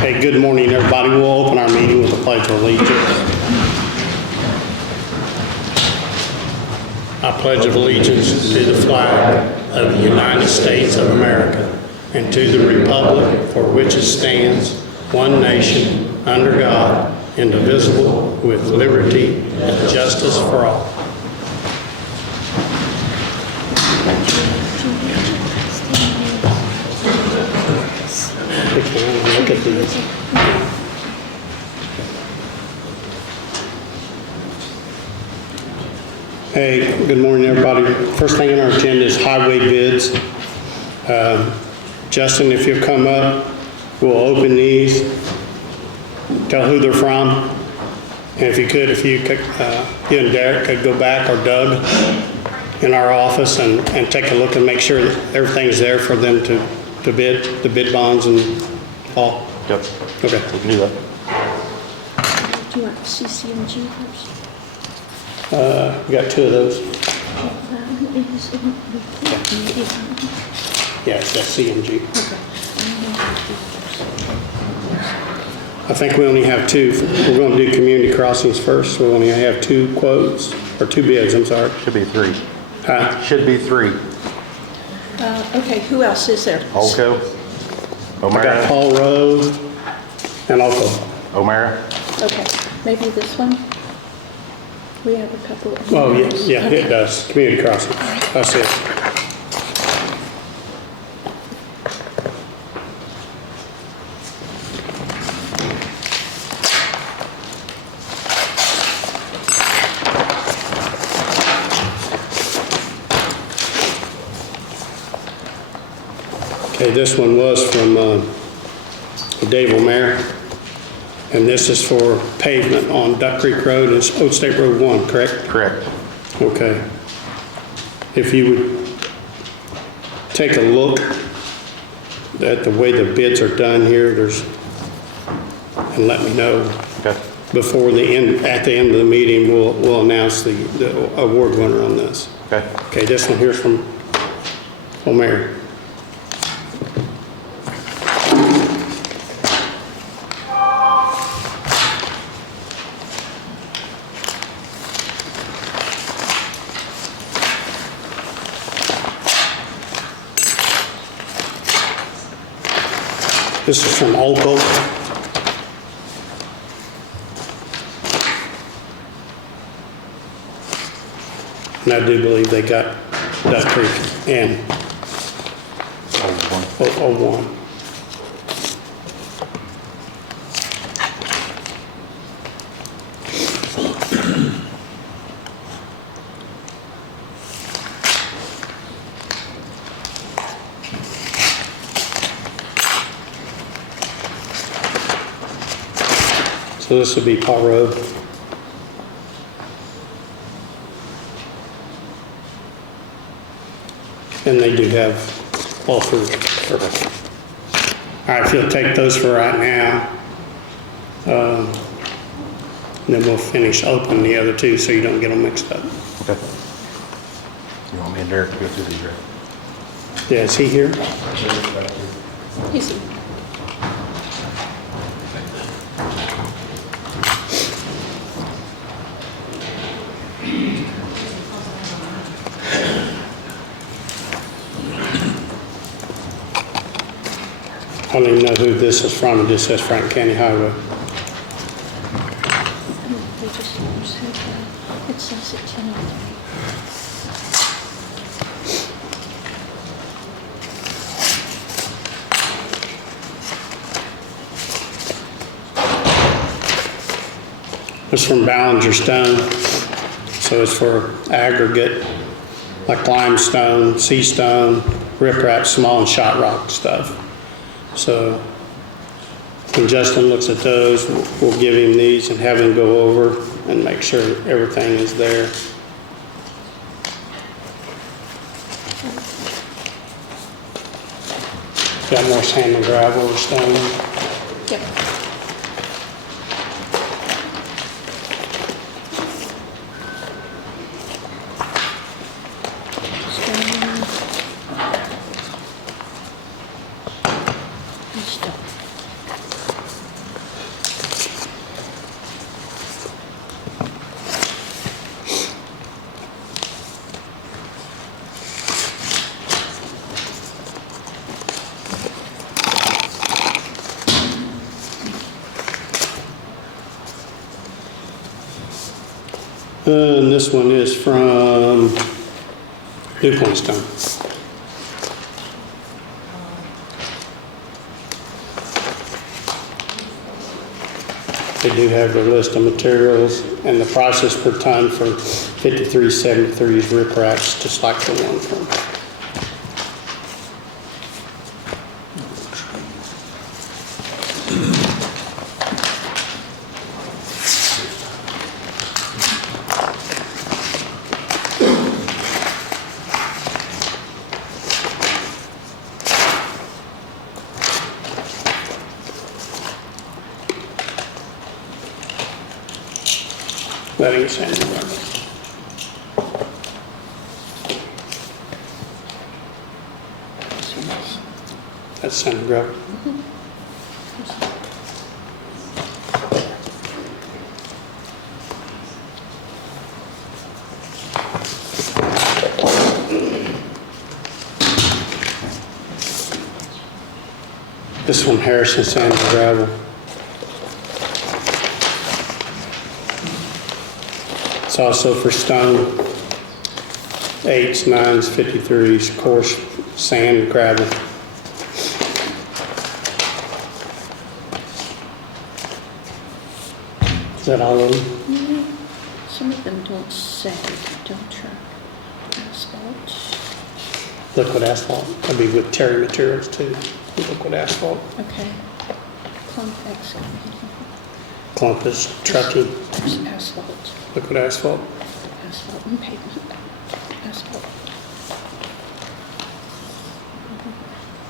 Hey, good morning, everybody. We'll open our meeting with a pledge of allegiance. I pledge of allegiance to the flag of the United States of America and to the republic for which it stands, one nation, under God, indivisible, with liberty and justice for all. Look at these. Hey, good morning, everybody. First thing on our agenda is highway bids. Justin, if you'll come up, we'll open these. Tell who they're from. And if you could, you and Derek could go back, or Doug, in our office and take a look and make sure that everything's there for them to bid, the bid bonds and all. Yep. Okay. We can do that. Do you want CCMG first? We got two of those. Yes, that's CMG. I think we only have two. We're going to do community crossings first. So we only have two quotes, or two bids, I'm sorry. Should be three. Huh? Should be three. Okay, who else is there? Olco, I got O'Mara, Paul Rowe and Alco. O'Mara. Okay, maybe this one? We have a couple of Oh, yeah, those. yeah, Okay. it does. Community crossing. That's it. Okay, this one was from Dave O'Mara, and this is for pavement on Duck Creek Road and Old State Road 1, correct? Correct. Okay. If you would take a look at the way the bids are done here, and let me know Okay. before the end, at the end of the meeting, we'll announce the award winner on this. Okay. Okay, this one here's from O'Mara. This is from Olco. And I do believe they got Duck Creek and 01. So this would be Paul Road. And they do have all three. All right, if you'll take those for right now, then we'll finish opening the other two so you don't get them mixed up. Okay. You want me and Derek to go through these, right? Yeah, is he here? He's- I don't even know who this is from. It just says Franklin County Highway. they just said, it says at 10:03. It's from Ballinger Stone. So it's for aggregate, like limestone, sea stone, riprap, small and shot rock stuff. So when Justin looks at those, we'll give him these and have him go over and make sure everything is there. Got more sand and gravel or stone. Yep. Stone. And this one is from DuPont Stone. They do have their list of materials, and the prices per ton for 5373 is ripraps, just like the one from. Letting sand and gravel. That's sand and gravel. This one, Harrison Sand and Gravel. It's also for stone, 8s, 9s, 53s, coarse sand and gravel. Is that all of them? Some of them don't say, don't track. Asphalt. Liquid asphalt. That'd be with Terry Materials too. Liquid asphalt. Okay. Clump excavating. Clump is trucking. There's asphalt. Liquid asphalt. Asphalt and pavement. Asphalt.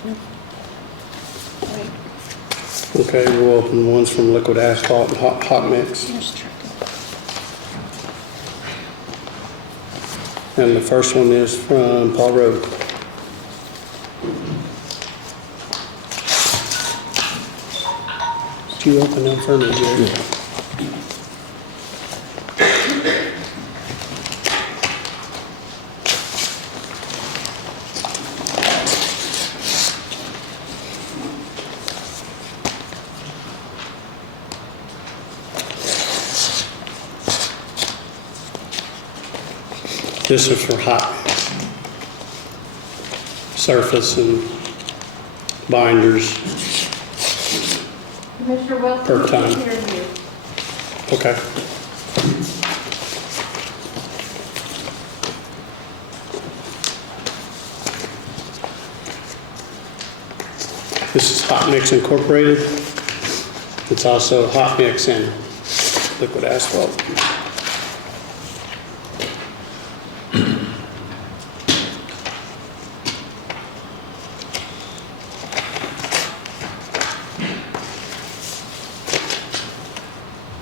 Nope. Right, Okay, we'll open ones from liquid asphalt and hot mix. there's trucking. And the first one is from Paul Road. Did you open them for me, Jerry? This is for hot mix. Surface and binders Commissioner Wilson, per we ton. can hear you. Okay. This is Hot Mix Incorporated. It's also hot mix and liquid asphalt.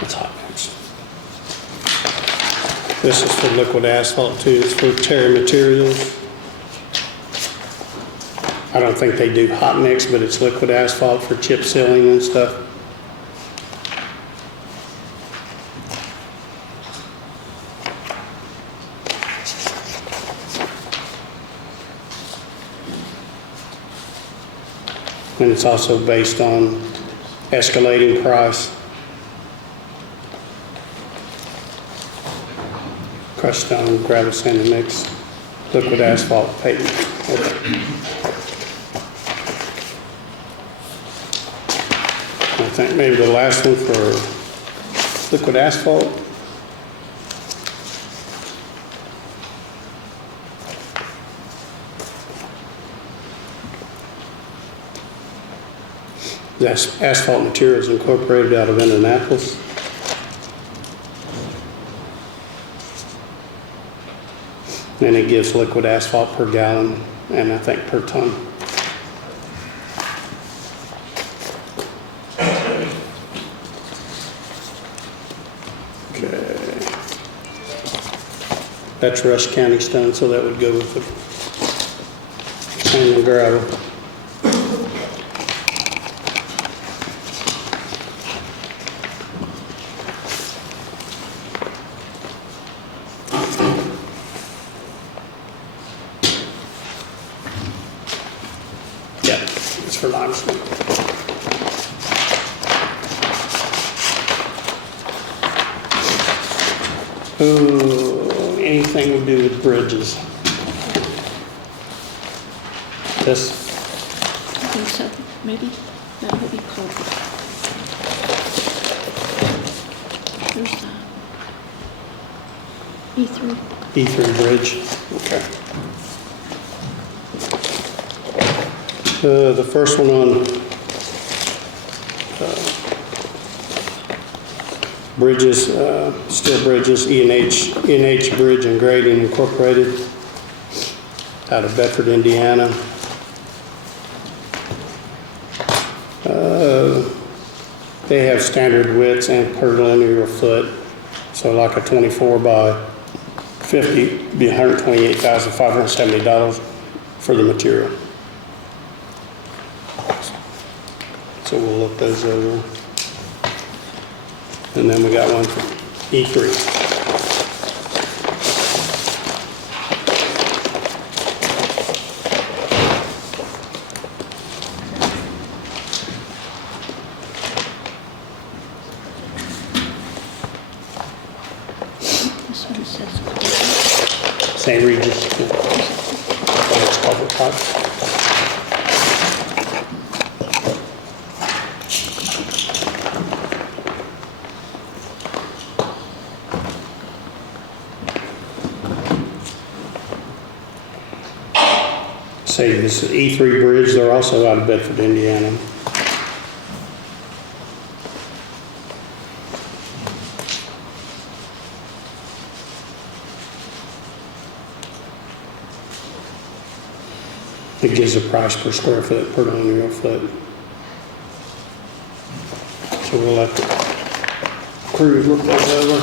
It's hot mix. This is for liquid asphalt too. It's for Terry Materials. I don't think they do hot mix, but it's liquid asphalt for chip sealing and stuff. And it's also based on escalating price. Crushed stone, gravel, sand and mix, liquid asphalt, pavement. Okay. I think maybe the last one for liquid asphalt. That's Asphalt Materials Incorporated out of Indianapolis. And it gives liquid asphalt per gallon and I think per ton. Okay. That's Rush County stone, so that would go with the sand and gravel. Yeah, it's for limestone. Oh, anything we do with bridges. This, I think so, maybe, that would be cool. There's E3. E3 bridge, okay. The first one on bridges, steel bridges, E&H Bridge and Grading Incorporated out of Bedford, Indiana. They have standard widths and per linear foot. So like a 24 by 50 be $128,570 for the material. So we'll look those over. And then we got one from E3. This one says, St. Regis. It's covered top. Say this is E3 Bridge, they're also out of Bedford, Indiana. It gives a price per square foot, per linear foot. So we'll let the crew look those over.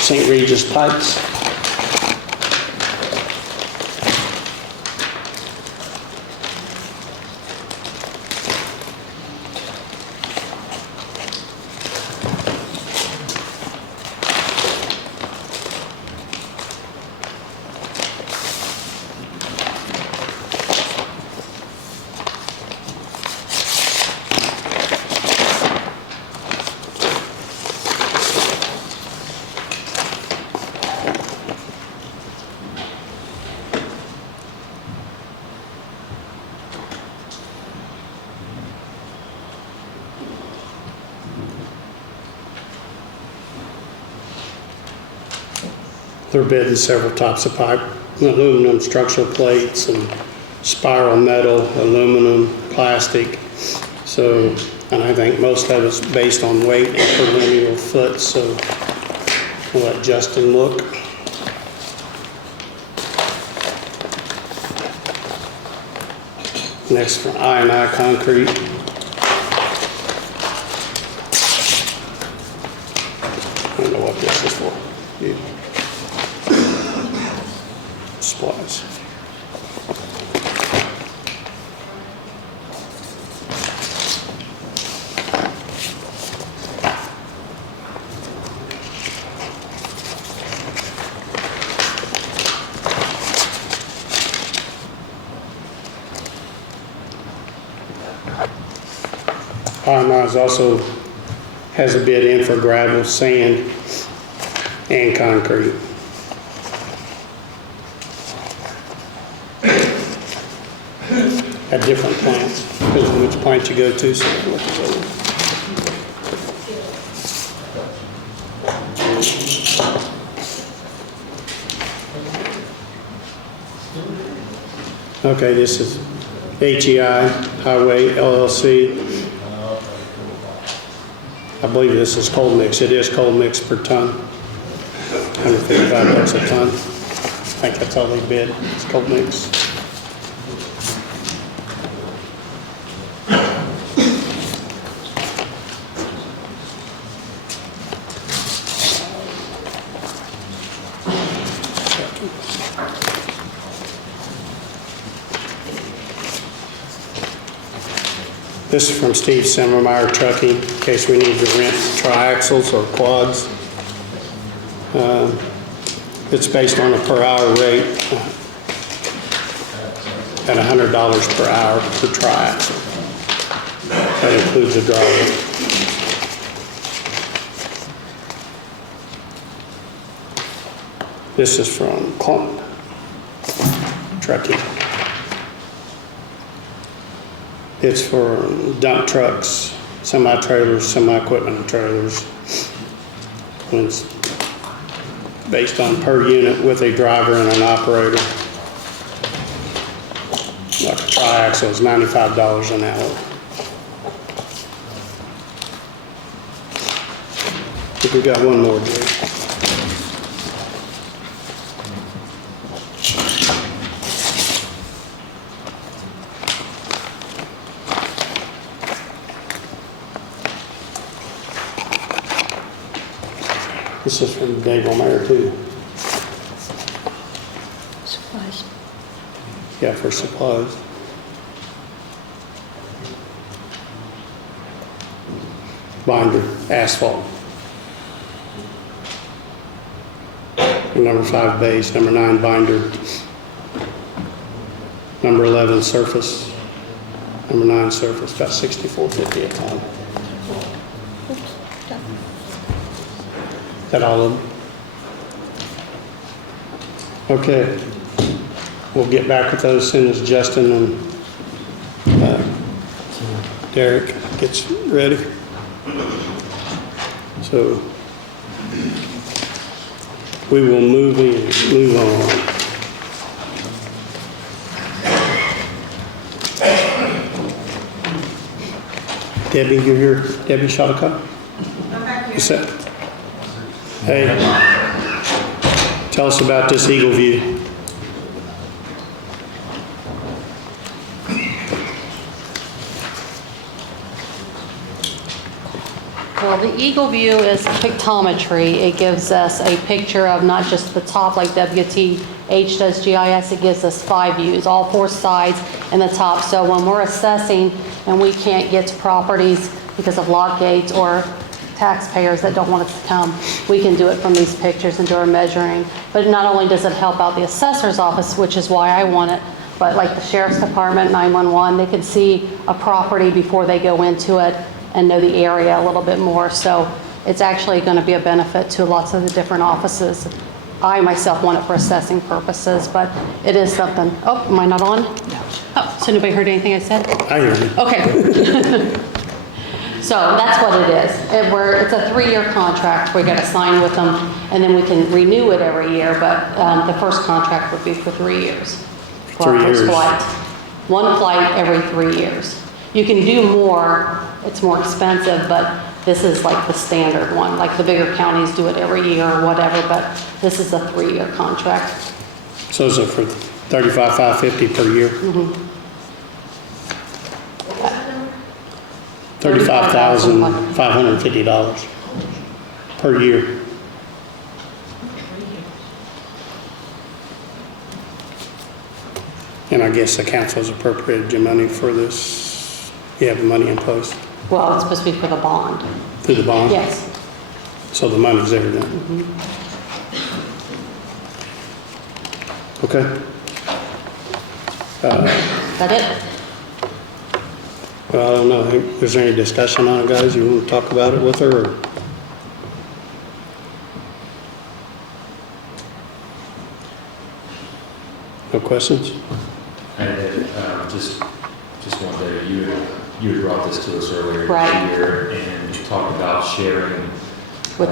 St. Regis pipes. They're bidding several types of pipe, aluminum structural plates and spiral metal, aluminum, plastic. So, and I think most of it's based on weight and per linear foot, so we'll let Justin look. Next for I&I concrete. I don't know what this is for. Yeah. Supplies. Ironized also has a bid in for gravel, sand, and concrete. At different plants, depends on which plant you go to, so we'll look it over. Okay, this is HEI Highway LLC. I believe this is cold mix. It is cold mix per ton. $155 a ton. I think that's all they bid. It's cold mix. This is from Steve Simmermeyer Trucking, in case we need to rent triaxles or quads. It's based on a per hour rate at $100 per hour per triaxle. That includes the driveway. This is from trucking. It's for dump trucks, semi-trailers, semi-equipment and trailers. And it's based on per unit with a driver and an operator. Like a tri-axle is $95 an hour. I think we got one more, Jay. This is from Dave O'Meara too. Supplies. Yeah, for supplies. Binder, asphalt. Number 5 base, number 9 binder. Number 11 surface. Number 9 surface, about $64.50 a ton. Oops, done. Is that all of them? Okay. We'll get back with those as soon as Justin and Derek gets ready. So we will move on. Debbie, you're here. Debbie Shotacott? I'm back here. What's that? Hey, tell us about this Eagleview. Well, the Eagleview is pictometry. It gives us a picture of not just the top like WTH does GIS, it gives us 5 views, all 4 sides and the top. So when we're assessing and we can't get to properties because of lock gates or taxpayers that don't want us to come, we can do it from these pictures and do our measuring. But not only does it help out the assessor's office, which is why I want it, but like the sheriff's department, 911, they can see a property before they go into it and know the area a little bit more. So it's actually going to be a benefit to lots of the different offices. I myself want it for assessing purposes, but it is something. Oh, am I not on? No. Oh, so nobody heard anything I said? I hear you. Okay. So that's what it is. It's a 3-year contract. We got to sign with them, and then we can renew it every year, but the first contract would be for 3 years. For our 3 first years. flight. 1 flight every 3 years. You can do more, it's more expensive, but this is like the standard one. Like the bigger counties do it every year or whatever, but this is a 3-year contract. So is it for $35,550 per year? Mm-hmm. $35,550 per year. And I guess the council's appropriated your money for this. You have the money in place Well, it's supposed to be for the bond. through the bond? Yes. So the money's there then? Okay. Is that it? Well, I don't know. Is there any discussion on it, guys? You want to talk about it with her? Or? No questions? I had, just one day, you had brought this to us earlier Right. this year, and you talked about sharing With-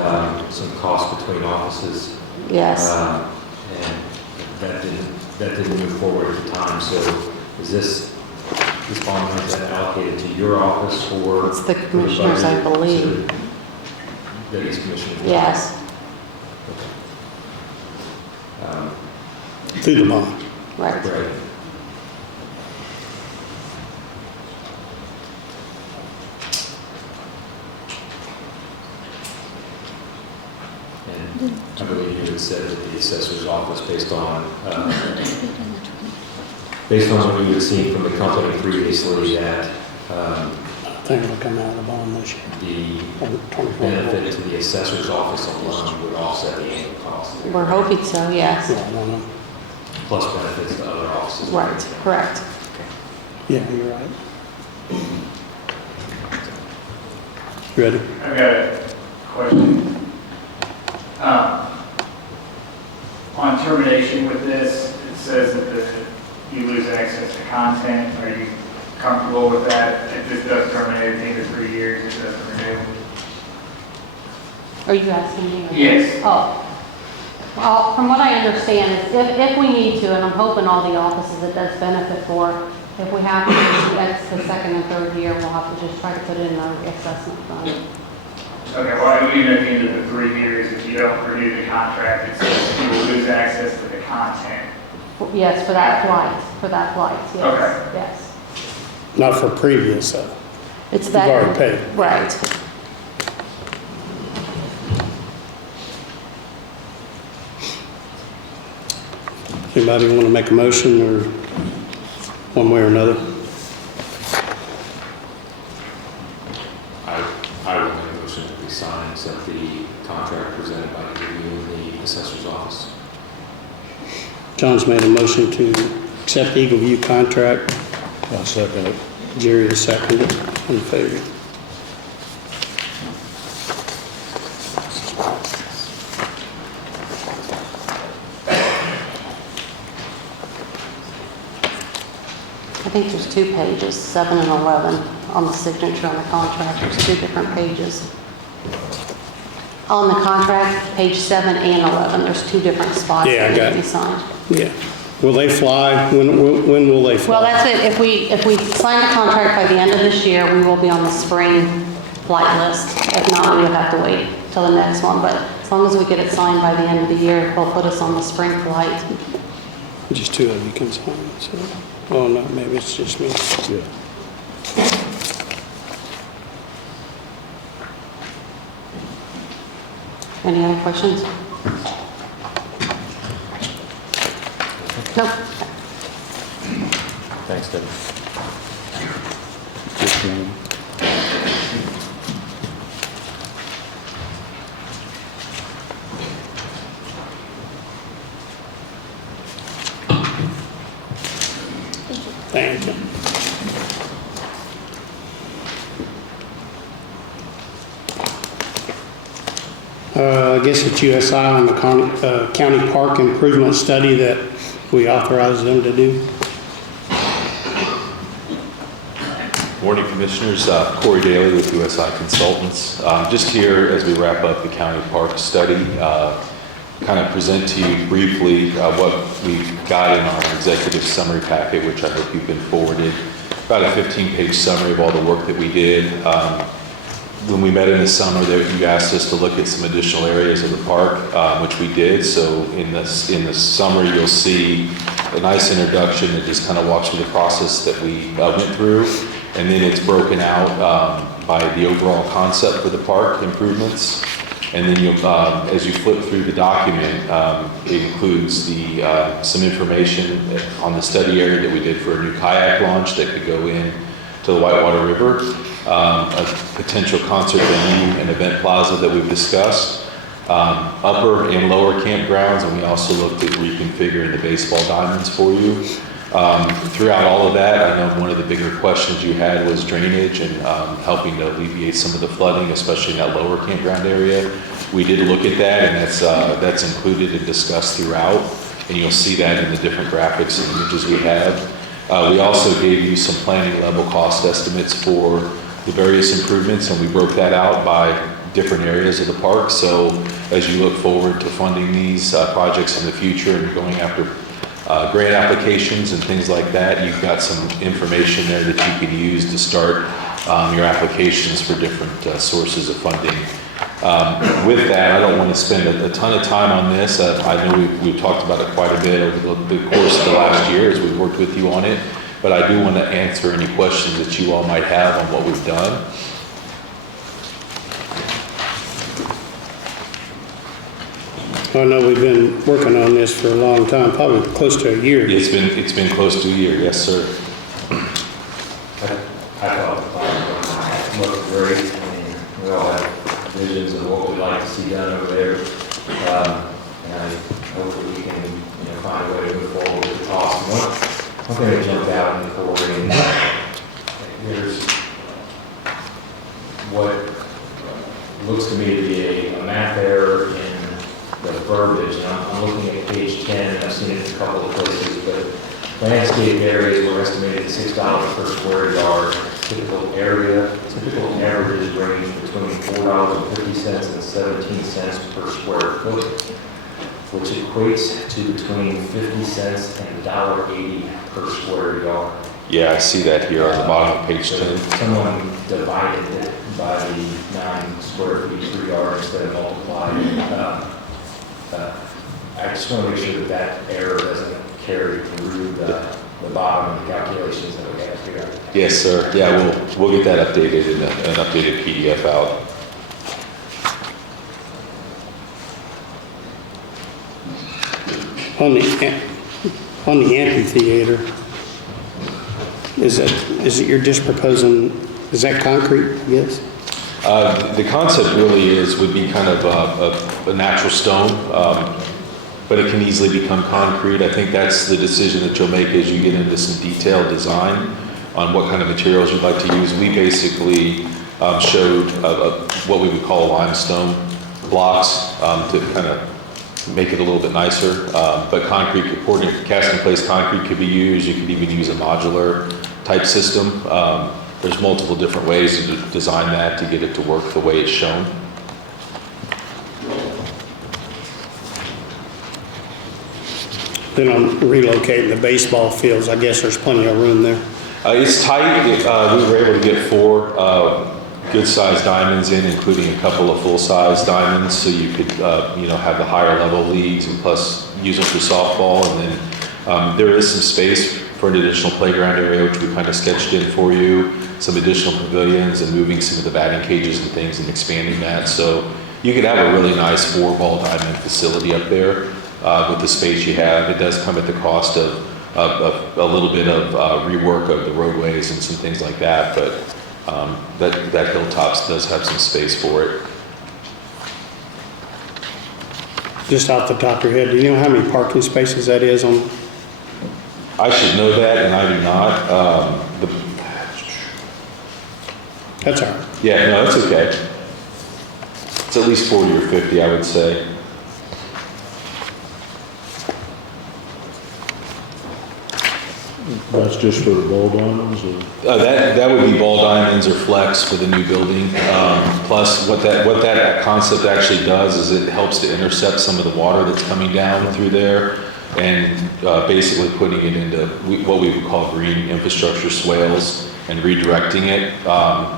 some costs between offices. Yes. And that didn't move forward at the time, so is this bond money, is that allocated to your office or? It's the commissioners, I believe. That is commissioners? Yes. Through the bond. Right. Right. And I believe you had said that the assessor's office, based on what you had seen from the company previously, that I think it'll come out of the bond this year. the Or 24. benefit to the assessor's office alone would offset the annual cost. We're hoping so, yes. Yeah, I don't know. Plus benefits to other offices. Right, correct. Yeah, you're right. Ready? I've got a question. On termination with this, it says that you lose access to content. Are you comfortable with that? If this does terminate at the end of 3 years, it doesn't renew? Are you asking me? Yes. Oh. Well, from what I understand, is if we need to, and I'm hoping all the offices it does benefit for, if we have to, that's the second and third year, we'll have to just try to put it in our assessment fund. Okay, well, even at the end of the 3 years, if you don't renew the contract, it says you will lose access to the content. Yes, for that flight, yes. Okay. Yes. Not for previous, It's you've that. already paid. Right. Anybody want to make a motion or one way or another? I will make a motion that we sign, accept the contract presented by Eagleview in the assessor's office. John's made a motion to accept the Eagleview contract. I'll second it. Jerry has seconded. All in favor? I think there's 2 pages, 7 and 11, on the signature on the contract. There's 2 different pages. On the contract, page 7 and 11, there's 2 different spots Yeah, I that got need to be it. signed. Yeah. Will they fly? When will they fly? Well, that's it. If we sign the contract by the end of this year, we will be on the spring flight list. If not, we would have to wait till the next one. But as long as we get it signed by the end of the year, they'll put us on the spring flight. Just 2 of you can sign it, so. Oh, no, maybe it's just me. Yeah. Any other questions? Nope. Thanks, Debbie. Thank you. I guess it's USI on the county park improvement study that we authorized them to do. Morning, Commissioners. Corey Daly with USI Consultants. Just here as we wrap up the county park study, kind of present to you briefly what we got in our executive summary packet, which I hope you've been forwarded. About a 15-page summary of all the work that we did. When we met in the summer, you asked us to look at some additional areas of the park, which we did. So in the summary, you'll see a nice introduction that just kind of walks through the process that we went through. And then it's broken out by the overall concept for the park improvements. And then you'll, as you flip through the document, it includes some information on the study area that we did for a new kayak launch that could go in to the Whitewater River, a potential concert venue and event plaza that we've discussed, upper and lower campgrounds, and we also looked at reconfiguring the baseball diamonds for you. Throughout all of that, I know one of the bigger questions you had was drainage and helping to alleviate some of the flooding, especially in that lower campground area. We did look at that, and that's included and discussed throughout, and you'll see that in the different graphics and images we have. We also gave you some planning level cost estimates for the various improvements, and we broke that out by different areas of the park. So as you look forward to funding these projects in the future and going after grant applications and things like that, you've got some information there that you can use to start your applications for different sources of funding. With that, I don't want to spend a ton of time on this. I know we've talked about it quite a bit over the course of the last year as we've worked with you on it, but I do want to answer any questions that you all might have on what we've done. I know we've been working on this for a long time, probably close to a year. It's been close to a year, yes, sir. I thought the plan looked great. I mean, we all have visions of what we'd like to see done over there. And I hope that we can, find a way to move forward with the cost. One thing that jumped out in the Corey, and there's what Landscape areas were estimated at $6 per square yard. Typical averages range between $4.50 and 17 cents per square foot, which equates to between 50 cents and $1.80 per square yard. Yeah, I see that here on the bottom of page So 10. someone divided it by the 9 square feet per yard instead of multiplying it. I just want to make sure that that error doesn't carry through the bottom of the calculations that we have here. Yes, sir. Yeah, we'll get that updated in an updated PDF out. On the amphitheater, is it you're just proposing, is that concrete, yes? The concept really would be kind of a natural stone, but it can easily become concrete. I think that's the decision that you'll make as you get into some detailed design on what kind of materials you'd like to use. We basically showed what we would call limestone blocks to kind of make it a little bit nicer. But concrete, cast in place concrete could be used. You could even use a modular type system. There's multiple different ways to design that to get it to work the way it's shown. Then on relocating the baseball fields, I guess there's plenty of room there. It's tight. We were able to get 4 good-sized diamonds in, including a couple of full-size diamonds, so you could, have the higher level leagues and plus use them for softball. And then there is some space for an additional playground area, which we kind of sketched in for you, some additional pavilions and moving some of the batting cages and things and expanding that. So you could have a really nice 4-ball diamond facility up there with the space you have. It does come at the cost of a little bit of rework of the roadways and some things like that, but that Hilltops does have some space for it. Just off the top of your head, do you know how many parking spaces that is on? I should know that, and I do not. That's all right. Yeah, no, it's okay. It's at least 40 or 50, I would say. That's just for the ball diamonds, or? That would be ball diamonds or flex for the new building. Plus, what that concept actually does is it helps to intercept some of the water that's coming down through there, and basically putting it into what we would call green infrastructure swales and redirecting it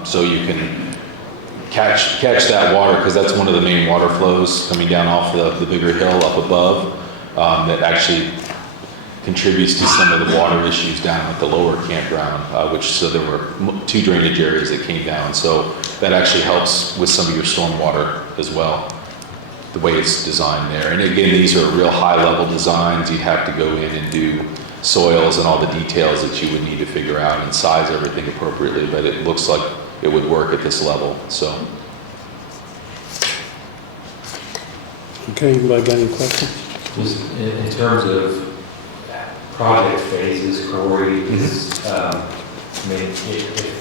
so you can catch that water, because that's one of the main water flows coming down off the bigger hill up above that actually contributes to some of the water issues down at the lower campground, so there were 2 drainage areas that came down. So that actually helps with some of your stormwater as well, the way it's designed there. And again, these are real high-level designs. You'd have to go in and do soils and all the details that you would need to figure out and size everything appropriately, but it looks like it would work at this level, so. Okay, anybody got any questions? Just in terms of project phases, Corey, if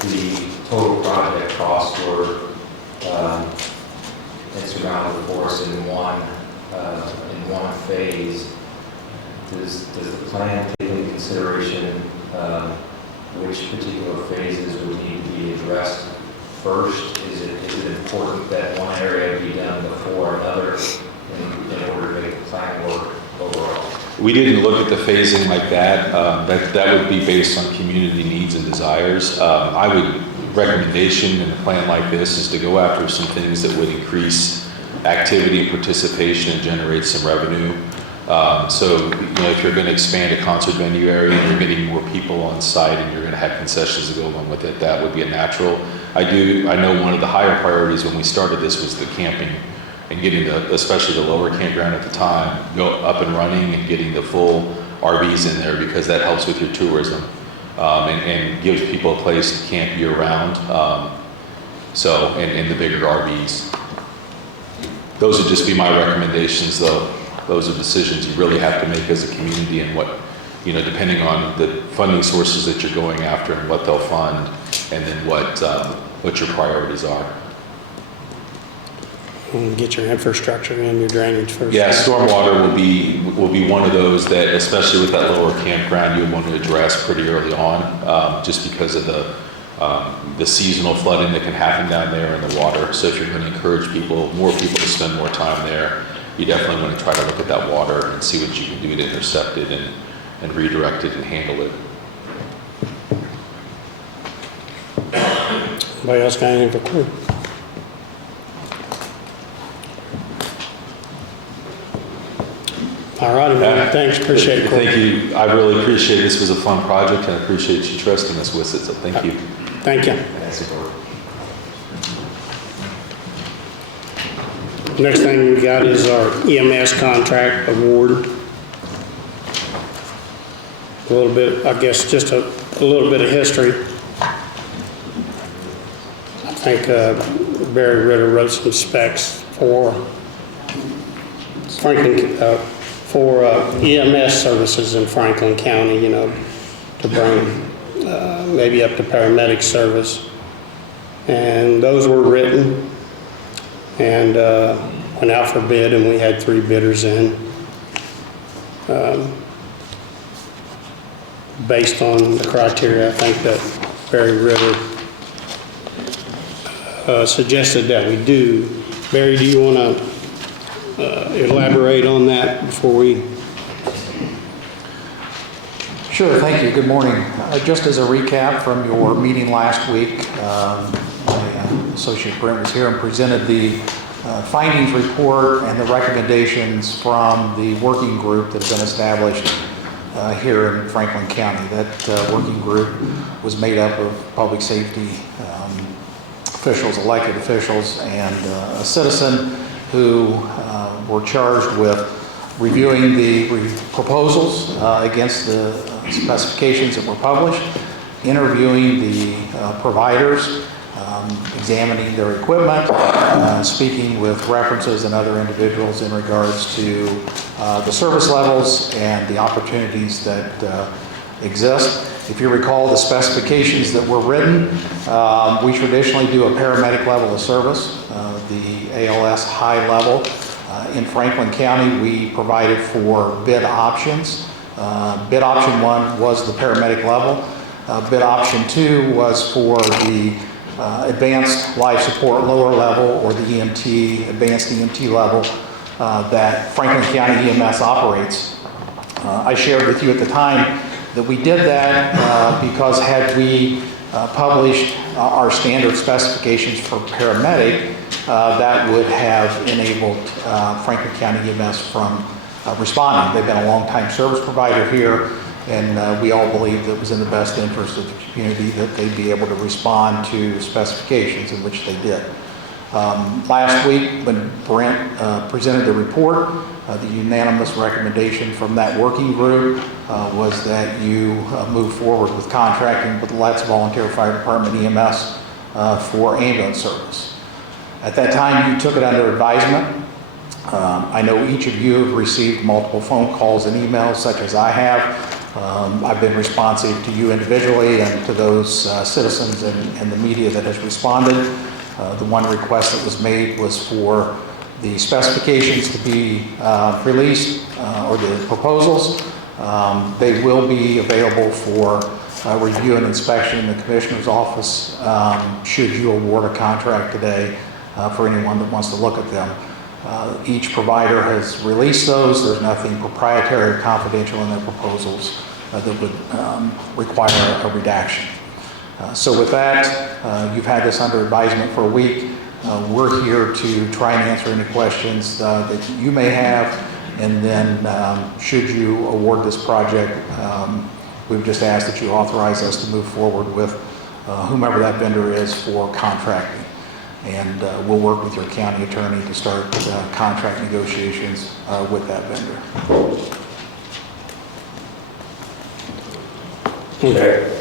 the total project costs were insurmountable for us in one phase, does the plan take into consideration which particular phases would need to be addressed first? Is it important that one area be done before another in order to make the plan work overall? We didn't look at the phasing like that. That would be based on community needs and desires. Recommendation in a plan like this is to go after some things that would increase activity and participation and generate some revenue. So, if you're going to expand a concert venue area and you're getting more people on site and you're going to have concessions to go along with it, that would be a natural. I know one of the higher priorities when we started this was the camping and getting especially the lower campground at the time, go up and running and getting the full RVs in there, because that helps with your tourism and gives people a place to camp year round. And the bigger RVs. Those would just be my recommendations, though. Those are decisions you really have to make as a community, and what, depending on the funding sources that you're going after and what they'll fund, and then what your priorities are. And get your infrastructure in, your drainage first. Yeah, stormwater will be one of those that, especially with that lower campground, you'll want to address pretty early on, just because of the seasonal flooding that can happen down there in the water. So if you're going to encourage more people to spend more time there, you definitely want to try to look at that water and see what you can do to intercept it and redirect it and handle it. Anybody else got anything for Corey? All righty, man. Thanks. Appreciate it, Corey. Thank you. I really appreciate it. This was a fun project, and I appreciate you trusting us with it, so thank you. Thank you. Next thing we got is our EMS contract award. A little bit, I guess, just a little bit of history. I think Barry Ritter wrote some specs for Franklin, for EMS services in Franklin County, you know, to bring maybe up to paramedic service. And those were written and went out for bid, and we had 3 bidders in. Based on the criteria, I think that Barry Ritter suggested that we do. Barry, do you want to elaborate on that before we? Sure, thank you. Good morning. Just as a recap from your meeting last week, my associate Brent was here and presented the findings report and the recommendations from the working group that has been established here in Franklin County. That working group was made up of public safety officials, elected officials, and a citizen who were charged with reviewing the proposals against the specifications that were published, interviewing the providers, examining their equipment, speaking with references and other individuals in regards to the service levels and the opportunities that exist. If you recall the specifications that were written, we traditionally do a paramedic level of service, the ALS high level. In Franklin County, we provided for bid options. Bid option 1 was the paramedic level. Bid option 2 was for the advanced life support lower level, or the EMT, advanced EMT level that Franklin County EMS operates. I shared with you at the time that we did that because had we published our standard specifications for paramedic, that would have enabled Franklin County EMS from responding. They've been a long-time service provider here, and we all believed that it was in the best interest of the community that they'd be able to respond to specifications, in which they did. Last week, when Brent presented the report, the unanimous recommendation from that working group was that you move forward with contracting with the Letts Volunteer Fire Department EMS for ambulance service. At that time, you took it under advisement. I know each of you have received multiple phone calls and emails, such as I have. I've been responsive to you individually and to those citizens and the media that has responded. The one request that was made was for the specifications to be released, or the proposals. They will be available for review and inspection in the Commissioner's office should you award a contract today for anyone that wants to look at them. Each provider has released those. There's nothing proprietary or confidential in their proposals that would require a redaction. So with that, you've had this under advisement for a week. We're here to try and answer any questions that you may have, and then should you award this project, we've just asked that you authorize us to move forward with whomever that vendor is for contracting. And we'll work with your county attorney to start contract negotiations with that vendor. Okay.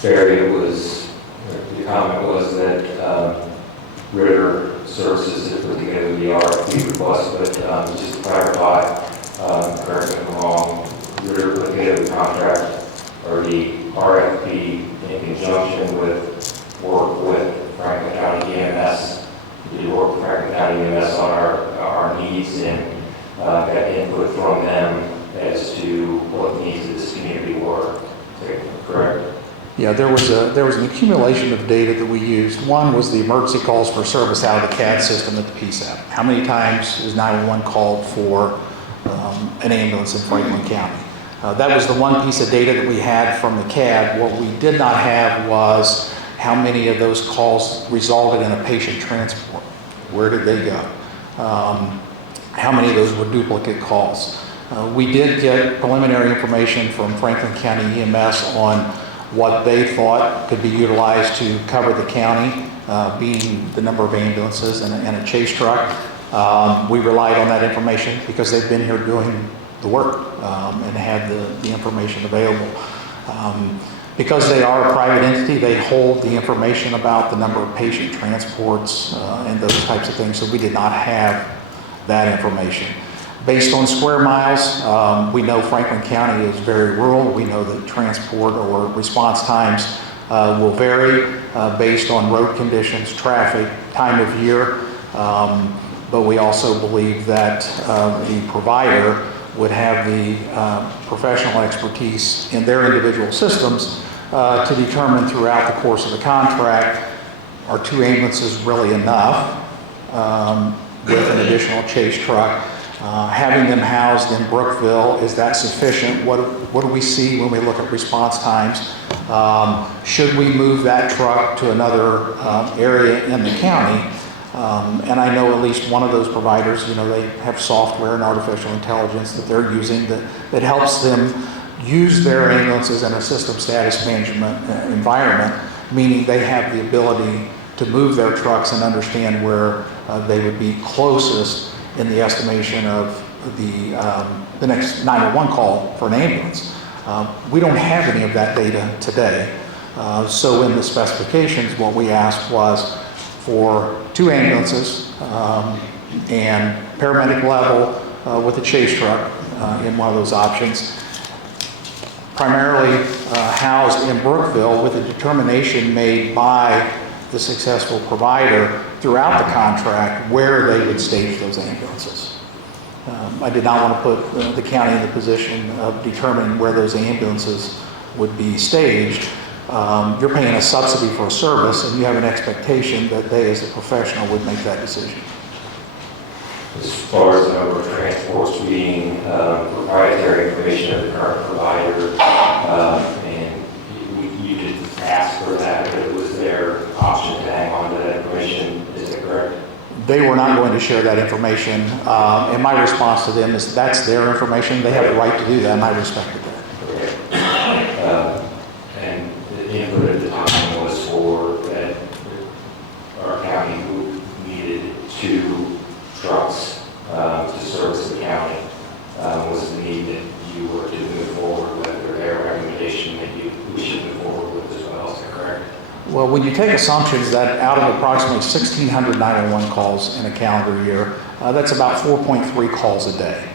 Barry, the comment was that Ritter Services is put together the RFP request, but just to clarify, correct me if I'm wrong, Ritter put together the contract or the RFP in conjunction with work with Franklin County EMS. Did you work County EMS on our needs and got input from them as to what the needs of this community were. Is that correct? Yeah, there was an accumulation of data that we used. One was the emergency calls for service out of the CAD system at the PSAP. How many times is 911 called for an ambulance in Franklin County? That was the one piece of data that we had from the CAD. What we did not have was how many of those calls resulted in a patient transport. Where did they go? How many of those were duplicate calls? We did get preliminary information from Franklin County EMS on what they thought could be utilized to cover the county, being the number of ambulances and a chase truck. We relied on that information because they've been here doing the work and had the information available. Because they are a private entity, they hold the information about the number of patient transports and those types of things, so we did not have that information. Based on square miles, we know Franklin County is very rural. We know that transport or response times will vary based on road conditions, traffic, time of year, but we also believe that the provider would have the professional expertise in their individual systems to determine throughout the course of the contract, are 2 ambulances really enough with an additional chase truck? Having them housed in Brookville, is that sufficient? What do we see when we look at response times? Should we move that truck to another area in the county? And I know at least one of those providers, they have software and artificial intelligence that they're using that helps them use their ambulances in a system status management environment, meaning they have the ability to move their trucks and understand where they would be closest in the estimation of the next 911 call for an ambulance. We don't have any of that data today. So in the specifications, what we asked was for 2 ambulances and paramedic level with a chase truck in one of those options, primarily housed in Brookville with a determination made by the successful provider throughout the contract where they would stage those ambulances. I did not want to put the county in the position of determining where those ambulances would be staged. You're paying a subsidy for a service, and you have an expectation that they, as a professional, would make that decision. As far as the number of transports being proprietary information of the current provider, and you did ask for that, but it was their option to hang on to that information, is that correct? They were not going to share that information, and my response to them is that's their information. They have the right to do that, and I respected that. Okay. And the input at the time was for that our county needed 2 trucks to service the county. Was the need that you were to move forward with, or their recommendation that we should move forward with as well, is that correct? Well, when you take assumptions that out of approximately 1,600 911 calls in a calendar year, that's about 4.3 calls a day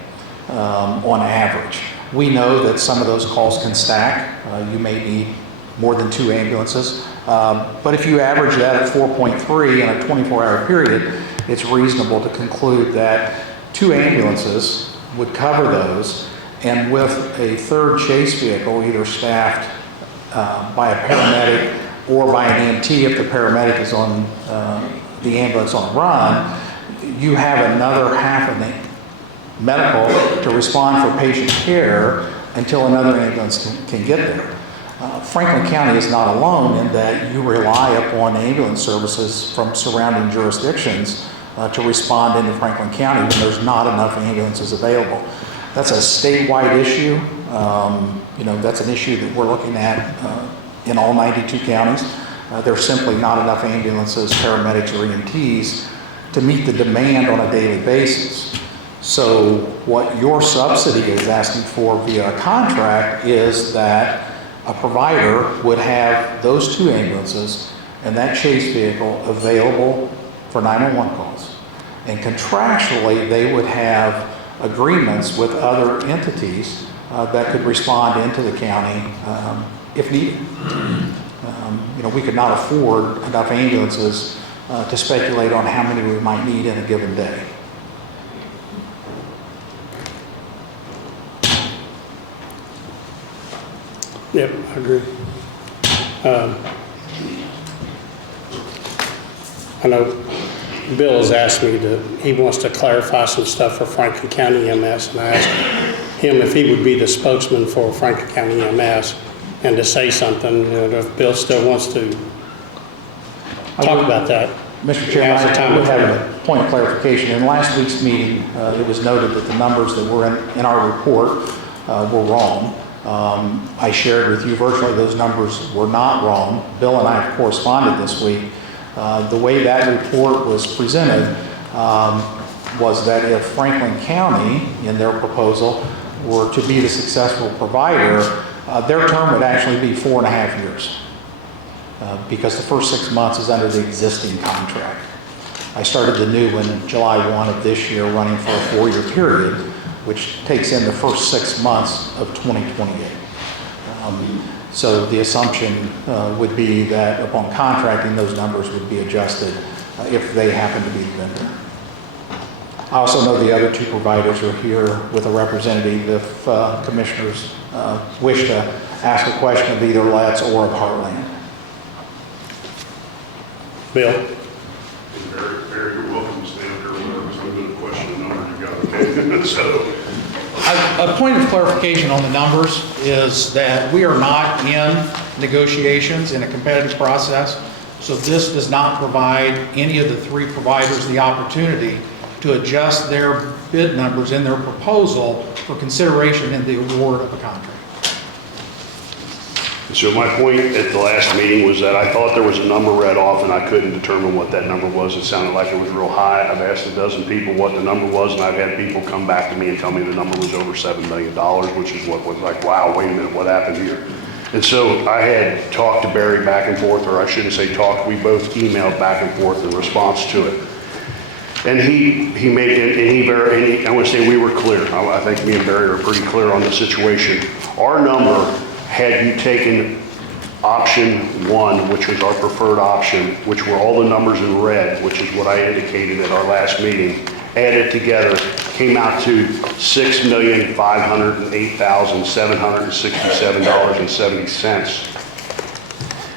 on average. We know that some of those calls can stack. You may need more than 2 ambulances. But if you average that at 4.3 in a 24-hour period, it's reasonable to conclude that 2 ambulances would cover those, and with a 3rd chase vehicle, either staffed by a paramedic or by an EMT if the paramedic is on the ambulance on run, you have another half of the medical to respond for patient care until another ambulance can get there. Franklin County is not alone in that you rely upon ambulance services from surrounding jurisdictions to respond into Franklin County when there's not enough ambulances available. That's a statewide issue. That's an issue that we're looking at in all 92 counties. There's simply not enough ambulances, paramedics, or EMTs to meet the demand on a daily basis. So what your subsidy is asking for via a contract is that a provider would have those 2 ambulances and that chase vehicle available for 911 calls. And contractually, they would have agreements with other entities that could respond into the county if needed. We could not afford enough ambulances to speculate on how many we might need in a given day. Yep, I agree. I know Bill has asked me he wants to clarify some stuff for Franklin County EMS, and I asked him if he would be the spokesman for Franklin County EMS and to say something, if Bill still wants to talk about that. Mr. Chairman, Now's the time I would to have clarify. a point of clarification. In last week's meeting, it was noted that the numbers that were in our report were wrong. I shared with you virtually those numbers were not wrong. Bill and I have corresponded this week. The way that report was presented was that if Franklin County, in their proposal, were to be the successful provider, their term would actually be 4.5 years. Because the first 6 months is under the existing contract. I started the new one July 1 of this year, running for a 4-year period, which takes in the first 6 months of 2028. So the assumption would be that upon contracting, those numbers would be adjusted if they happen to be the vendor. I also know the other two providers are here with a representative if commissioners wish to ask a question of either Let's or of Heartland. Bill? Barry, you're welcome to stand there whenever it's going to question the number you got, okay? So, A point of clarification on the numbers is that we are not in negotiations in a competitive process, so this does not provide any of the three providers the opportunity to adjust their bid numbers in their proposal for consideration in the award of a contract. so my point at the last meeting was that I thought there was a number read off and I couldn't determine what that number was. It sounded like it was real high. I've asked a dozen people what the number was, and I've had people come back to me and tell me the number was over $7 million, which is what was like, wow, wait a minute, what happened here? And so I had talked to Barry back and forth, or I shouldn't say talked, we both emailed back and forth in response to it. And he made it, and I want to say we were clear. I think me and Barry are pretty clear on the situation. Our number, had you taken option 1, which was our preferred option, which were all the numbers in red, which is what I indicated at our last meeting, added together, came out to $6,508,767.70.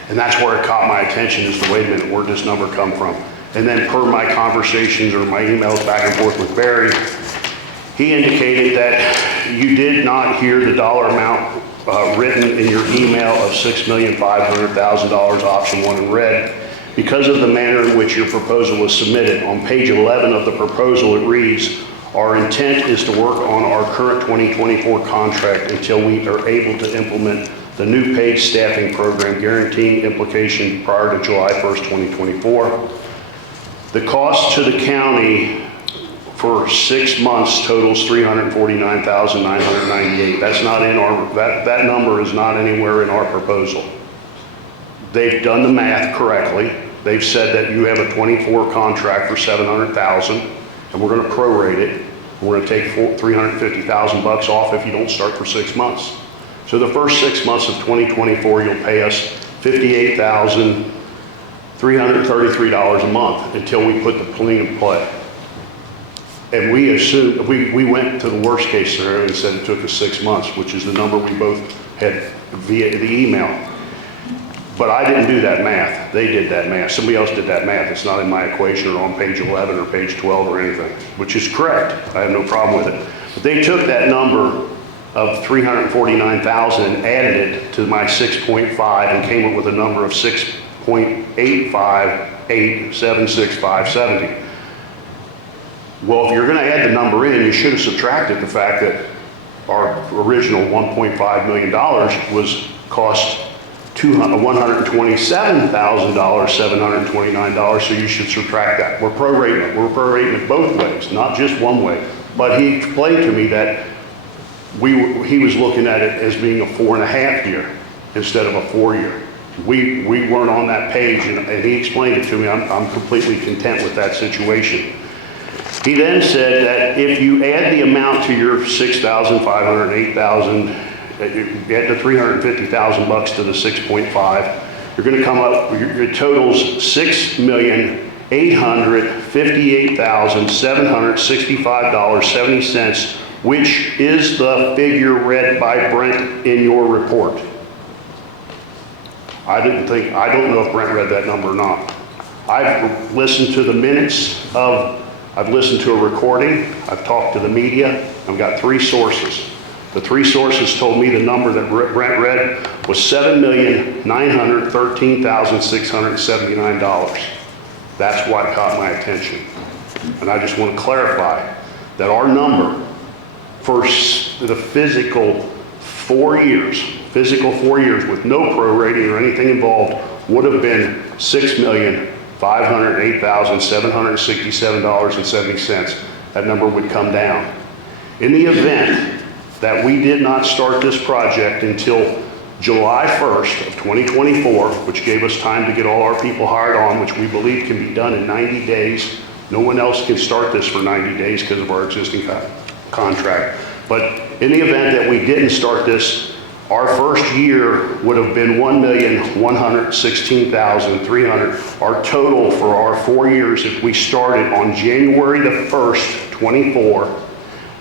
And that's where it caught my attention, is to wait a minute, where'd this number come from? And then per my conversations or my emails back and forth with Barry, he indicated that you did not hear the dollar amount written in your email of $6,500,000 option 1 in red because of the manner in which your proposal was submitted. On page 11 of the proposal, it reads, "Our intent is to work on our current 2024 contract until we are able to implement the new paid staffing program guaranteeing implication prior to July 1st, 2024. The cost to the county for 6 months totals $349,998. That's not in our, that number is not anywhere in our proposal. They've done the math correctly. They've said that you have a 24 contract for $700,000, and we're gonna prorate it. We're gonna take $350,000 off if you don't start for 6 months. So the first 6 months of 2024, you'll pay us $58,333 a month until we put the plan in play. And we assumed, we went to the worst case scenario and said it took us 6 months, which is the number we both had via the email. But I didn't do that math. They did that math. Somebody else did that math. It's not in my equation or on page 11 or page 12 or anything, which is correct. I have no problem with it. But they took that number of 349,000 and added it to my 6.5 and came up with a number of 6.85876,570. Well, if you're going to add the number in, you should have subtracted the fact that our original $1.5 million was cost $127,729, so you should subtract that. We're prorating it. We're prorating it both ways, not just one way. But he explained to me that he was looking at it as being a 4.5 year instead of a 4 year. We weren't on that page, and he explained it to me. I'm completely content with that situation. He then said that if you add the amount to your $6,500, $8,000, add the $350,000 to the 6.5, you're going to come up, it totals $6,800,000 $858,765.70, which is the figure read by Brent in your report. I don't know if Brent read that number or not. I've listened to the minutes I've listened to a recording, I've talked to the media, I've got 3 sources. The 3 sources told me the number that Brent read was $7,913,679. That's what caught my attention. And I just want to clarify that our number for the physical 4 years with no prorating or anything involved would have been $6,508,767.70. That number would come down. In the event that we did not start this project until July 1st of 2024, which gave us time to get all our people hired on, which we believe can be done in 90 days. No one else can start this for 90 days because of our existing contract. But in the event that we didn't start this, our first year would have been $1,116,300. Our total for our 4 years, if we started on January the 1st, 24,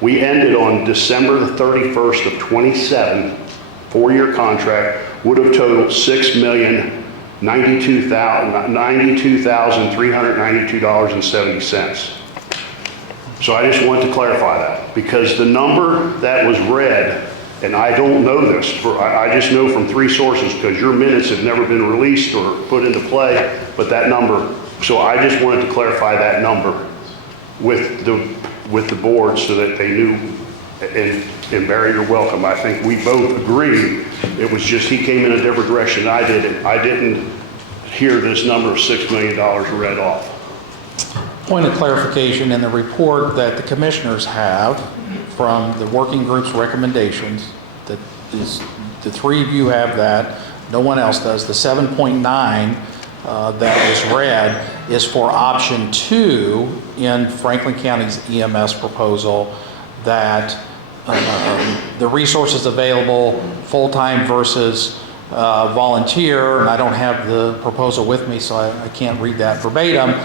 we ended on December the 31st of 27, 4-year contract, would have totaled $6,092,392.70. So I just wanted to clarify that, because the number that was read, and I don't know this, I just know from 3 sources, because your minutes have never been released or put into play, but that number, so I just wanted to clarify that number with the board so that they knew. And Barry, you're welcome. I think we both agree. It was just he came in a different direction than I did. I didn't hear this number of $6 million read off. Point of clarification, in the report that the commissioners have from the working group's recommendations, that is, the 3 of you have that, no one else does. The 7.9 that was read is for option 2 in Franklin County's EMS proposal, that the resources available, full-time versus volunteer, and I don't have the proposal with me, so I can't read that verbatim.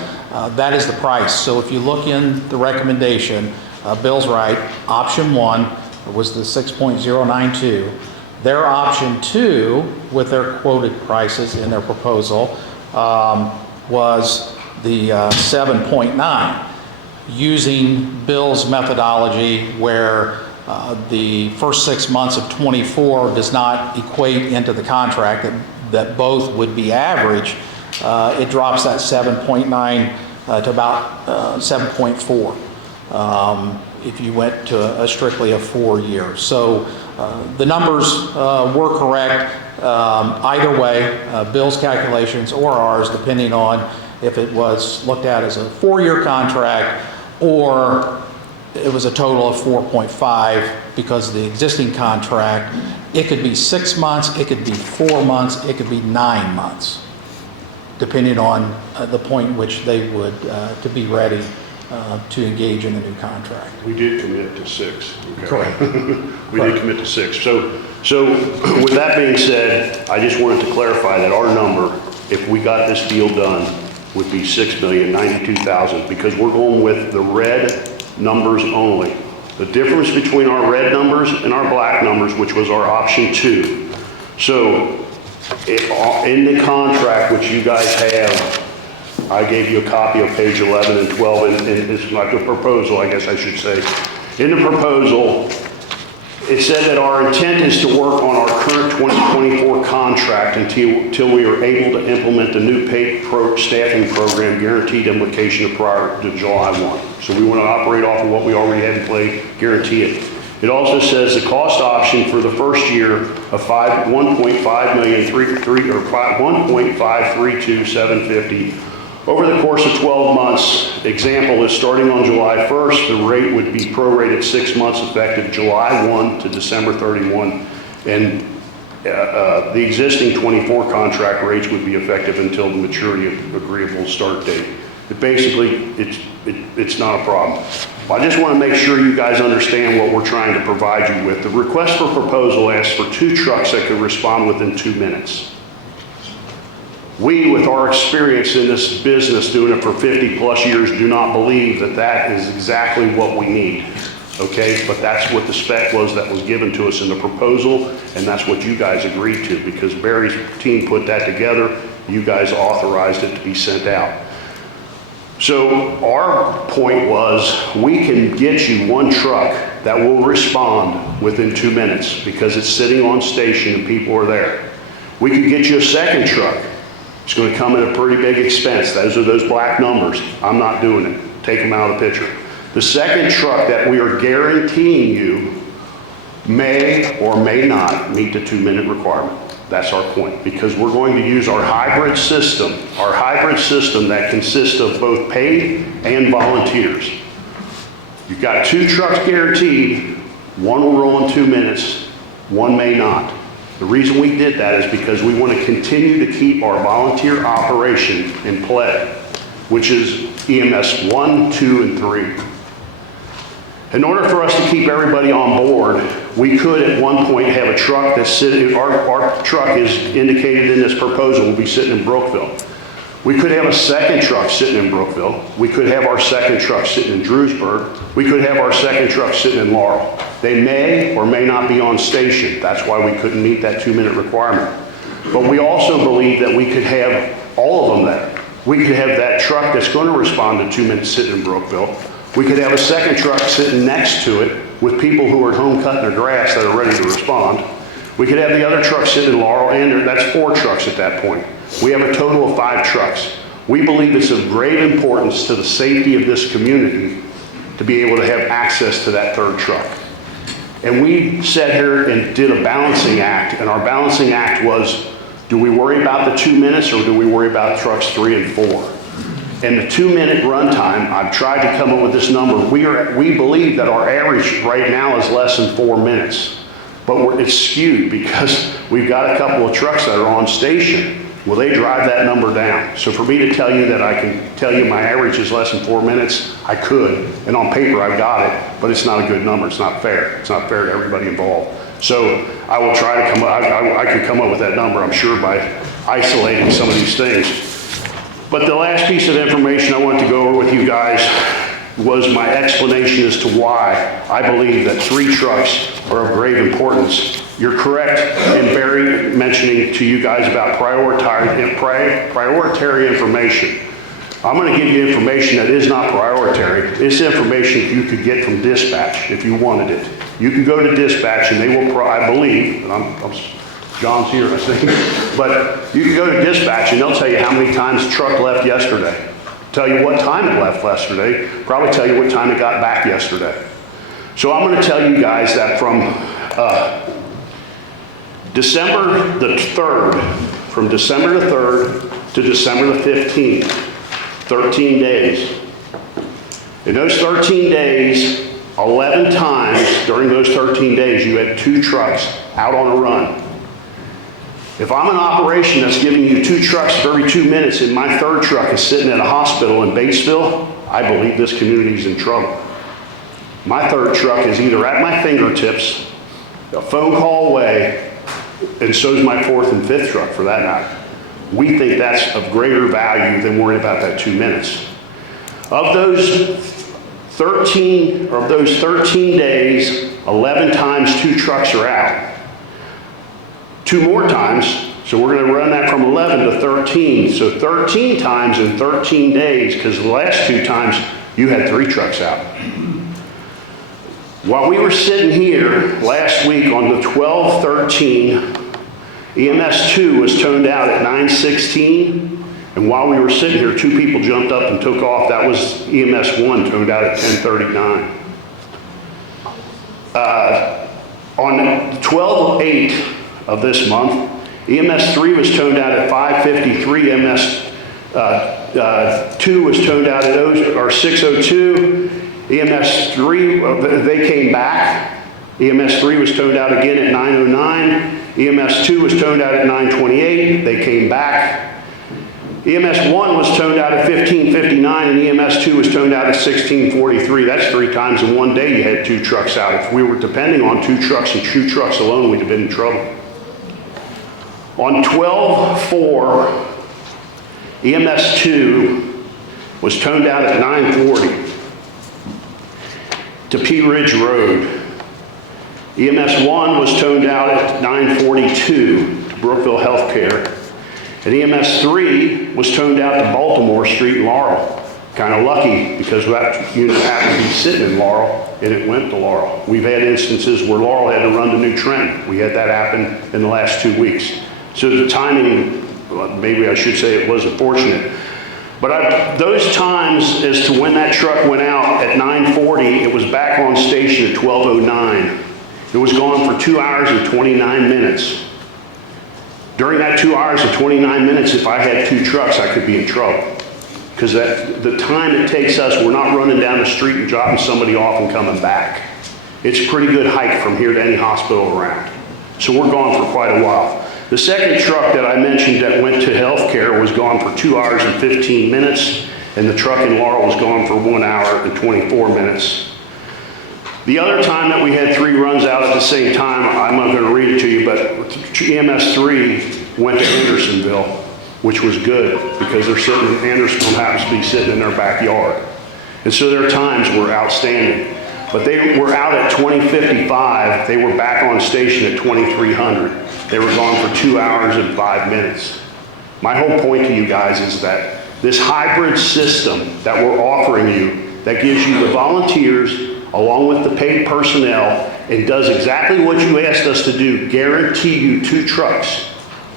That is the price. So if you look in the recommendation, Bill's right, option 1 was the 6.092. Their option 2, with their quoted prices in their proposal, was the 7.9, using Bill's methodology where the first 6 months of 24 does not equate into the contract, that both would be average. It drops that 7.9 to about 7.4 if you went to strictly a 4-year. So the numbers were correct either way, Bill's calculations or ours, depending on if it was looked at as a 4-year contract or it was a total of 4.5, because of the existing contract. It could be 6 months, it could be 4 months, it could be 9 months, depending on the point in which they would to be ready to engage in the new contract. We did commit to 6. Okay. Correct. We did commit to 6. So with that being said, I just wanted to clarify that our number, if we got this deal done, would be $6,092,000, because we're going with the red numbers only. The difference between our red numbers and our black numbers, which was our option 2. So in the contract, which you guys have, I gave you a copy of page 11 and 12, and it's like a proposal, I guess I should say. In the proposal, it said that our intent is to work on our current 2024 contract until we are able to implement the new paid staffing program, guaranteed implementation prior to July 1. So we want to operate off of what we already have in play, guarantee it. It also says the cost option for the first year of $1.532,750 over the course of 12 months. Example is starting on July 1st, the rate would be prorated 6 months effective July 1 to December 31, and the existing 24 contract rates would be effective until the maturity of agreeable start date. It's not a problem. I just want to make sure you guys understand what we're trying to provide you with. The request for proposal asks for 2 trucks that could respond within 2 minutes. We, with our experience in this business, doing it for 50-plus years, do not believe that that is exactly what we need, okay? But that's what the spec was that was given to us in the proposal, and that's what you guys agreed to, because Barry's team put that together, you guys authorized it to be sent out. So our point was, we can get you one truck that will respond within 2 minutes, because it's sitting on station and people are there. We could get you a second truck. It's going to come at a pretty big expense. Those are those black numbers. I'm not doing it. Take them out of the picture. The second truck that we are guaranteeing you may or may not meet the 2-minute requirement. That's our point, because we're going to use our hybrid system that consists of both paid and volunteers. You've got 2 trucks guaranteed. One will roll in 2 minutes, one may not. The reason we did that is because we want to continue to keep our volunteer operation in play, which is EMS 1, 2, and 3. In order for us to keep everybody on board, we could at one point have a truck that's sitting, our truck is indicated in this proposal, will be sitting in Brookville. We could have a second truck sitting in Brookville. We could have our second truck sitting in Drewsburg. We could have our second truck sitting in Laurel. They may or may not be on station. That's why we couldn't meet that 2-minute requirement. But we also believe that we could have all of them there. We could have that truck that's going to respond in 2 minutes sitting in Brookville. We could have a second truck sitting next to it with people who are at home cutting their grass that are ready to respond. We could have the other truck sitting in Laurel, and that's 4 trucks at that point. We have a total of 5 trucks. We believe it's of great importance to the safety of this community to be able to have access to that 3rd truck. And we sat here and did a balancing act, and our balancing act was, do we worry about the 2 minutes or do we worry about trucks 3 and 4? And the 2-minute runtime, I've tried to come up with this number. We believe that our average right now is less than 4 minutes, but it's skewed because we've got a couple of trucks that are on station. Well, they drive that number down. So for me to tell you that I can tell you my average is less than 4 minutes, I could, and on paper I've got it, but it's not a good number. It's not fair. It's not fair to everybody involved. So I will try to come up, I could come up with that number, I'm sure, by isolating some of these things. But the last piece of information I want to go over with you guys was my explanation as to why I believe that 3 trucks are of great importance. You're correct in Barry mentioning to you guys about prioritary information. I'm going to give you information that is not prioritary. It's information you could get from dispatch if you wanted it. You can go to dispatch and they will, I believe, and John's here, I think, but you can go to dispatch and they'll tell you how many times the truck left yesterday. Tell you what time it left yesterday, probably tell you what time it got back yesterday. So I'm going to tell you guys that from December the 3rd, from December the 3rd to December the 15th, 13 days. In those 13 days, 11 times during those 13 days, you had 2 trucks out on a run. If I'm an operation that's giving you 2 trucks for every 2 minutes and my 3rd truck is sitting at a hospital in Batesville, I believe this community is in trouble. My 3rd truck is either at my fingertips, a phone call away, and so is my 4th and 5th truck for that matter. We think that's of greater value than worrying about that 2 minutes. Of those 13 days, 11 times 2 trucks are out. 2 more times, so we're going to run that from 11 to 13. So 13 times in 13 days, because the last 2 times you had 3 trucks out. While we were sitting here last week on the 12/13, EMS 2 was toned out at 9:16, and while we were sitting here, 2 people jumped up and took off. That was EMS 1 toned out at 10:39. On 12/8 of this month, EMS 3 was toned out at 5:53. EMS 2 was toned out at 6:02. EMS 3, they came back. EMS 3 was toned out again at 9:09. EMS 2 was toned out at 9:28. They came back. EMS 1 was toned out at 15:59, and EMS 2 was toned out at 16:43. That's 3 times in one day you had 2 trucks out. If we were depending on 2 trucks and 2 trucks alone, we'd have been in trouble. On 12/4 EMS 2 was toned out at 9:40 to Pea Ridge Road. EMS 1 was toned out at 9:42 to Brookville Healthcare. And EMS 3 was toned out to Baltimore Street in Laurel. Kind of lucky because that unit happened to be sitting in Laurel and it went to Laurel. We've had instances where Laurel had to run to New Trent. We had that happen in the last 2 weeks. So the timing, well, maybe I should say it wasn't fortunate. But those times as to when that truck went out at 9:40, it was back on station at 12:09. It was gone for 2 hours and 29 minutes. During that 2 hours and 29 minutes, if I had 2 trucks, I could be in trouble. Because the time it takes us, we're not running down the street and dropping somebody off and coming back. It's a pretty good hike from here to any hospital around. So we're gone for quite a while. The second truck that I mentioned that went to healthcare was gone for 2 hours and 15 minutes, and the truck in Laurel was gone for 1 hour and 24 minutes. The other time that we had 3 runs out at the same time, I'm not going to read it to you, but EMS 3 went to Andersonville, which was good because they're sitting in Andersonville, happens to be sitting in their backyard. And so their times were outstanding. But they were out at 20:55, they were back on station at 2300. They were gone for 2 hours and 5 minutes. My whole point to you guys is that this hybrid system that we're offering you, that gives you the volunteers along with the paid personnel and does exactly what you asked us to do, guarantee you 2 trucks.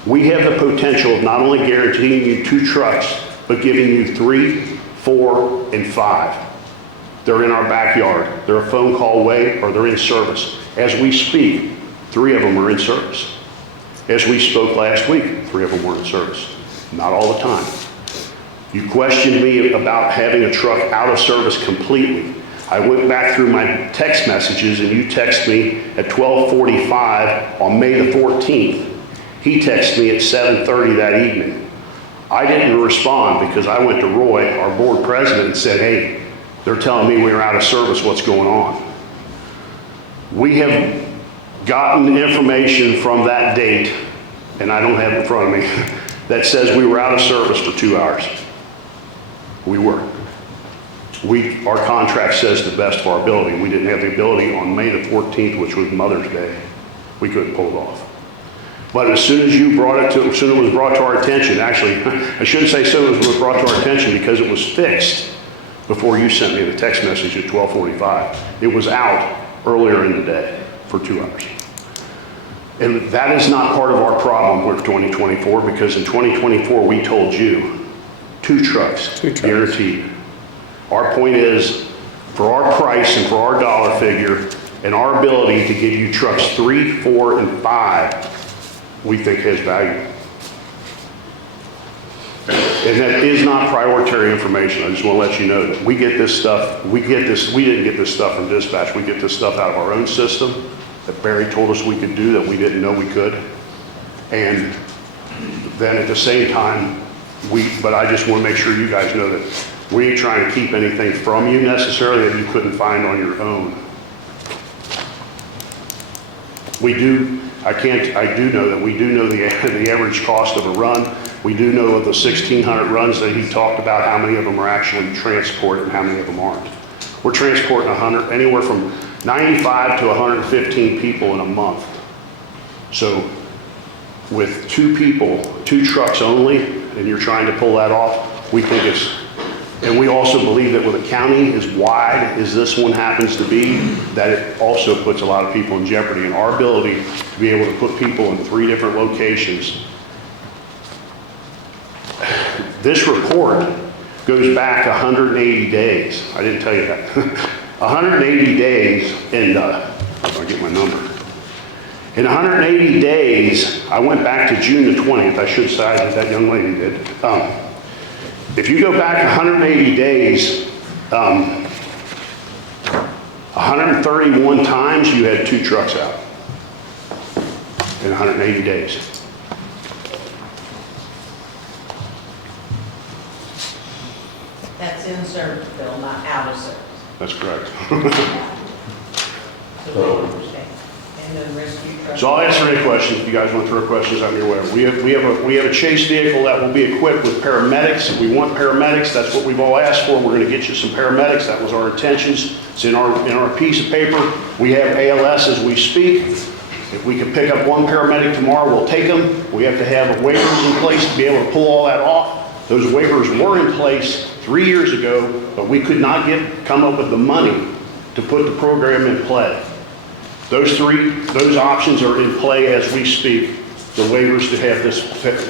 We have the potential of not only guaranteeing you 2 trucks, but giving you 3, 4, and 5. They're in our backyard. They're a phone call away or they're in service. As we speak, 3 of them are in service. As we spoke last week, 3 of them were in service. Not all the time. You questioned me about having a truck out of service completely. I went back through my text messages and you texted me at 12:45 on May the 14th. He texted me at 7:30 that evening. I didn't respond because I went to Roy, our board president, and said, hey, they're telling me we're out of service, what's going on? We have gotten information from that date, and I don't have it in front of me, that says we were out of service for 2 hours. We were. Our contract says the best of our ability. We didn't have the ability on May the 14th, which was Mother's Day. We couldn't pull it off. But as soon as it was brought to our attention, actually, I shouldn't say soon as it was brought to our attention because it was fixed before you sent me the text message at 12:45. It was out earlier in the day for 2 hours. And that is not part of our problem with 2024 because in 2024 we told you 2 trucks, guaranteed. Our point is, for our price and for our dollar figure and our ability to give you trucks 3, 4, and 5, we think has value. And that is not priority information. I just want to let you know that we get this stuff, we didn't get this stuff from dispatch. We get this stuff out of our own system that Barry told us we could do that we didn't know we could. And then at the same time, but I just want to make sure you guys know that we ain't trying to keep anything from you necessarily that you couldn't find on your own. I do know that we do know the average cost of a run. We do know of the 1,600 runs that he talked about, how many of them are actually transported and how many of them aren't. We're transporting anywhere from 95 to 115 people in a month. So with 2 people, 2 trucks only, and you're trying to pull that off, we think it's, and we also believe that with a county as wide as this one happens to be, that it also puts a lot of people in jeopardy. And our ability to be able to put people in 3 different locations. This report goes back 180 days. I didn't tell you that. 180 days, and if I get my number. In 180 days, I went back to June the 20th. I should say that young lady did. If you go back 180 days, 131 times you had 2 trucks out in 180 days. That's in service, Bill, not out of service. That's correct. So we understand. and the rescue truck. So I'll answer any questions, if you guys want to throw questions out your way. We have a chase vehicle that will be equipped with paramedics. If we want paramedics, that's what we've all asked for. We're gonna get you some paramedics. That was our intentions. It's in our piece of paper. We have ALS as we speak. If we can pick up one paramedic tomorrow, we'll take them. We have to have waivers in place to be able to pull all that off. Those waivers were in place 3 years ago, but we could not come up with the money to put the program in play. Those options are in play as we speak. The waivers to have this,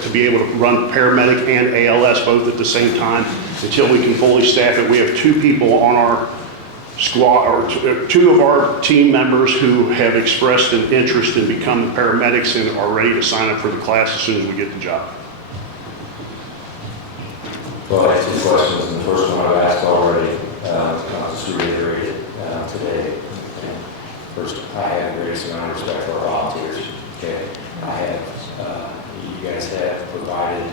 to be able to run paramedic and ALS both at the same time until we can fully staff it. We have 2 people on our squad, or 2 of our team members who have expressed an interest in becoming paramedics and are ready to sign up for the class as soon as we get the job. Well, I have 2 questions, and the first one I've asked already, I'll just reiterate it today. First, I have the greatest amount of respect for our volunteers. Okay, you guys have provided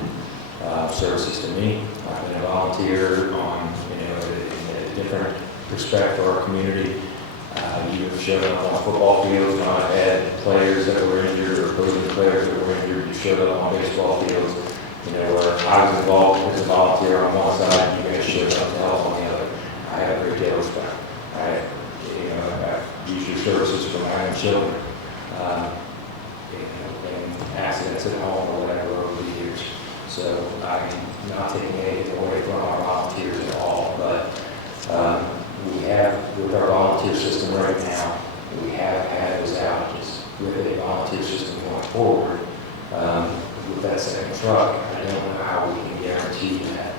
services to me. I've been a volunteer on, in a different respect for our community. You have shown up on football fields when I've had players that were injured or opposing players that were injured. You showed up on baseball fields, where I was involved as a volunteer on one side, you guys showed up to help on the other. I have a great deal of respect. I've used your services for my own children, and accidents at home or whatever over the years. So I'm not taking anything away from our volunteers at all, but we have, with our volunteer system right now, we have had those outages. With a volunteer system going forward, with that second truck, I don't know how we can guarantee that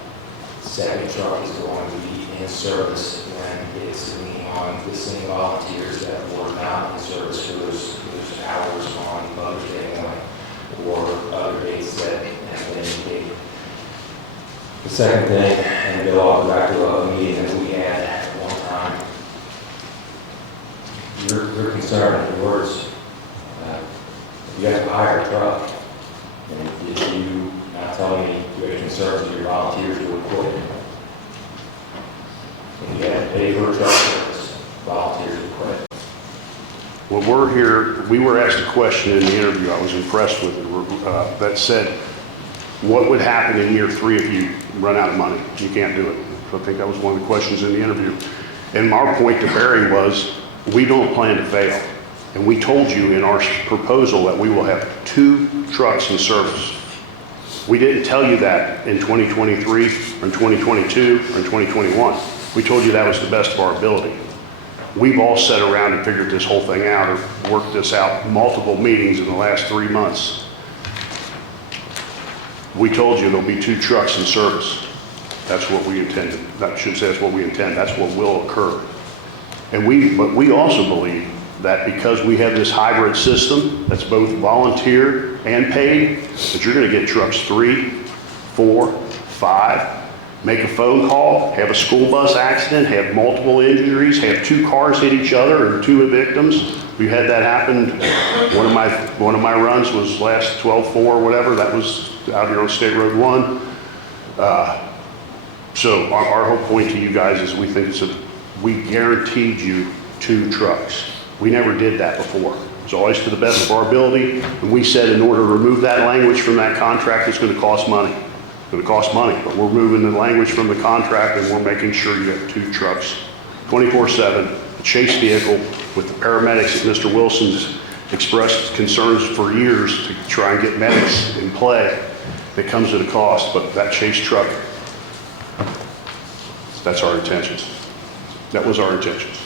second truck is going to be in service when it's leaning on the same volunteers that were not in service for those hours on Mother's Day morning or other dates that have been indicated. The second thing, and Bill, I'll go back to a meeting that we had at one time. You're concerned in your words. You have to hire a truck. And did you not tell me you had concerns that your volunteers would quit? And you had to pay for a truck service, volunteers would quit. Well, we're here, we were asked a question in the interview, I was impressed with it, that said, what would happen in year 3 if you run out of money? You can't do it. So I think that was one of the questions in the interview. And our point to Barry was, we don't plan to fail. And we told you in our proposal that we will have 2 trucks in service. We didn't tell you that in 2023 or in 2022 or in 2021. We told you that was the best of our ability. We've all sat around and figured this whole thing out or worked this out multiple meetings in the last 3 months. We told you there'll be 2 trucks in service. That's what we intended. That should say that's what we intend. That's what will occur. But we also believe that because we have this hybrid system that's both volunteer and paid, that you're going to get trucks 3, 4, 5, make a phone call, have a school bus accident, have multiple injuries, have 2 cars hit each other and 2 victims. We've had that happen. One of my runs was last 12/4, whatever. That was out here on State Road 1. So our whole point to you guys is we think we guaranteed you 2 trucks. We never did that before. It was always to the best of our ability. And we said in order to remove that language from that contract, it's going to cost money. It's going to cost money, but we're moving the language from the contract and we're making sure you have 2 trucks, 24/7, a chase vehicle with the paramedics that Mr. Wilson's expressed concerns for years to try and get medics in play. It comes at a cost, but that chase truck, that's our intentions. That was our intentions.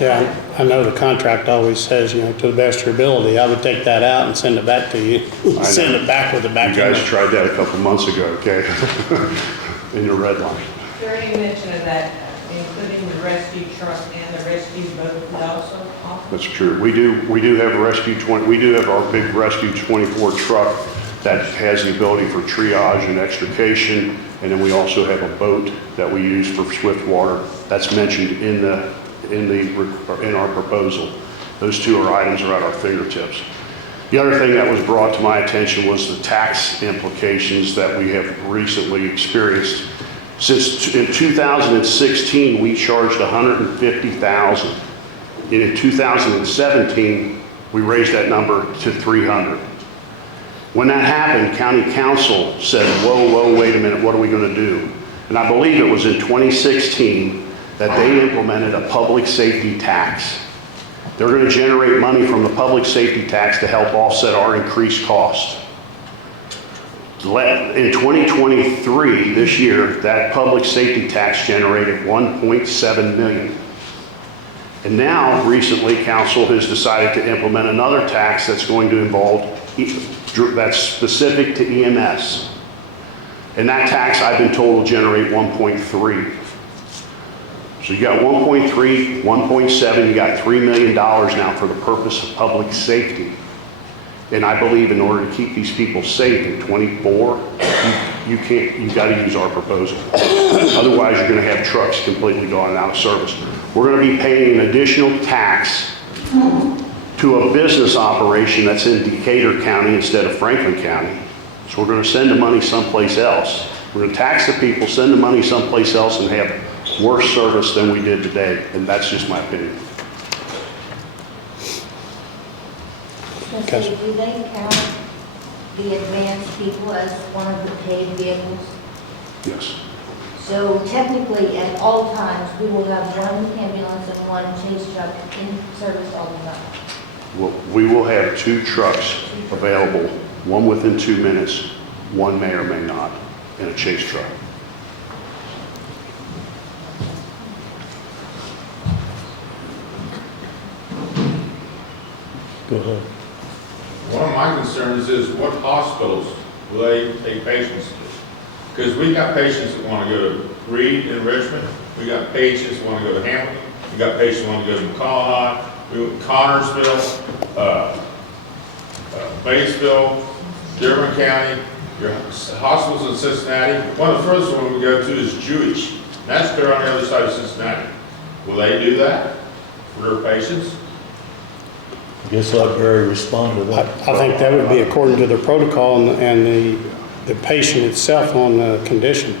Yeah, I know the contract always says, to the best of your ability. I would take that out and send it back to you. Send it back with the back. You guys tried that a couple months ago, okay? In your red line. Gary, you mentioned that including the rescue truck and the rescue boat would also offer? That's true. We do have we do have our big Rescue 24 truck that has the ability for triage and extrication, and then we also have a boat that we use for swift water. That's mentioned in our proposal. Those 2 items are at our fingertips. The other thing that was brought to my attention was the tax implications that we have recently experienced. Since in 2016, we charged $150,000 And in 2017, we raised that number to 300. When that happened, county council said, whoa, wait a minute, what are we going to do? And I believe it was in 2016 that they implemented a public safety tax. They're going to generate money from the public safety tax to help offset our increased cost. In 2023, this year, that public safety tax generated $1.7 million. And now, recently, council has decided to implement another tax that's going to involve, that's specific to EMS. And that tax, I've been told, will generate 1.3. So you got 1.3, 1.7, you got $3 million now for the purpose of public safety. And I believe in order to keep these people safe in '24, you've got to use our proposal. Otherwise, you're going to have trucks completely going out of service. We're going to be paying an additional tax to a business operation that's in Decatur County instead of Franklin County. So we're going to send the money someplace else. We're going to tax the people, send the money someplace else, and have worse service than we did today. And that's just my opinion. So do they count the advanced people as one of the paid vehicles? Yes. So technically, at all times, we will have one ambulance and one chase truck in service all the time. Well, we will have 2 trucks available, one within 2 minutes, one may or may not, and a chase truck. Go ahead. One of my concerns is what hospitals will they take patients to? Because we got patients that want to go to Reed in Richmond, we got patients that want to go to Hamilton, we got patients that want to go to McCall, Connorsville, Batesville, Dearborn County, your hospitals in Cincinnati. One of the first ones we go to is Jewish. That's there on the other side of Cincinnati. Will they do that for their patients? I guess let Barry respond to that. I think that would be according to the protocol and the patient itself on the condition.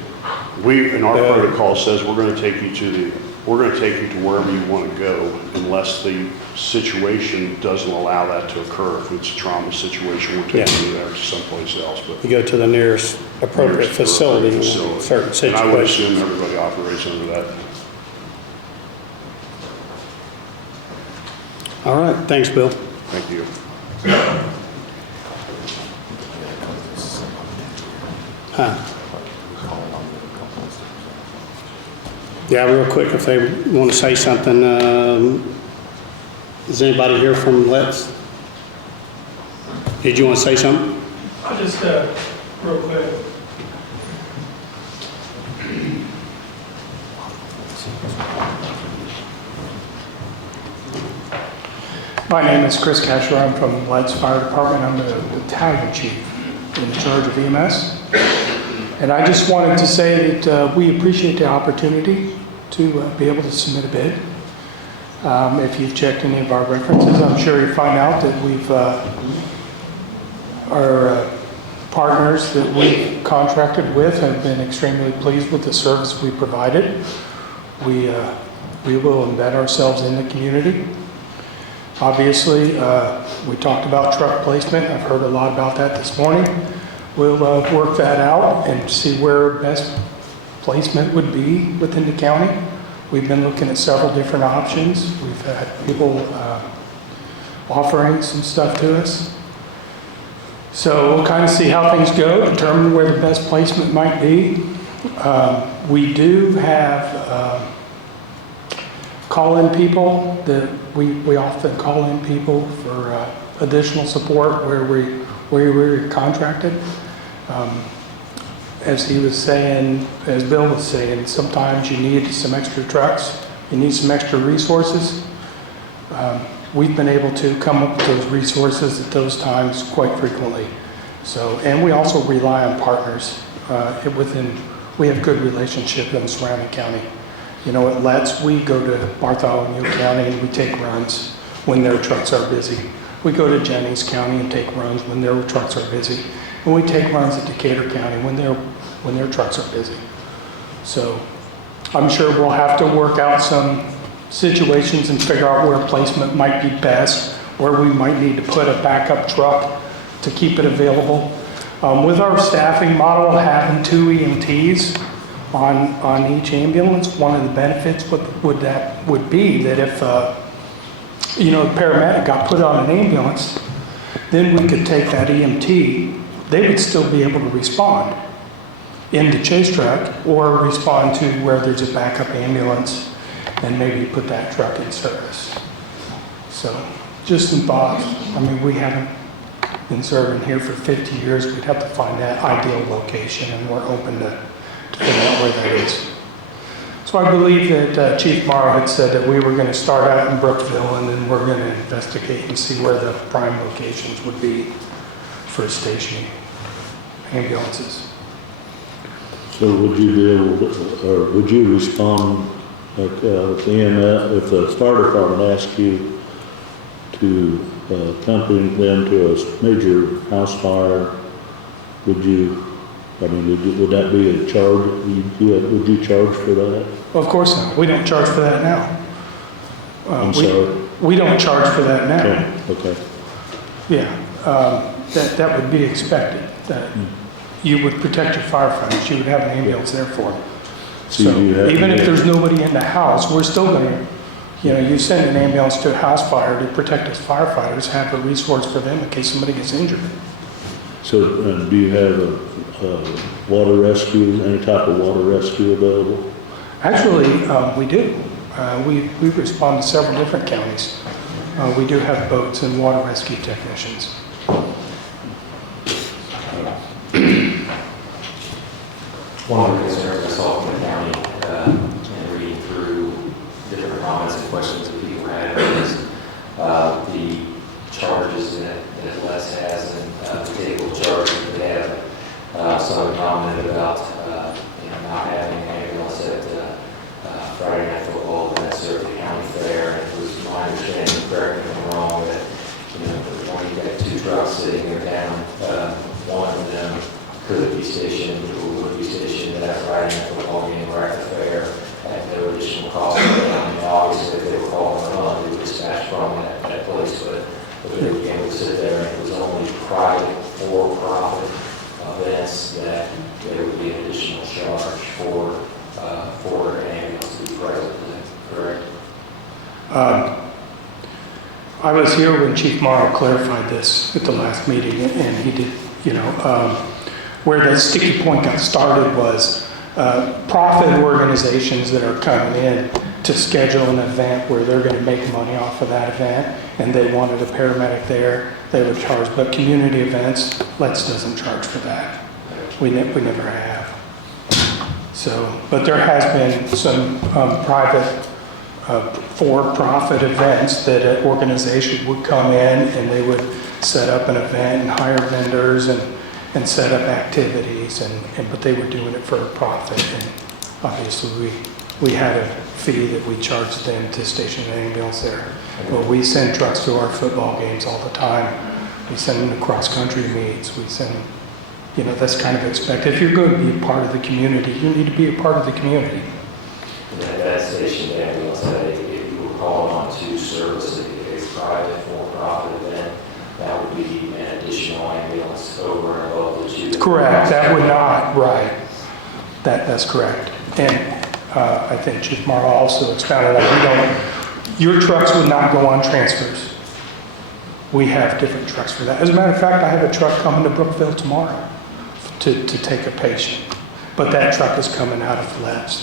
In our protocol says we're going to take you to wherever you want to go unless the situation doesn't allow that to occur. If it's a trauma situation, we're taking you there to someplace else. But You go to the nearest appropriate facility in a certain And I would situation. assume everybody operates under that. All right, thanks, Bill. Thank you. Huh. Yeah, real quick, if they want to say something, is anybody here from Let's? Did you want to say something? I just, real quick. My name is Chris Casher. I'm from Let's Fire Department. I'm the battalion chief in charge of EMS. And I just wanted to say that we appreciate the opportunity to be able to submit a bid. If you've checked any of our references, I'm sure you find out that we've our partners that we've contracted with have been extremely pleased with the service we provided. We will embed ourselves in the community. Obviously, we talked about truck placement. I've heard a lot about that this morning. We'll work that out and see where best placement would be within the county. We've been looking at several different options. We've had people offering some stuff to us. So we'll kind of see how things go, determine where the best placement might be. We do have call-in people that we often call in people for additional support where we're contracted. As he was saying, as Bill was saying, sometimes you need some extra trucks, you need some extra resources. We've been able to come up with those resources at those times quite frequently. So, and we also rely on partners we have good relationship in the surrounding county. You know, at Let's, we go to Bartholomew County and we take runs when their trucks are busy. We go to Jennings County and take runs when their trucks are busy. And we take runs at Decatur County when their trucks are busy. So I'm sure we'll have to work out some situations and figure out where placement might be best, where we might need to put a backup truck to keep it available. With our staffing model, having 2 EMTs on each ambulance, one of the benefits would be that if a paramedic got put on an ambulance, then we could take that EMT, they would still be able to respond in the chase truck or respond to where there's a backup ambulance and maybe put that truck in service. So just some thoughts. I mean, we haven't been serving here for 50 years. We'd have to find that ideal location, and we're open to figure out where that is. So I believe that Chief Morrow had said that we were going to start out in Brookville, and then we're going to investigate and see where the prime locations would be for stationing ambulances. So would you be able to, or would you respond, like, if the fire department asked you to accompany them to a major house fire, would that be a charge? Would you charge for that? Well, of course not. We don't charge for that now. I'm sorry? We don't charge for that now. Yeah, okay. Yeah, that would be expected. That you would protect your firefighters. You would have an ambulance there for them. So even if there's nobody in the house, we're still going to, you send an ambulance to a house fire to protect us firefighters, have a resource for them in case somebody gets injured. So do you have a water rescue, any type of water rescue available? Actually, we do. We respond to several different counties. We do have boats and water rescue technicians. One of the concerns I saw from the county, and reading through different comments and questions that people had, was the charges that Les has and the vehicle charges that they have. Someone commented about not having an ambulance at Friday Night Football, and that's at the county fair. And it was my understanding, correct me if I'm wrong, that when you've got 2 trucks sitting there down, one of them could be stationed or would be stationed at a Friday Night Football game or at the fair at no additional cost to the county. Obviously, if they were calling a run, they would dispatch from that place, but they would be able to sit there, and it was only private for-profit events that there would be an additional charge for an ambulance to be present. Is that correct? I was here when Chief Morrow clarified this at the last meeting, and he did, where the sticky point got started was profit organizations that are coming in to schedule an event where they're going to make money off of that event, and they wanted a paramedic there, they would charge. But community events, Let's doesn't charge for that. We never have. So, but there has been some private for-profit events that an organization would come in and they would set up an event and hire vendors and set up activities, but they were doing it for a profit. And obviously we had a fee that we charged them to station an ambulance there. But we send trucks to our football games all the time. We send them to cross-country meets. We send them, that's kind of expected. If you're going to be a part of the community, you need to be a part of the community. That station ambulance, if you were called on to service a private for-profit event, that would be an additional ambulance over and above the 2. Correct. That would not, right. That's correct. And I think Chief Morrow also expounded on, your trucks would not go on transfers. We have different trucks for that. As a matter of fact, I have a truck coming to Brookville tomorrow to take a patient. But that truck is coming out of Fletch.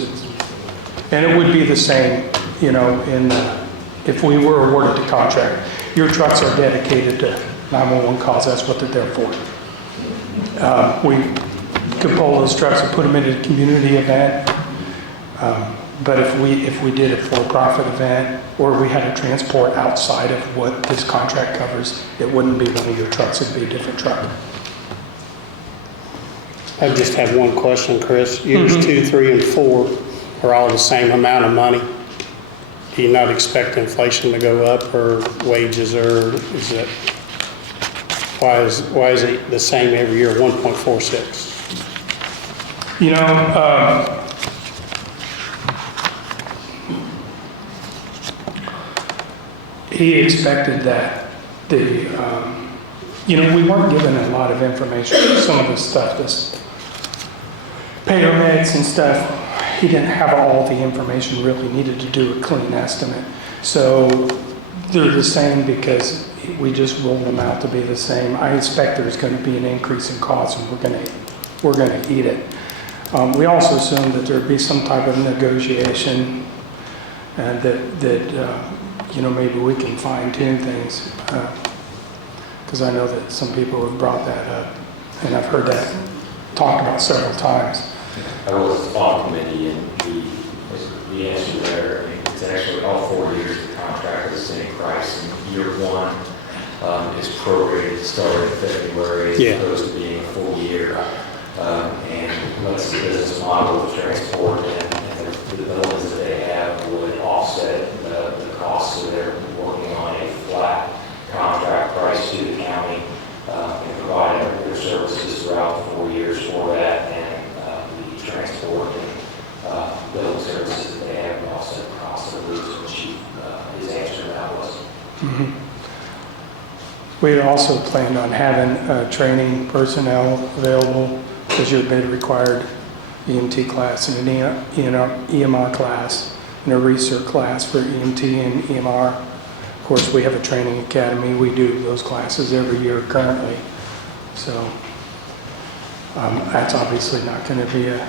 And it would be the same, if we were awarded the contract. Your trucks are dedicated to 911 calls. That's what they're there for. We could pull those trucks and put them into a community event. But if we did a for-profit event or we had to transport outside of what this contract covers, it wouldn't be one of your trucks. It'd be a different truck. I just have one question, Chris. Years 2, 3, and 4 are all the same amount of money. Do you not expect inflation to go up, or wages, or is it, why is it the same every year, 1.46? he expected that we weren't given a lot of information. Some of the stuff, this paramedics and stuff, he didn't have all the information really needed to do a clean estimate. So they're the same because we just rolled them out to be the same. I expect there's going to be an increase in cost, and we're going to eat it. We also assumed that there'd be some type of negotiation, and that maybe we can fine tune things. Because I know that some people have brought that up, and I've heard that talked about several times. I was on committee, and the answer there, I mean, it's actually all 4 years of the contract at the same price. And year one is prorated, starting in February, as opposed to being a full year. And let's see, business model of transport and the buildings that they have would offset the costs. So they're working on a flat contract price to the county and providing their services throughout the 4 years for that. And the transport and building services that they have will offset the cost of the routes, which his answer to that was. Mm-hmm. We had also planned on having training personnel available, because your bid required EMT class and an EMR class and a research class for EMT and EMR. Of course, we have a training academy. We do those classes every year currently. So that's obviously not going to be a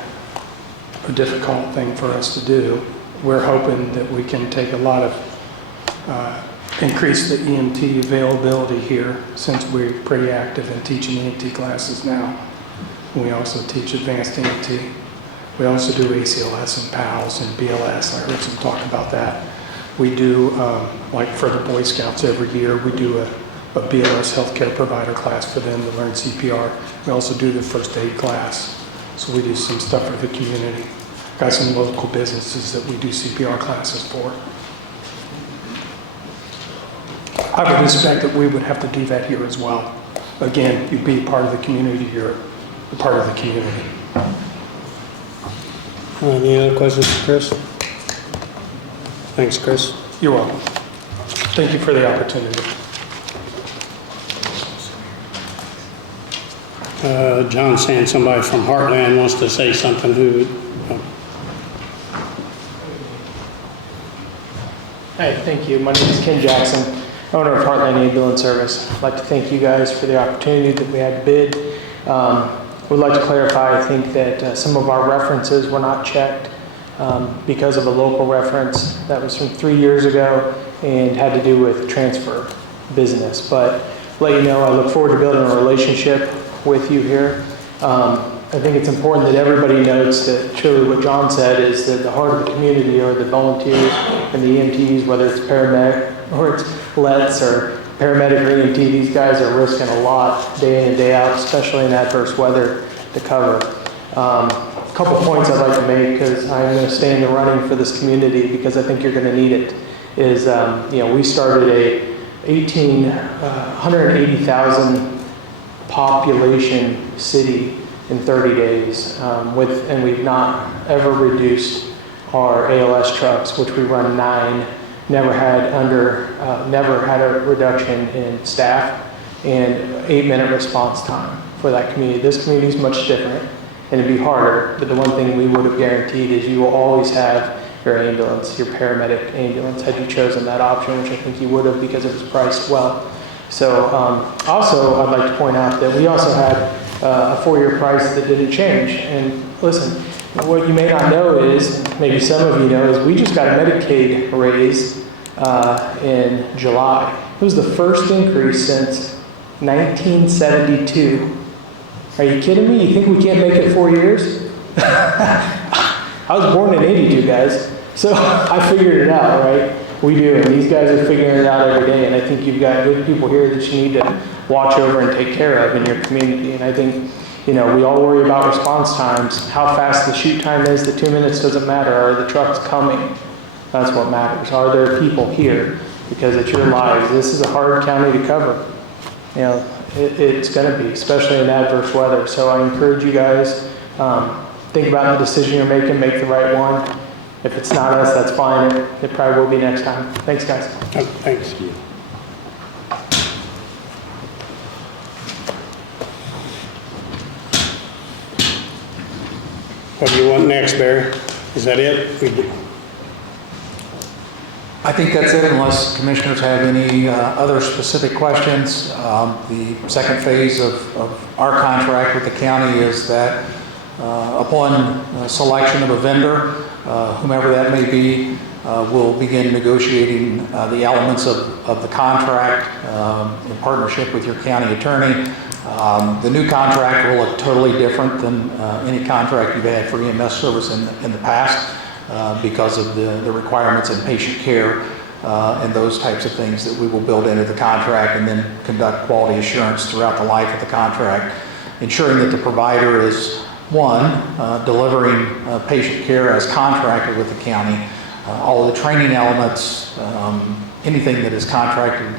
difficult thing for us to do. We're hoping that we can take a lot of increase the EMT availability here, since we're pretty active in teaching EMT classes now. We also teach advanced EMT. We also do ACLS and PALS and BLS. I heard some talk about that. We do, like for the Boy Scouts every year, we do a BLS healthcare provider class for them to learn CPR. We also do the first aid class. So we do some stuff for the community. Got some local businesses that we do CPR classes for. I would expect that we would have to do that here as well. Again, you'd be part of the community, you're a part of the community. Any other questions for Chris? Thanks, Chris. You're welcome. Thank you for the opportunity. John's saying somebody from Heartland wants to say something. Hi, thank you. My name is Ken Jackson, owner of Heartland Ambulance Service. I'd like to thank you guys for the opportunity that we had to bid. We'd like to clarify, I think that some of our references were not checked because of a local reference that was from 3 years ago and had to do with transfer business. But let you know, I look forward to building a relationship with you here. I think it's important that everybody notes that truly what John said is that the heart of the community are the volunteers and the EMTs, whether it's paramedic or it's LETs or paramedic or EMT. These guys are risking a lot day in and day out, especially in adverse weather, to cover. A couple points I'd like to make, because I'm going to stay in the running for this community because I think you're going to need it, is we started a 180,000 population city in 30 days, and we've not ever reduced our ALS trucks, which we run 9. Never had a reduction in staff and 8-minute response time for that community. This community is much different, and it'd be harder, but the one thing we would have guaranteed is you will always have your ambulance, your paramedic ambulance, had you chosen that option, which I think you would have because it was priced well. So also, I'd like to point out that we also had a 4-year price that didn't change. And listen, what you may not know is, maybe some of you know, is we just got a Medicaid raise in July. It was the first increase since 1972. Are you kidding me? You think we can't make it 4 years? I was born in 82, guys. So I figured it out, right? We do, and these guys are figuring it out every day, and I think you've got good people here that you need to watch over and take care of in your community. And I think, we all worry about response times, how fast the shoot time is. The 2 minutes doesn't matter. Are the trucks coming? That's what matters. Are there people here? Because it's your lives. This is a hard county to cover. It's going to be, especially in adverse weather. So I encourage you guys, think about the decision you're making, make the right one. If it's not us, that's fine. It probably will be next time. Thanks, guys. Thanks. What do you want next, Barry? Is that it? I think that's it unless commissioners have any other specific questions. The second phase of our contract with the county is that upon selection of a vendor, whomever that may be, we'll begin negotiating the elements of the contract in partnership with your county attorney. The new contract will look totally different than any contract you've had for EMS service in the past because of the requirements in patient care and those types of things that we will build into the contract and then conduct quality assurance throughout the life of the contract, ensuring that the provider is, one, delivering patient care as contracted with the county, all of the training elements, anything that is contracted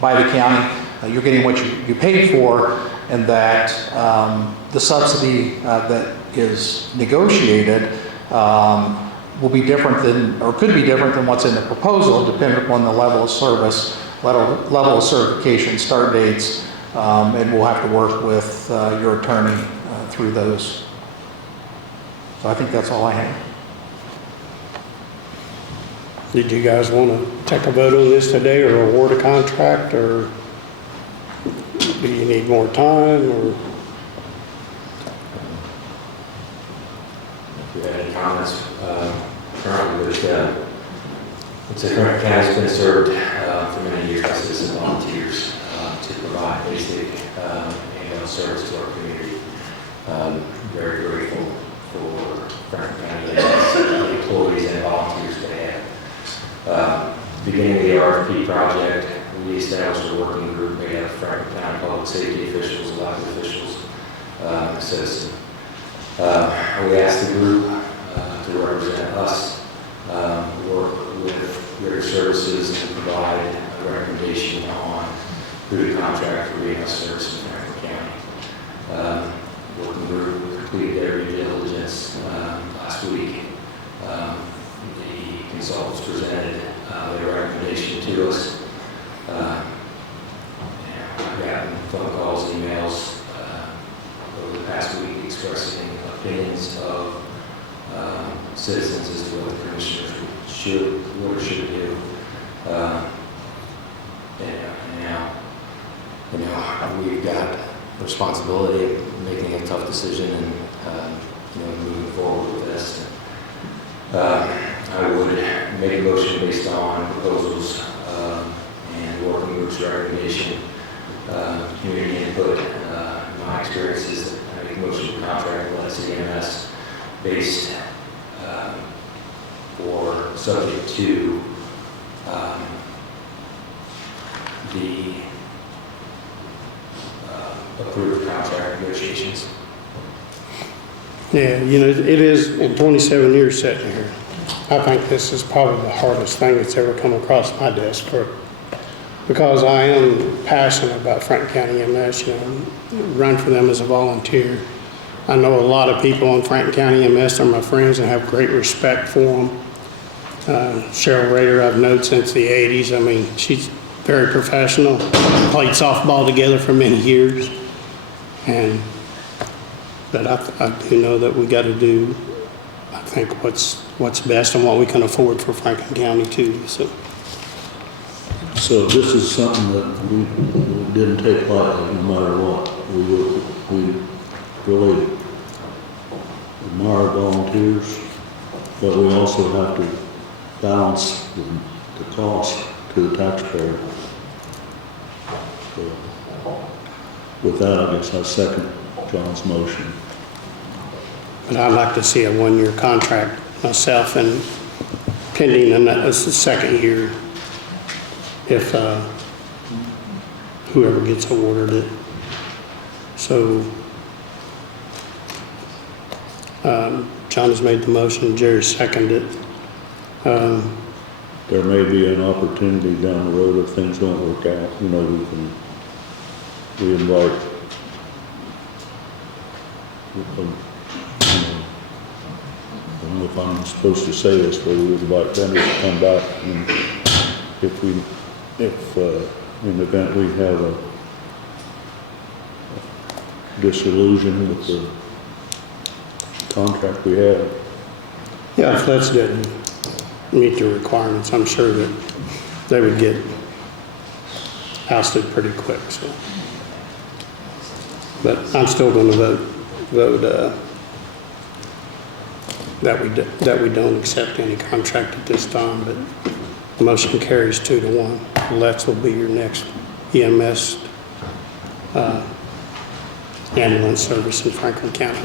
by the county, you're getting what you paid for, and that the subsidy that is negotiated will be different than, or could be different than what's in the proposal, depending upon the level of service, level of certification, start dates, and we'll have to work with your attorney through those. So I think that's all I have. Did you guys want to take a vote on this today or award a contract, or do you need more time, or? If you have any comments, currently with the current county's been served for many years by citizen volunteers to provide basic ambulance service to our community. Very grateful for Franklin County, the employees and volunteers they have. Beginning of the RFP project, we established a working group made up of Franklin County public safety officials, elected officials, and citizens. We asked the group to represent us, work with Ritter Services, and provide a recommendation on who to contract for EMS service in Franklin County. Working group completed their due diligence last week. The consultants presented their recommendation to us. I've gotten phone calls, emails over the past week expressing opinions of citizens as to what the commissioners should or should do. Now, we've got responsibility of making a tough decision and moving forward with this. I would make a motion based on proposals and working group's recommendation, community input. My experience is that I make a motion to contract with EMS based or subject to the approved contract negotiations. Yeah, it is, in 27 years sitting here, I think this is probably the hardest thing that's ever come across my desk because I am passionate about Franklin County EMS, run for them as a volunteer. I know a lot of people on Franklin County EMS are my friends and have great respect for them. Cheryl Rader I've known since the 80s. I mean, she's very professional, played softball together for many years. But I do know that we got to do, I think, what's best and what we can afford for Franklin County too. So this is something that we didn't take lightly, no matter what. We really admire volunteers, but we also have to balance the cost to the taxpayer. So with that, I guess I second John's motion. But I'd like to see a one-year contract myself, and pending the second year, if whoever gets awarded it. So John has made the motion, Jerry seconded it. There may be an opportunity down the road if things don't work out. We invite if I'm supposed to say this, but we would like vendors to come back and if in the event we have a disillusion with the contract we have. Yeah, if Let's didn't meet the requirements, I'm sure that they would get ousted pretty quick, so. But I'm still gonna vote that we don't accept any contract at this time, but the motion carries 2-1. Let's will be your next EMS ambulance service in Franklin County.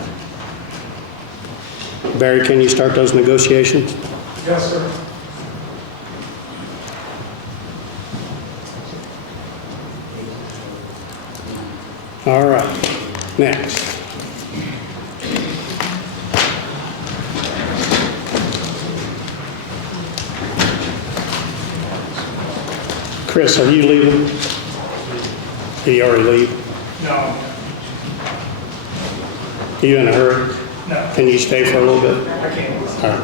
Barry, can you start those negotiations? Yes, sir. All right, next. Chris, are you leaving? Did you already leave? No. Are you in a hurry? No. Can you stay for a little bit? I can't. All right.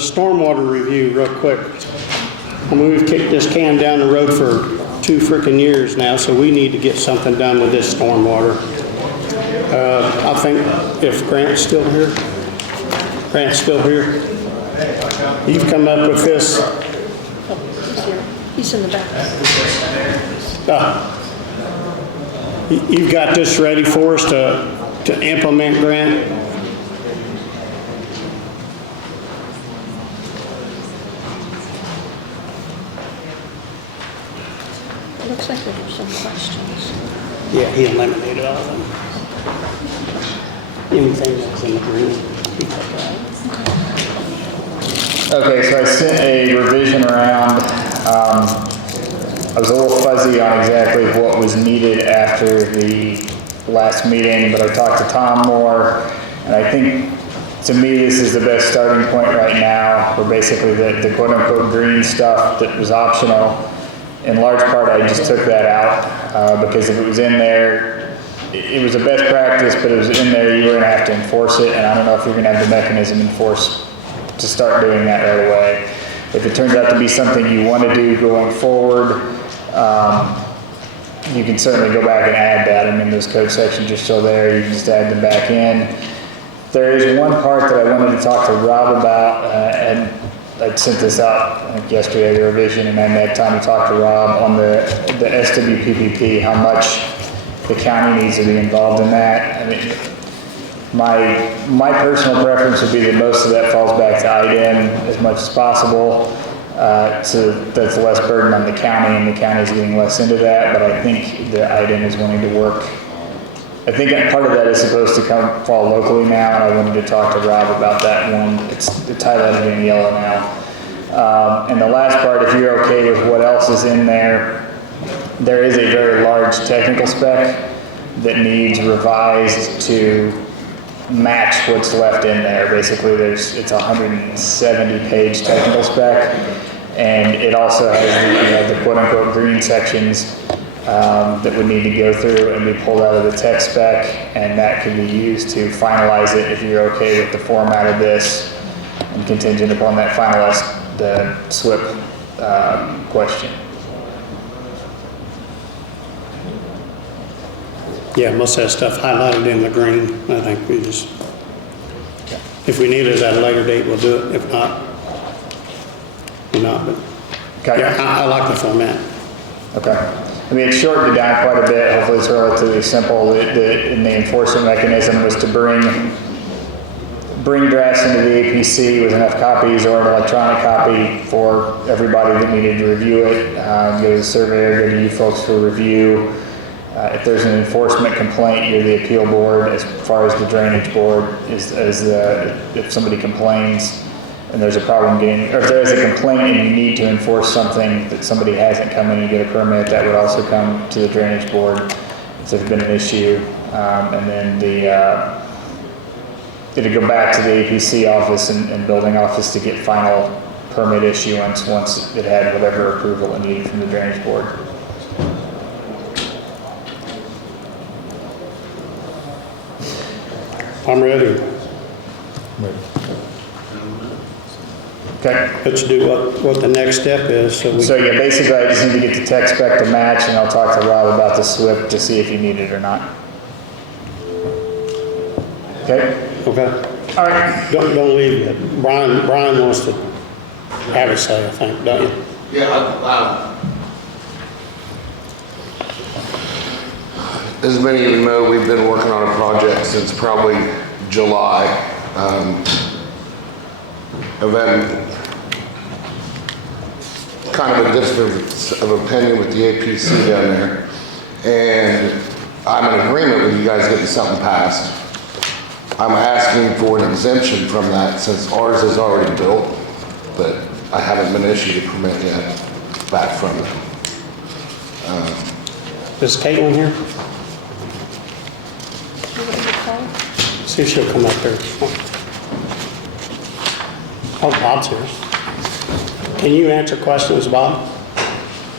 Stormwater review, real quick. I mean, we've kicked this can down the road for 2 frickin' years now, so we need to get something done with this stormwater. I think if Grant's still here, you've come up with this. Oh, he's here. He's in the back. You've got this ready for us to implement, Grant? It looks like there were some questions. Yeah, he eliminated all of them. Anything that's in the green, he took out. Okay, so I sent a revision around. I was a little fuzzy on exactly what was needed after the last meeting, but I talked to Tom more, and I think, to me, this is the best starting point right now, where basically the quote-unquote green stuff that was optional, in large part, I just took that out, because if it was in there, it was a best practice, but it was in there, you were gonna have to enforce it, and I don't know if you're gonna have the mechanism to start doing that right away. If it turns out to be something you want to do going forward, you can certainly go back and add that. I mean, those code sections are still there. You can just add them back in. There is one part that I wanted to talk to Rob about, and I sent this out, I think, yesterday, the revision, and I had time to talk to Rob on the SWPPP, how much the county needs to be involved in that. I mean, my personal preference would be that most of that falls back to IDEM as much as possible, so that's less burden on the county, and the county's getting less into that, but I think the IDEM is wanting to work. I think that part of that is supposed to fall locally now, and I wanted to talk to Rob about that one. It's highlighted in yellow now. And the last part, if you're okay with what else is in there, there is a very large technical spec that needs revised to match what's left in there. Basically, it's a 170-page technical spec, and it also has the quote-unquote green sections that would need to go through and be pulled out of the tech spec, and that can be used to finalize it if you're okay with the format of this, and contingent upon that the SWIP question. Yeah, most of that stuff highlighted in the green. I think we just, if we need it at a later date, we'll do it. If not, we're not, but Okay. yeah, I like the format. Okay. I mean, it's shortened it down quite a bit. Hopefully it's relatively simple. The enforcement mechanism was to bring drafts into the APC with enough copies or an electronic copy for everybody that needed to review it. Go to the surveyor, go to you folks for review. If there's an enforcement complaint, you're the appeal board. As far as the drainage board, if somebody complains and there's a problem or if there is a complaint and you need to enforce something that somebody hasn't come in and get a permit, that would also come to the drainage board if there's been an issue. And then it'd go back to the APC office and building office to get final permit issuance once it had whatever approval it needed from the drainage board. I'm ready. Okay. Let's do what the next step is, so we. So yeah, basically I just need to get the tech spec to match and I'll talk to Rob about the SWIP to see if you need it or not. Okay? Okay. All right. Don't leave yet. Brian wants to have a say, I think, don't you? Yeah, as many of you know, we've been working on a project since probably July. I've had kind of a difference of opinion with the APC down there. And I'm in agreement with you guys getting something passed. I'm asking for an exemption from that since ours is already built, but I haven't been issued a permit yet back from them. Is Caitlin here? See if she'll come up there. Oh, Bob's here. Can you answer questions, Bob?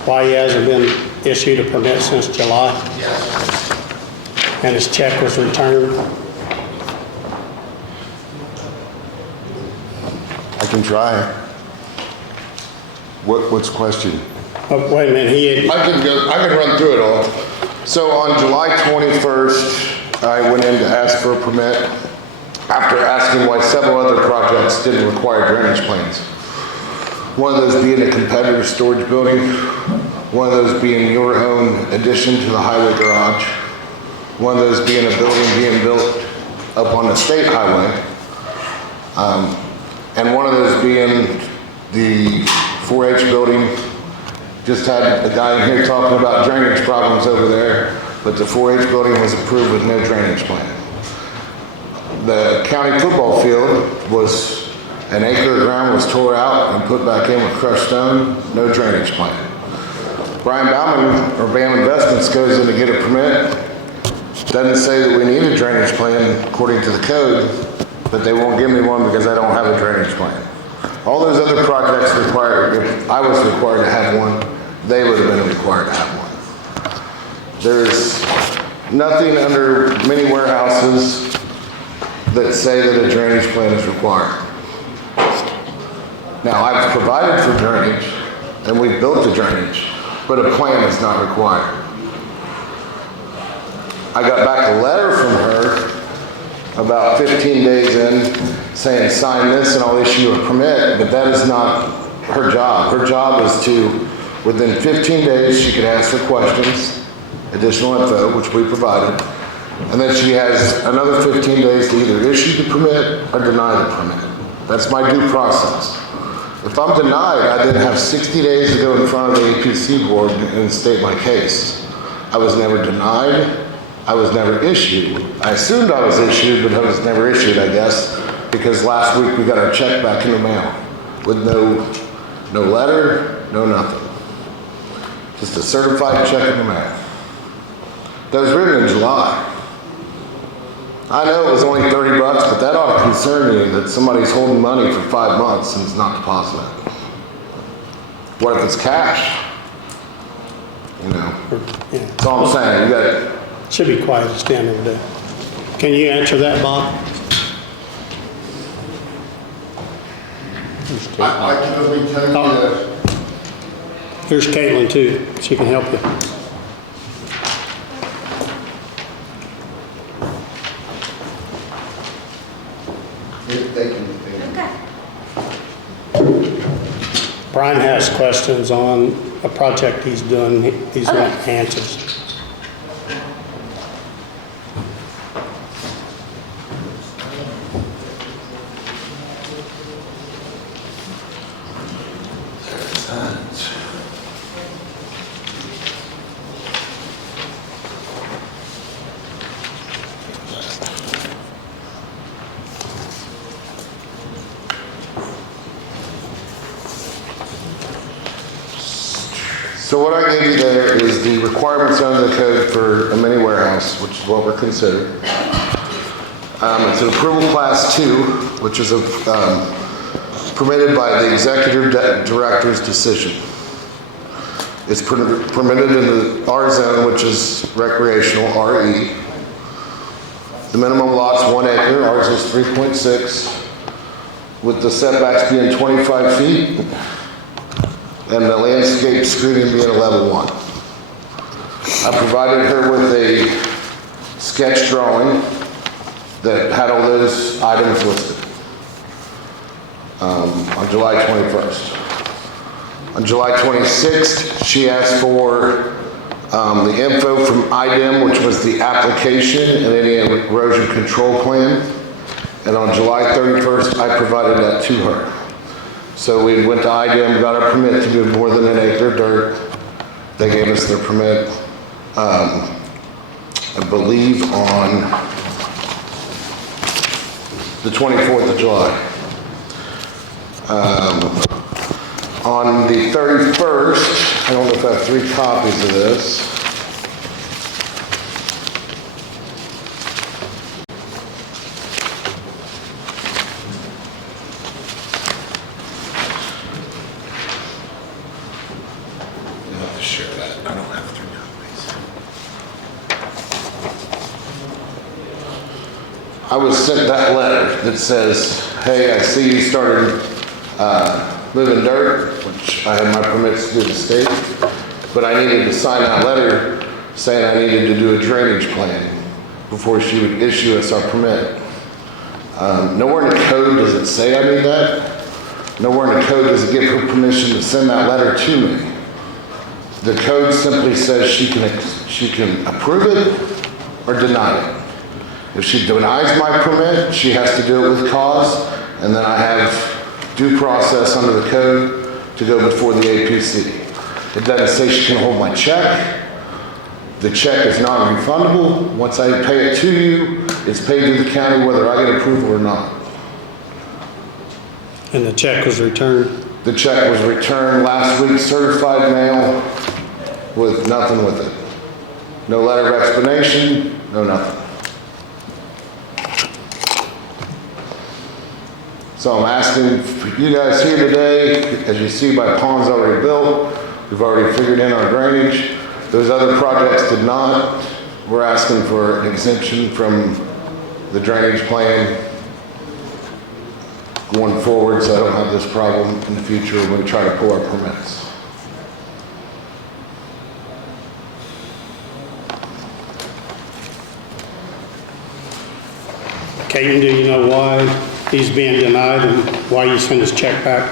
Why he hasn't been issued a permit since July? Yes. And his check was returned? I can try. What's the question? Oh, wait a minute, I can run through it all. So on July 21st, I went in to ask for a permit after asking why several other projects didn't require drainage plans. One of those being a competitor storage building, one of those being your own addition to the highway garage, one of those being a building being built up on the state highway, and one of those being the 4-H building. Just had a guy in here talking about drainage problems over there, but the 4-H building was approved with no drainage plan. The county football field was, an acre of ground was tore out and put back in with crushed stone, no drainage plan. Brian Bauman, or BAM Investments, goes in to get a permit. Doesn't say that we need a drainage plan according to the code, but they won't give me one because I don't have a drainage plan. All those other projects require, if I was required to have one, they would have been required to have one. There's nothing under many warehouses that say that a drainage plan is required. Now, I've provided for drainage, and we've built the drainage, but a plan is not required. I got back a letter from her about 15 days in saying, sign this and I'll issue a permit, but that is not her job. Her job is to, within 15 days, she could ask for questions, additional info, which we provided, and then she has another 15 days to either issue the permit or deny the permit. That's my due process. If I'm denied, I then have 60 days to go in front of the APC board and state my case. I was never denied. I was never issued. I assumed I was issued, but I was never issued, I guess, because last week we got our check back in the mail with no letter, no nothing. Just a certified check in the mail. That was written in July. I know it was only $30, but that ought to concern you that somebody's holding money for 5 months and it's not deposited. What if it's cash? You know, that's all I'm saying. You got it. Should be quiet at the end of the day. Can you answer that, Bob? I can only tell you that. Here's Caitlin too. She can help you. Brian has questions on a project he's doing. He's want answers. So what I gave you there is the requirements under the code for a mini warehouse, which is what we're considering. It's an approval class 2, which is permitted by the executive director's decision. It's permitted in the R zone, which is recreational, RE. The minimum lot's 1 acre, ours is 3.6, with the setbacks being 25 feet and the landscape screening being a level 1. I provided her with a sketch drawing that had all those items listed on July 21st. On July 26th, she asked for the info from IDEM, which was the application and any erosion control plan. And on July 31st, I provided that to her. So we went to IDEM, got our permit to move more than an acre of dirt. They gave us their permit, I believe on the 24th of July. On the 31st, I don't know if I have 3 copies of this. You have to share that. I don't have 3 copies. I was sent that letter that says, hey, I see you started moving dirt, which I had my permits to do the state, but I needed to sign that letter saying I needed to do a drainage plan before she would issue us our permit. Nowhere in the code does it say I need that. Nowhere in the code does it give her permission to send that letter to me. The code simply says she can approve it or deny it. If she denies my permit, she has to do it with cause, and then I have due process under the code to go before the APC. It doesn't say she can hold my check. The check is non-refundable. Once I pay it to you, it's paid to the county whether I get approval or not. And the check was returned? The check was returned last week, certified mail, with nothing with it. No letter of explanation, no nothing. So I'm asking for you guys here today, as you see my pond's already built, we've already figured in our drainage. Those other projects did not. We're asking for an exemption from the drainage plan going forward so I don't have this problem in the future when we try to pull our permits. Caitlin, do you know why he's being denied and why you sent his check back?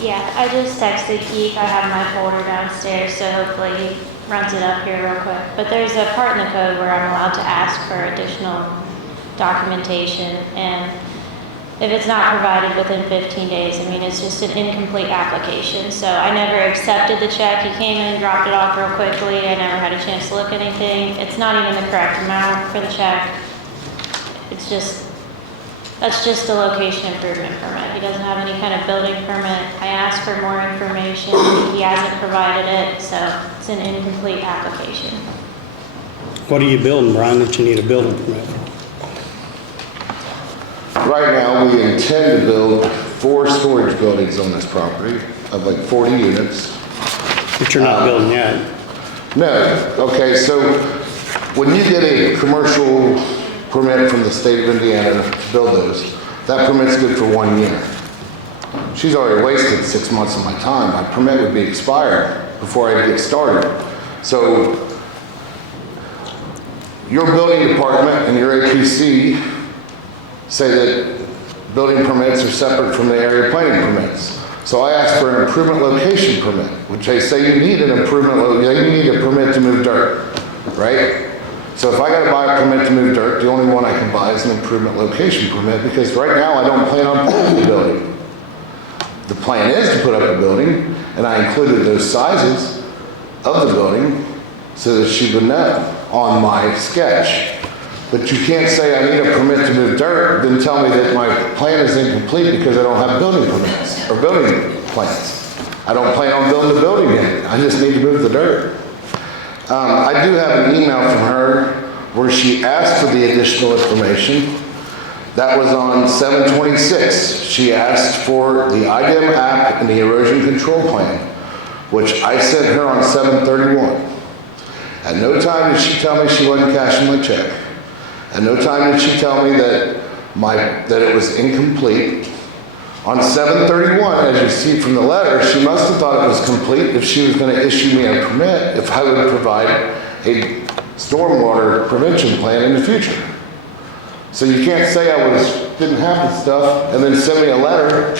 Yeah, I just texted Keith. I have my folder downstairs, so hopefully he runs it up here real quick. But there's a part in the code where I'm allowed to ask for additional documentation, and if it's not provided within 15 days, I mean, it's just an incomplete application. So I never accepted the check. He came in and dropped it off real quickly. I never had a chance to look at anything. It's not even the correct amount for the check. It's just, that's just a location improvement permit. He doesn't have any kind of building permit. I asked for more information. He hasn't provided it, so it's an incomplete application. What are you building, Brian, that you need a building permit? Right now, we intend to build 4 storage buildings on this property of like 40 units. But you're not building yet. No. Okay, so when you get a commercial permit from the state of Indiana to build those, that permit's good for 1 year. She's already wasted 6 months of my time. My permit would be expired before I get started. So your building department and your APC say that building permits are separate from the area planning permits. So I asked for an improvement location permit, which they say you need an improvement, you need a permit to move dirt, right? So if I gotta buy a permit to move dirt, the only one I can buy is an improvement location permit, because right now I don't plan on putting a building. The plan is to put up a building, and I included those sizes of the building so that she would know on my sketch. But you can't say I need a permit to move dirt, then tell me that my plan is incomplete because I don't have building permits or building plans. I don't plan on building the building yet. I just need to move the dirt. I do have an email from her where she asked for the additional information. That was on 7/26. She asked for the IDEM app and the erosion control plan, which I sent her on 7/31. At no time did she tell me she wasn't cashing my check. At no time did she tell me that it was incomplete. On 7/31, as you see from the letter, she must have thought it was complete if she was going to issue me a permit if I would provide a stormwater prevention plan in the future. So you can't say didn't have the stuff and then send me a letter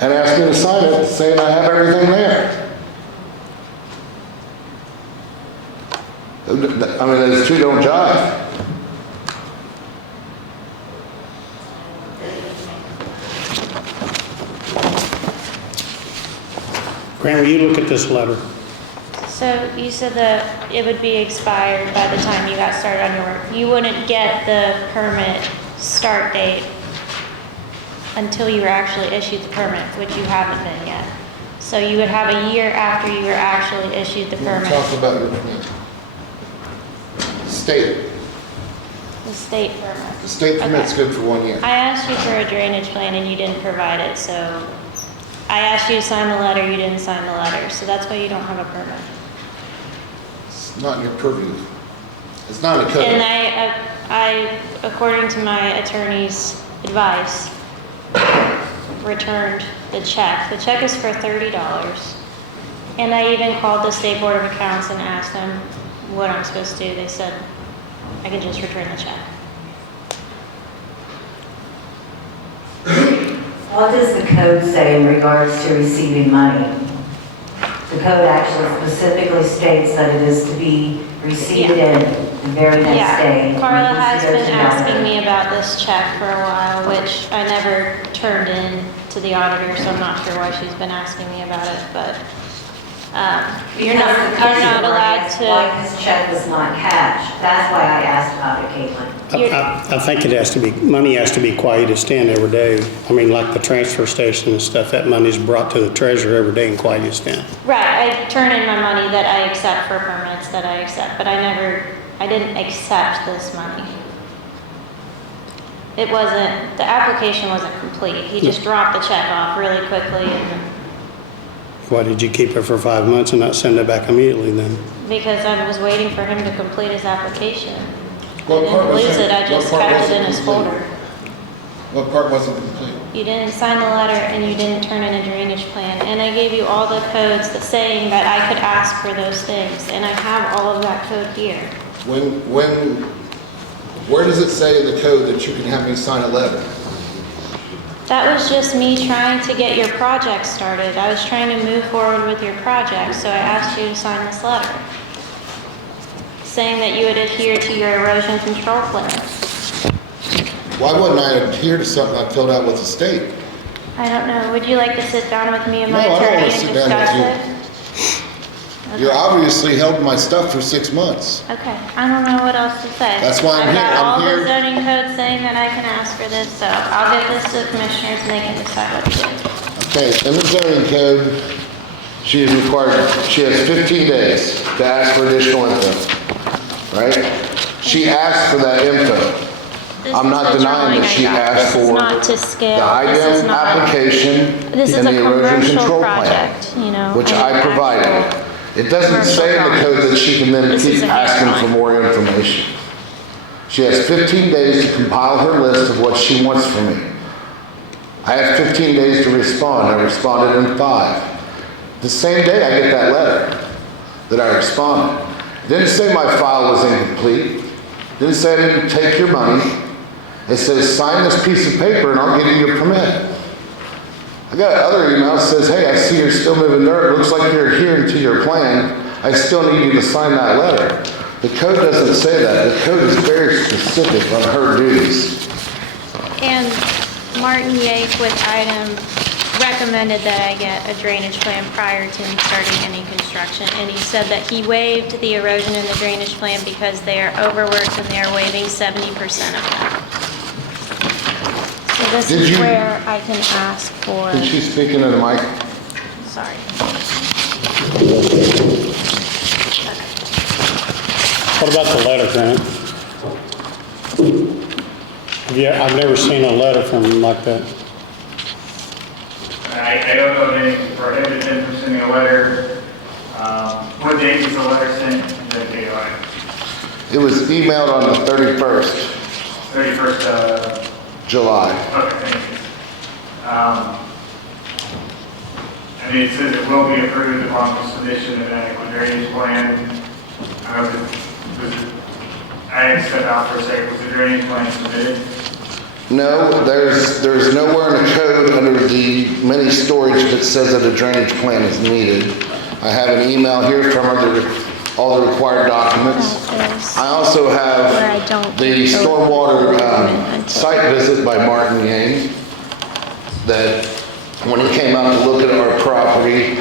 and ask me to sign it saying I have everything there. I mean, those two don't jive. Graham, will you look at this letter? So you said that it would be expired by the time you got started on your work. You wouldn't get the permit start date until you were actually issued the permit, which you haven't been yet. So you would have a year after you were actually issued the permit. Talk about your permit. State. The state permit. The state permit's good for 1 year. I asked you for a drainage plan and you didn't provide it, so I asked you to sign the letter, you didn't sign the letter, so that's why you don't have a permit. It's not in your purview. It's not in the code. And I, according to my attorney's advice, returned the check. The check is for $30. And I even called the State Board of Accounts and asked them what I'm supposed to do. They said I can just return the check. What does the code say in regards to receiving money? The code actually specifically states that it is to be received in the very next day. Carla has been asking me about this check for a while, which I never turned in to the auditor, so I'm not sure why she's been asking me about it, but you're not allowed to. Why this check was not cashed. That's why I asked about it, Caitlin. I think it has to be, money has to be quiet to stand every day. I mean, like the transfer station and stuff, that money's brought to the treasurer every day in quiet to stand. Right, I turn in my money that I accept for permits that I accept, but I didn't accept this money. It wasn't, the application wasn't complete. He just dropped the check off really quickly and Why did you keep it for 5 months and not send it back immediately then? because I was waiting for him to complete his application. What I part didn't was lose it? it, I just What part kept it wasn't in his complete? folder. What part wasn't complete? You didn't sign the letter and you didn't turn in a drainage plan. And I gave you all the codes that saying that I could ask for those things. And I have all of that code here. Where does it say in the code that you can have me sign a letter? That was just me trying to get your project started. I was trying to move forward with your project, so I asked you to sign this letter, saying that you would adhere to your erosion control plan. Why wouldn't I adhere to something I filled out with the state? I don't know, would you like to sit down with me and my No, I don't attorney wanna and sit down discuss with it? You obviously held my stuff for 6 months. Okay, I don't know what else to say. That's why I'm here. I've got all I'm the here. zoning codes saying that I can ask for this, so I'll get this to the commissioners and they can decide what to do. Okay, in the zoning code, she has 15 days to ask for additional info, right? She asked for that info. This I'm is not the denying drawing that I she got. asked This is for not to the scale. This is IDEM not- application This is and a the erosion commercial control plan, project, you know. which an I provided. actual It doesn't commercial say in the drawing. code that she can then This keep is a hand asking for drawing. more information. She has 15 days to compile her list of what she wants from me. I have 15 days to respond. I responded in 5. The same day I get that letter that I responded. It didn't say my file was incomplete. It didn't say I didn't take your money. It says sign this piece of paper and I'll give you your permit. I got other emails that says, hey, I see you're still moving dirt. It looks like you're adhering to your plan. I still need you to sign that letter. The code doesn't say that. The code is very specific on her duties. And Martin Yates with item recommended that I get a drainage plan prior to him starting any construction. And he said that he waived the erosion in the drainage plan because they are overworked and they are waiving 70% of that. So this Did is you- where I can ask for, Is she speaking to the mic? sorry. What about the letter, Grant? Yeah, I've never seen a letter from him like that. I don't know if anything prohibited them from sending a letter. What date was the letter sent? It was emailed on the 31st. 31st of July. Okay, thank you. I mean, it says it will be approved upon the submission of an adequate drainage plan. I had stepped out for a second, was the drainage plan submitted? No, there's nowhere in the code under the mini storage that says that a drainage plan is needed. I have an email here from all the required documents. I also have the stormwater site visit by Martin Yang that when he came out to look at our property,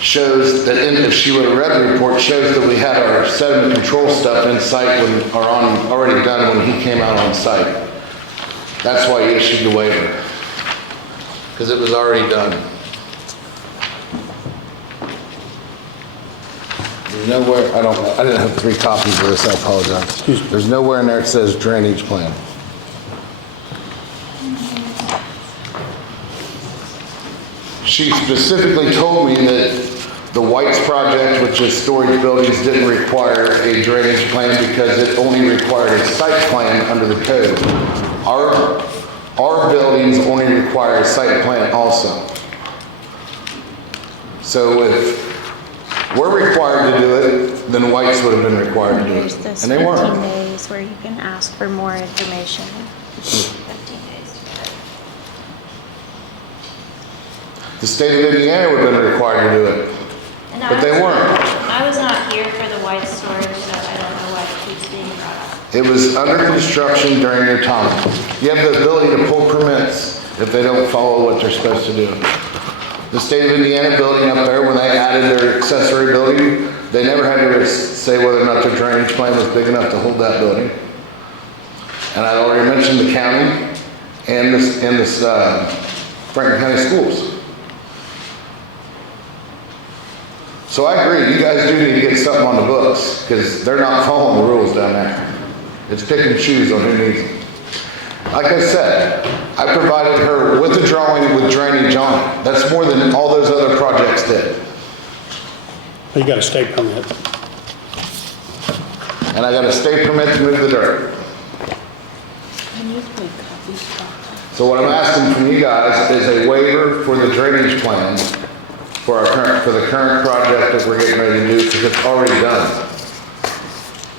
shows that if she would have read the report, shows that we had our sediment control stuff in site already done when he came out on site. That's why he issued the waiver, because it was already done. There's nowhere, I didn't have 3 copies of this, I apologize. There's nowhere in there it says drainage plan. She specifically told me that the White's project, which is storage buildings, didn't require a drainage plan because it only required a site plan under the code. Our buildings only require a site plan also. So if we're required to do it, then White's would have been required to do There's it. this And they 15 weren't. days where you can ask for more information. 15 days. The state of Indiana would have been required to do it, And but they weren't. I was not here for the white storage, so I don't know why it keeps being brought up. It was under construction during your time. You have the ability to pull permits if they don't follow what they're supposed to do. The state of Indiana building up there, when they added their accessory building, they never had to say whether or not their drainage plan was big enough to hold that building. And I already mentioned the county and this Franklin County Schools. So I agree, you guys do need to get something on the books, because they're not following the rules down there. It's pick and choose on who needs them. Like I said, I provided her with a drawing with drainage on it. That's more than all those other projects did. You got a state permit. And I got a state permit to move the dirt. So what I'm asking from you guys is a waiver for the drainage plan for the current project that we're getting ready to do, because it's already done.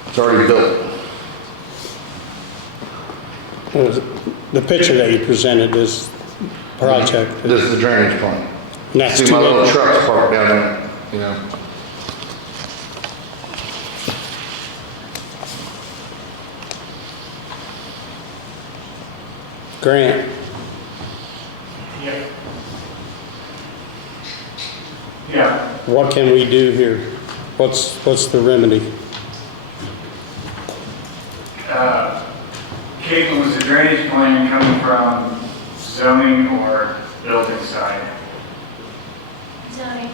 It's already built. The picture that you presented is project. This is the drainage plan. And that's See two my little acres. trucks parked down there, you know. Grant, Yep. Yeah. what can we do here? What's the remedy? Caitlin, was the drainage plan coming from zoning or building side? Zoning.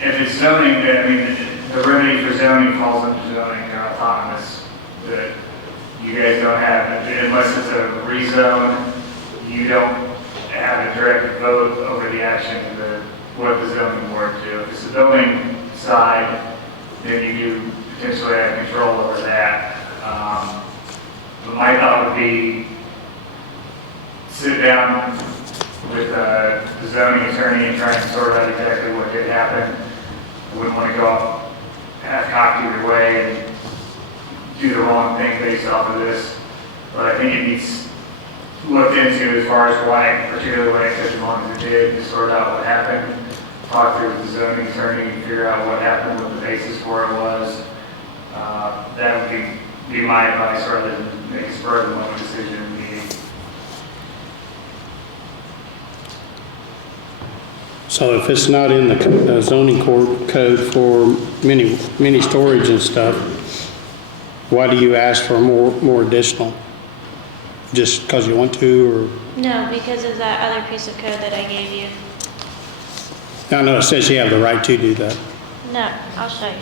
If it's zoning, then, I mean, the remedy for zoning falls under zoning, they're autonomous. That you guys don't have, unless it's a rezone, you don't have a direct vote over the action of what the zoning board do. If it's the building side, then you do potentially have control over that. But my thought would be sit down with the zoning attorney and try and sort out exactly what did happen. I wouldn't want to go off half-cocked either way and do the wrong thing based off of this. But I think it needs looked into as far as why, particularly why it took as long as it did to sort out what happened. Talk through with the zoning attorney and figure out what happened, what the basis for it was. That would be my advice rather than make a spur of the moment decision in the meeting. So if it's not in the zoning code for mini storage and stuff, why do you ask for more additional? Just because you want to, or? No, because of that other piece of code that I gave you. I know it says you have the right to do that. No, I'll show you.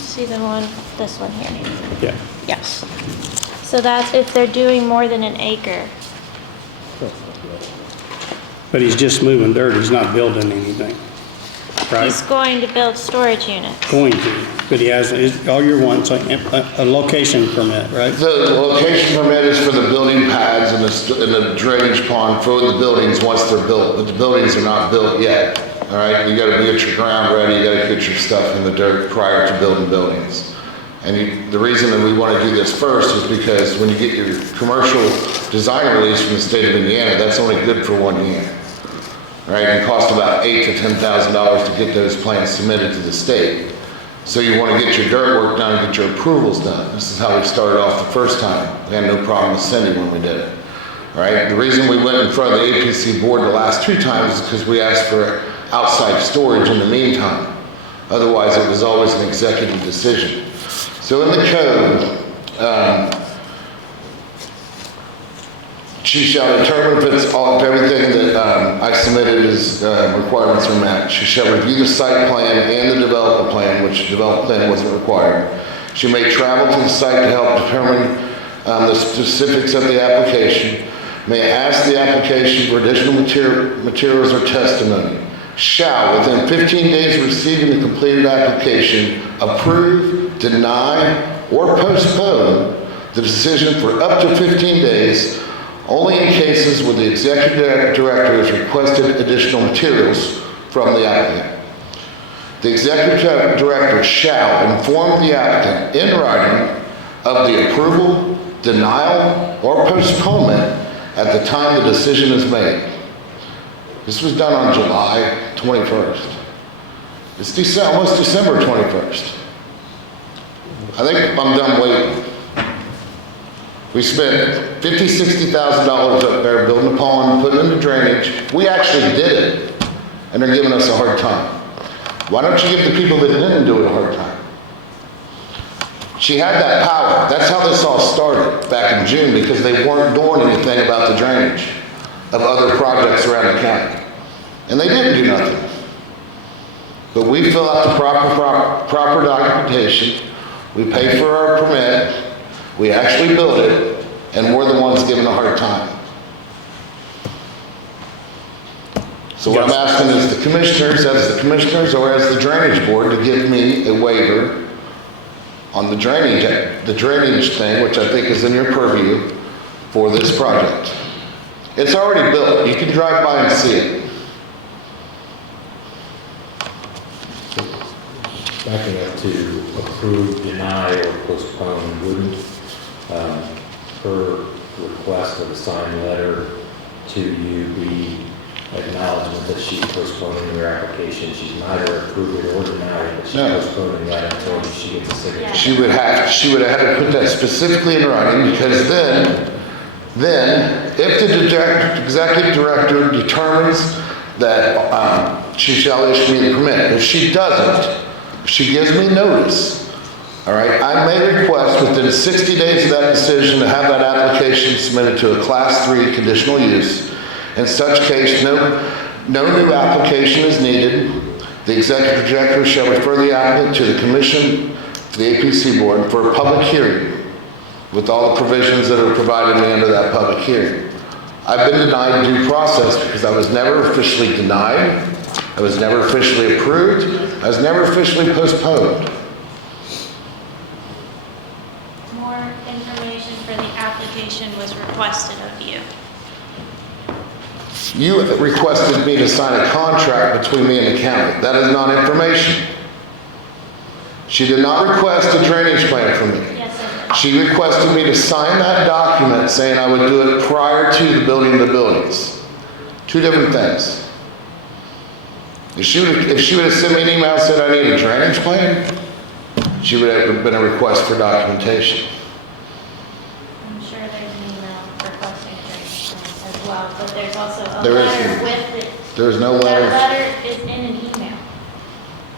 See the one, this one here? Yeah. Yes. So that's if they're doing more than an acre. But he's just moving dirt, he's not building anything. right? He's going to build storage units. Going to, but he has, all you're wanting is a location permit, right? The location permit is for the building pads and the drainage pond for the buildings once they're built, but the buildings are not built yet. All right, you gotta get your ground ready, you gotta get your stuff in the dirt prior to building buildings. And the reason that we wanna do this first is because when you get your commercial design release from the state of Indiana, that's only good for 1 year. Right, it costs about $8,000 to $10,000 to get those plans submitted to the state. So you wanna get your dirt work done and get your approvals done. This is how we started off the first time. We had no problem with Cindy when we did it. Right, the reason we went in front of the APC board the last 2 times is because we asked for outside storage in the meantime. Otherwise, it was always an executive decision. So in the code, she shall determine if everything that I submitted is requirements are met. She shall review the site plan and the development plan, which the development plan wasn't required. She may travel to the site to help determine the specifics of the application. May ask the application for additional materials or testimony. Shall, within 15 days of receiving the completed application, approve, deny, or postpone the decision for up to 15 days, only in cases where the executive director has requested additional materials from the applicant. The executive director shall inform the applicant in writing of the approval, denial, or postponement at the time the decision is made. This was done on July 21st. It's almost December 21st. I think I'm done waiting. We spent $50,000, $60,000 up there building a pond, putting in the drainage. We actually did it, and they're giving us a hard time. Why don't you give the people that didn't do it a hard time? She had that power. That's how this all started back in June, because they weren't doing anything about the drainage of other projects around the county. And they didn't do nothing. But we fill out the proper documentation, we pay for our permit, we actually build it, and we're the ones given a hard time. So what I'm asking is the commissioners, as the commissioners or as the drainage board, to give me a waiver on the drainage thing, which I think is in your purview for this project. It's already built. You can drive by and see it. Backing up to approve, deny, or postpone, wouldn't her request of a signed letter to you be acknowledgement that she's postponing your application? She's neither approving or denying, but she's postponing that until she gets a signature. She would have had to put that specifically in writing, because then if the executive director determines that she shall issue me the permit, if she doesn't, she gives me notice. All right, I may request within 60 days of that decision to have that application submitted to a Class 3 conditional use. In such case, no new application is needed. The executive director shall refer the applicant to the commission, to the APC board, for a public hearing with all the provisions that are provided under that public hearing. I've been denied due process because I was never officially denied, I was never officially approved, I was never officially postponed. More information for the application was requested of you. You requested me to sign a contract between me and the county. That is not information. She did not request a drainage plan from me. Yes, I did. She requested me to sign that document saying I would do it prior to the building of the buildings. 2 different things. If she would have sent me an email and said I need a drainage plan, she would have been a request for documentation. I'm sure there's an email requesting a drainage plan as well, but there's also a There letter isn't. with it. There's no letter. That letter is in an email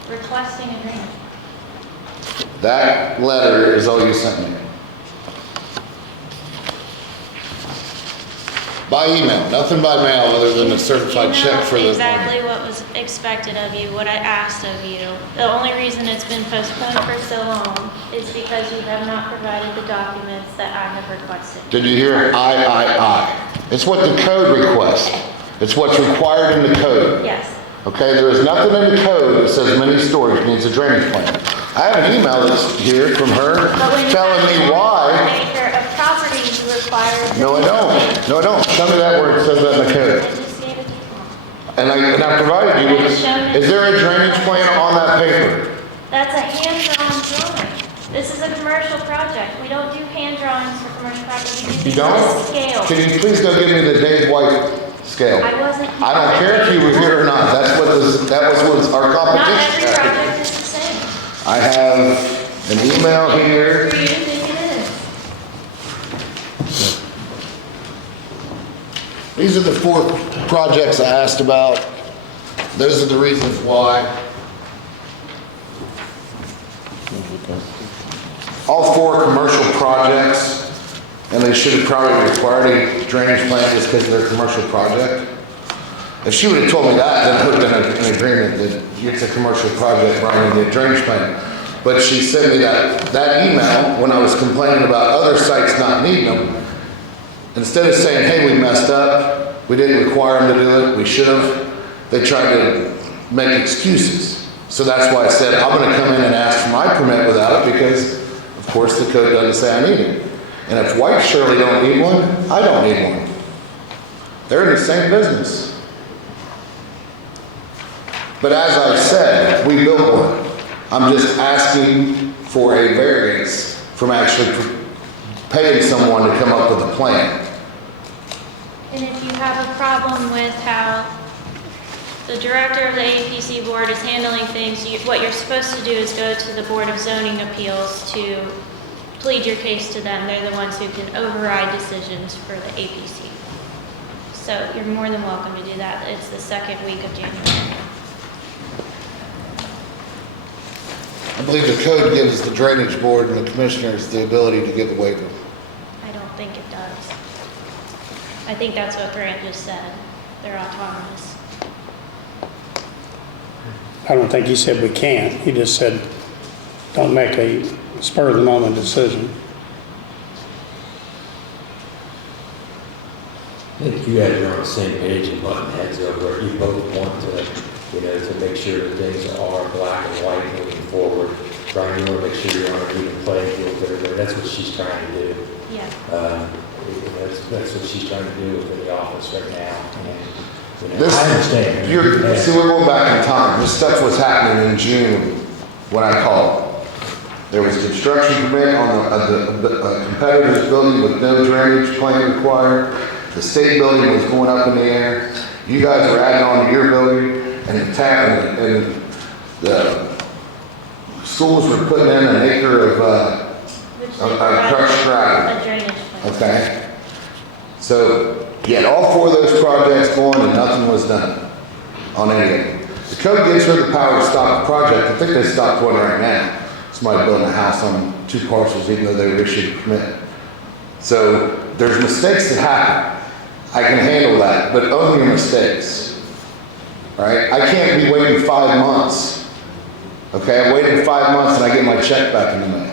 requesting a drainage plan. That letter is all you sent me. By email, nothing by mail other than a certified check for the. Exactly what was expected of you, what I asked of you. The only reason it's been postponed for so long is because you have not provided the documents that I have requested. Did you hear I? It's what the code requests. It's what's required in the code. Yes. Okay, there is nothing in the code that says many stories needs a drainage plan. I have an email that's here from her But when you telling me have why. 1 acre of property, you require. No, I don't. No, I don't. Show me that where it says that in the I code. just gave it to you. And I provided you with, is there a drainage plan on that paper? That's a hand-drawn drawing. This is a commercial project. We don't do hand drawings for commercial projects. We do You these don't? to scale. Can you please go give me the Dave White scale? I wasn't. I don't care if you were here or not. That was our Not every competition. project is the same. I have an email here. For you to think it is. These are the 4 projects I asked about. Those are the reasons why. All 4 commercial projects, and they should have probably required a drainage plan just because they're a commercial project. If she would have told me that, then it would have been an agreement that it's a commercial project, Brian, need a drainage plan. But she sent me that email when I was complaining about other sites not needing them. Instead of saying, hey, we messed up, we didn't require them to do it, we should have, they tried to make excuses. So that's why I said, I'm gonna come in and ask for my permit without it because, of course, the code doesn't say I need it. And if White Shirley don't need one, I don't need one. They're in the same business. But as I said, we built one. I'm just asking for a variance from actually paying someone to come up with a plan. And if you have a problem with how the director of the APC board is handling things, what you're supposed to do is go to the Board of Zoning Appeals to plead your case to them. They're the ones who can override decisions for the APC. So you're more than welcome to do that. It's the 2nd week of January. I believe the code gives the drainage board and the commissioners the ability to give a waiver. I don't think it does. I think that's what Grant just said. They're autonomous. I don't think he said we can't. He just said, don't make a spur of the moment decision. I think you guys are on the same page and button heads over it. You both want to, to make sure that things are black and white moving forward. Brian, you want to make sure you're on an even playing field with everybody. That's what she's trying to do. Yeah. That's what she's trying to do within the office right now. And, This, I understand. see, we're going back in time. This stuff was happening in June when I called. There was a construction permit on the competitor's building with no drainage plan required. The state building was going up in the air. You guys were adding on to your building, and the schools were putting in an acre of crushed gravel. A drainage plan. Okay? So, you had all 4 of those projects going and nothing was done on any of them. The code gives her the power to stop the project. I think they stopped one right now. Somebody building a house on 2 parcels even though they were issued a permit. So, there's mistakes that happen. I can handle that, but own your mistakes. All right? I can't be waiting 5 months. Okay? I waited 5 months and I get my check back in the mail.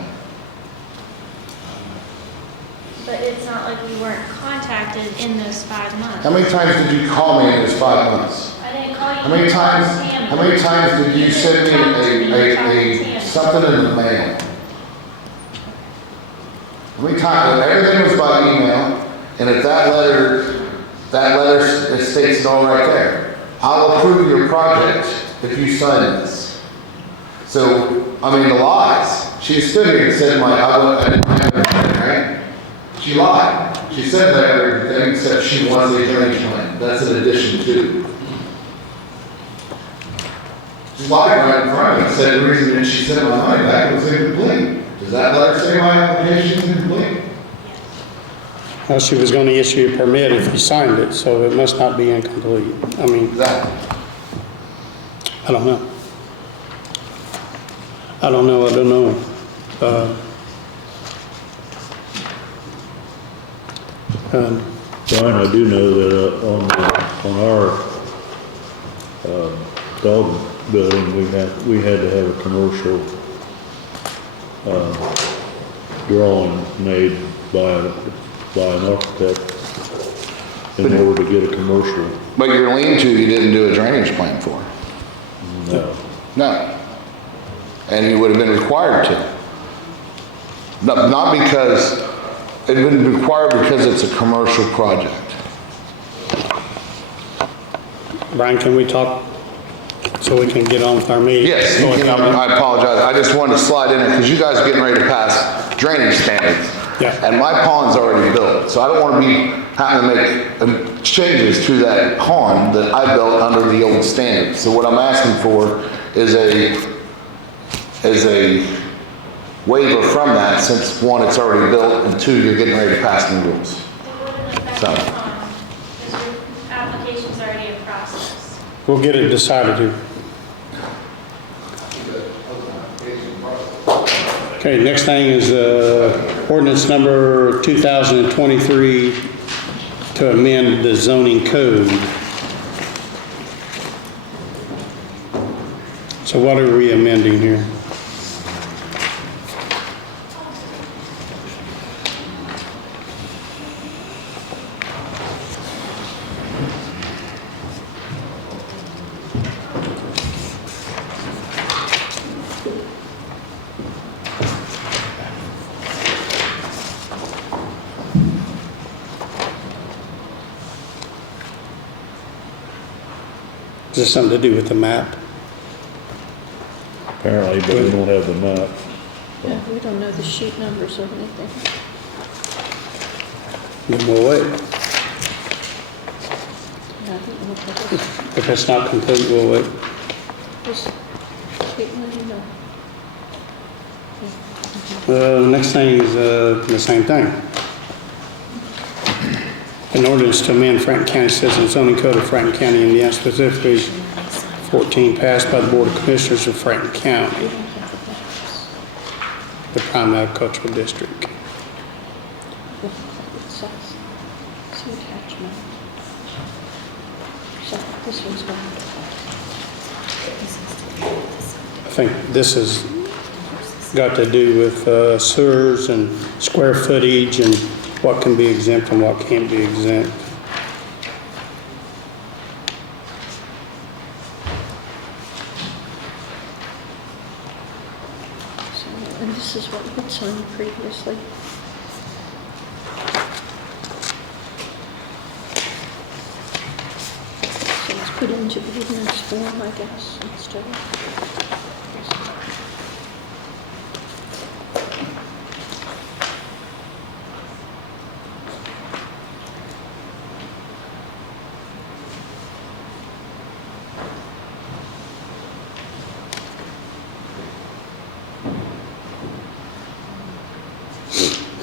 But it's not like we weren't contacted in those 5 months. How many times did you call me in those 5 months? I didn't call you. How many times did you send me something in the mail? How many times? Everything was by email, and if that letter it states it all right there. I'll approve your project if you sign this. So, I mean, the lies. She stood here and said, I didn't have everything, right? She lied. She said that everything except she wants a drainage plan. That's an addition to. She lied right in front of me. Said the reason that she sent my money back was incomplete. Does that letter say my application is incomplete? Well, she was going to issue a permit if you signed it, so it must not be incomplete. I mean, Exactly. I don't know. I don't know. Brian, I do know that on our dog building, we had to have a commercial drawing made by an architect in order to get a commercial. But your lean-to, you didn't do a drainage plan for. No. And you would have been required to. Not because, it would have been required because it's a commercial project. Brian, can we talk so we can get on with our meeting? Yes, I apologize. I just wanted to slide in there because you guys are getting ready to pass drainage standards. Yeah. And my pond's already built, so I don't want to be having to make changes to that pond that I built under the old standards. So what I'm asking for is a waiver from that, since one, it's already built, and two, you're getting ready to pass new rules. So. Application's already in process. We'll get it decided here. Okay, next thing is ordinance number 2023 to amend the zoning code. So what are we amending here? Is this something to do with the map? Apparently, but we don't have the map. Yeah, we don't know the sheet numbers or anything. Then we'll wait. Yeah, I don't know what that is. If it's not complete, we'll wait. Just keep letting know. Next thing is the same thing. An ordinance to amend Franklin County Citizen Zoning Code of Franklin County, Indiana, specifically 14 passed by the Board of Commissioners of Franklin County, the prime agricultural district. See attachment. So this one's going I think this has got to do with sewers and square footage and what can be exempt and what can't be exempt. So, and this is what was signed previously. So it's put into the ordinance form, I guess, instead of.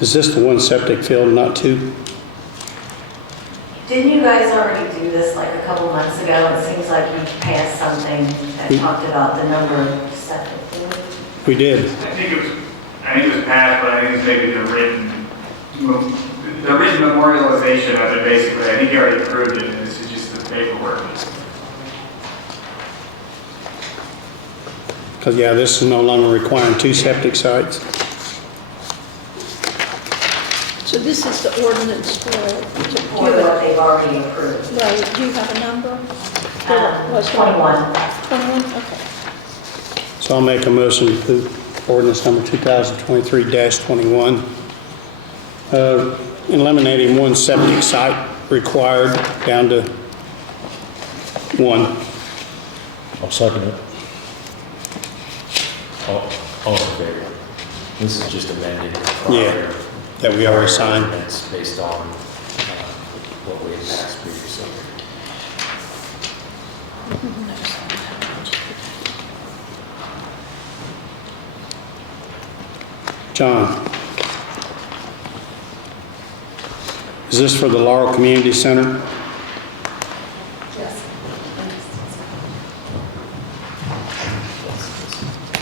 Is this the one septic field, not two? Didn't you guys already do this like a couple months ago? It seems like you passed something that talked about the number of septic fields. We did. I think it was passed, but I think it's maybe the written memorialization of it, basically. I think you already approved it, and this is just the paperwork. Because, yeah, this is no longer requiring two septic sites. So this is the ordinance for what they've already approved. Right, do you have a number? Was 21. 21, okay. So I'll make a motion to approve ordinance number 2023-21. Eliminating one septic site required down to one. I'll second it. All in favor? This is just amending the Yeah, prior. that we already signed. That's based on what we had passed previously. John, is this for the Laurel Community Center?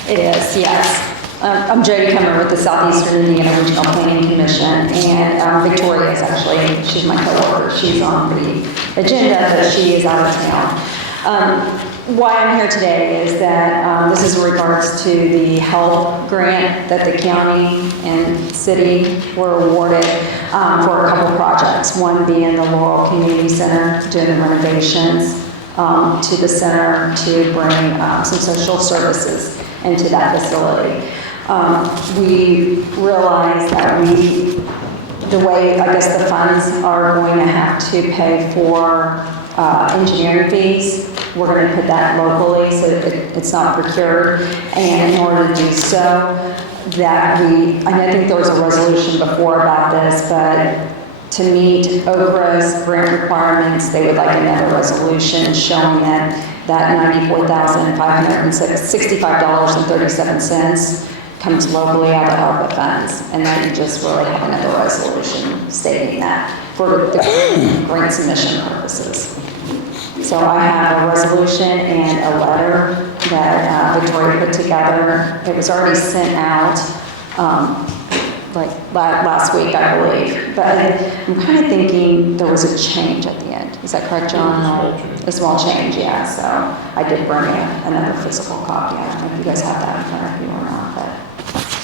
It is, yes. I'm Jody Kummer with the Southeastern Indiana Regional Planning Commission, and Victoria is actually, she's my coworker. She's on the agenda, but she is out of town. Why I'm here today is that this is in regards to the HELP grant that the county and city were awarded for a couple projects. One being the Laurel Community Center, doing the renovations to the center to bring some social services into that facility. We realize that the way, I guess, the funds are going to have to pay for engineering fees. We're going to put that locally so that it's not procured. And in order to do so, that I think there was a resolution before about this, but to meet OCRA's grant requirements, they would like another resolution showing that $94,565.37 comes locally out of ARPA funds, and then you just really have another resolution stating that for the grant submission purposes. So I have a resolution and a letter that Victoria put together. It was already sent out like last week, I believe. But I'm kind of thinking there was a change at the end. Is that correct, John? A small change, yeah. So I did bring another physical copy. I don't know if you guys have that in front of you or not, but.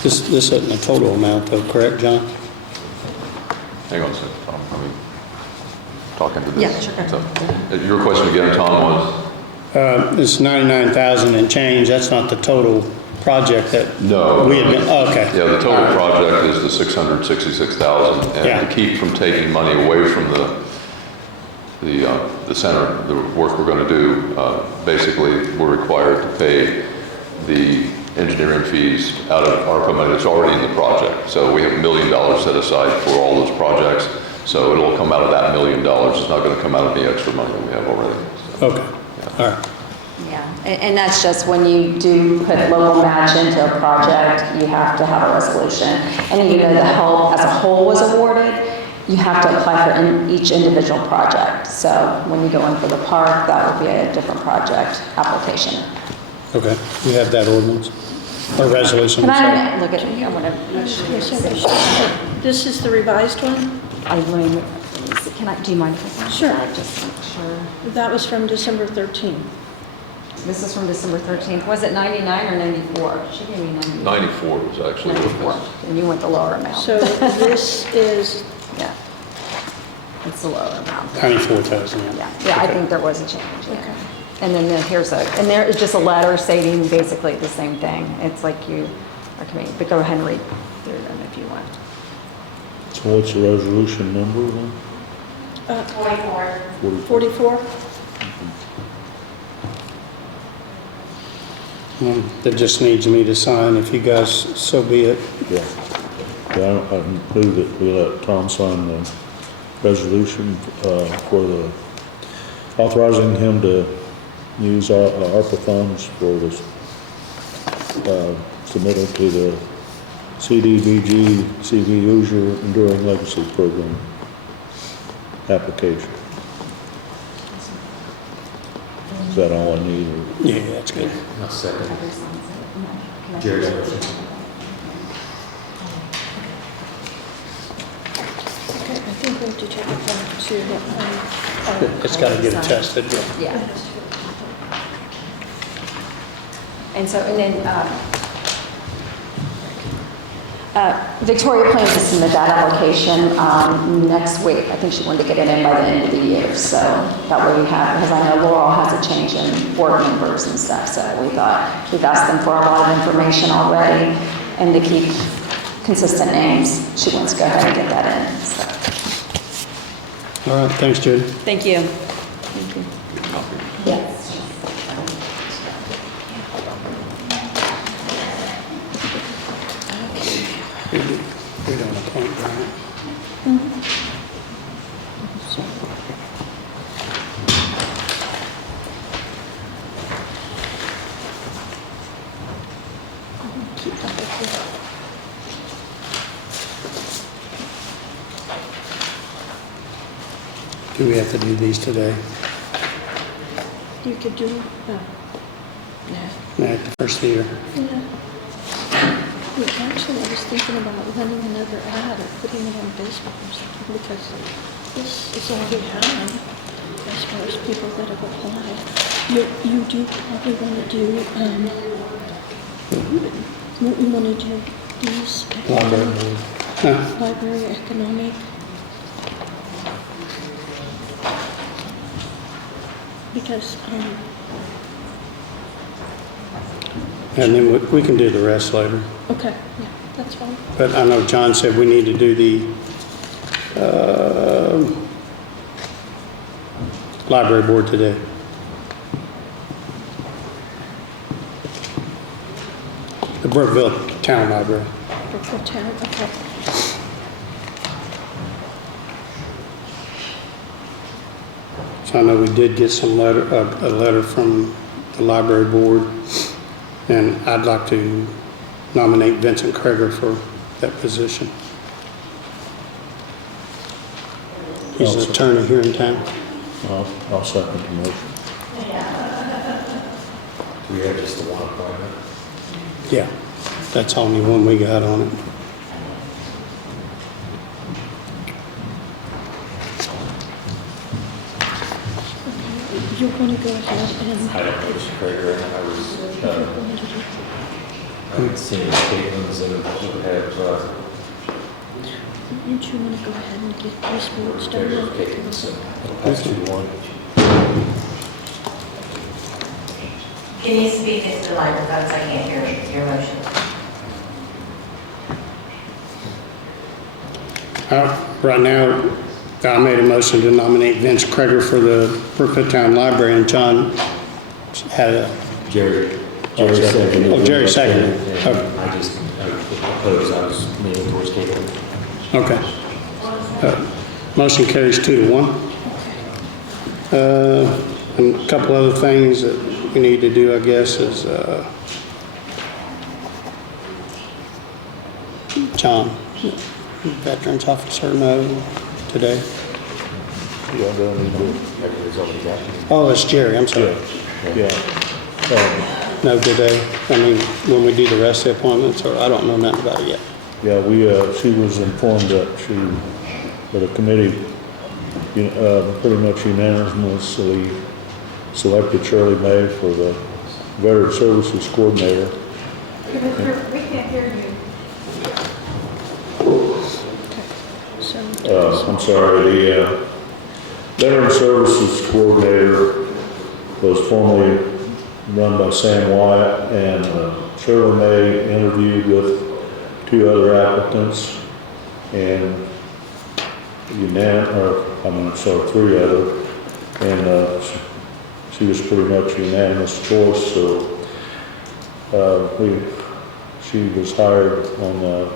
This isn't the total amount though, correct, John? Hang on a second, Tom. I mean, talking to this. Yeah, sure. So, your question again, Tom, was? This 99,000 and change, that's not the total project that No. we had been, oh, okay. Yeah, the total project is the 666,000, and Yeah. to keep from taking money away from the center, the work we're going to do, basically we're required to pay the engineering fees out of ARPA money that's already in the project. So we have $1 million set aside for all those projects. So it'll come out of that $1 million. It's not going to come out of the extra money that we have already. So, Okay, all right. Yeah, and that's just when you do put local match into a project, you have to have a resolution. And even though the help as a whole was awarded, you have to apply for each individual project. So when you go in for the park, that would be a different project application. Okay, you have that ordinance or resolution? Can sorry. I look at, I want to make sure. This is the revised one? Do you mind if I? Sure. Just make sure. That was from December 13th. This is from December 13th. Was it 99 or 94? She gave me 94. 94 was actually what it 94, was. and you went the lower amount. So this is, Yeah, it's the lower amount. 94,000, Yeah, I think there was a change, yeah. And then there is just a letter stating basically the same thing. It's like you are committing, but go ahead and read through them if you want. So what's the resolution number then? 44. 44. That just needs me to sign if you guys, so be it. Yeah. Yeah, I move that we let Tom sign the resolution for the, authorizing him to use our ARPA funds for this submittal to the CDBG CV Hoosier Enduring Legacy Program application. Is that all I need? Or? Yeah, that's good. I'll second. Jerry's motion. okay, I think we have to take it back to, It's got to get attested. Yeah. And so, and then Victoria plans to submit that application next week. I think she wanted to get it in by the end of the year. So that way we have, because I know Laurel has a change in board members and stuff. So we thought we've asked them for a lot of information already, and to keep consistent names, she wants to go ahead and get that in. So. All right, thanks, Judy. Thank you. Thank you. Yes. We don't appoint Brian. keep that with Do we have to do these today? you. You could do, no. At the first of the year? Yeah. Well, actually, I was thinking about running another ad or putting it on Facebook or something, because this is all we have as far as people that have applied. You do probably want to do, you want to do these. Library. Huh? Library, economic. Because, And then we can do the rest later. okay, yeah, that's fine. But I know John said we need to do the library board today. The Brookville Town Library. Brookville Town, okay. So I know we did get a letter from the library board, and I'd like to nominate Vincent Kreger for that position. He's an attorney here in town. I'll second the motion. Do we have just the one appointment? Yeah, that's the only one we got on it. You're going to go ahead and... I don't know, Mr. Krager, and I was, I haven't seen the statements and have, Wouldn't you want to go ahead and get these votes done? verifications and pass you one. Can you speak into the microphones? I can't hear your motion. Right now, I made a motion to nominate Vince Kreger for the Brookville Town Library, and John had a... Jerry seconded. Oh, Jerry seconded. I just opposed, I was leaning towards Caitlin. Okay. Motion carries 2-1. And a couple other things that we need to do, I guess, is, John, Veterans Officer, no, today. Yeah, don't need to. Everybody's already got it. Oh, it's Jerry, I'm sorry. Yeah. No, today. I mean, when we do the rest of the appointments, or I don't know nothing about it yet. Yeah, she was informed that that a committee, pretty much unanimously selected Shirley May for the Veteran Services Coordinator. We can't hear you. I'm sorry, the Veteran Services Coordinator was formerly run by Sam Wyatt, and Shirley May interviewed with 2 other applicants, and 3 other, and she was pretty much unanimous choice, so she was hired on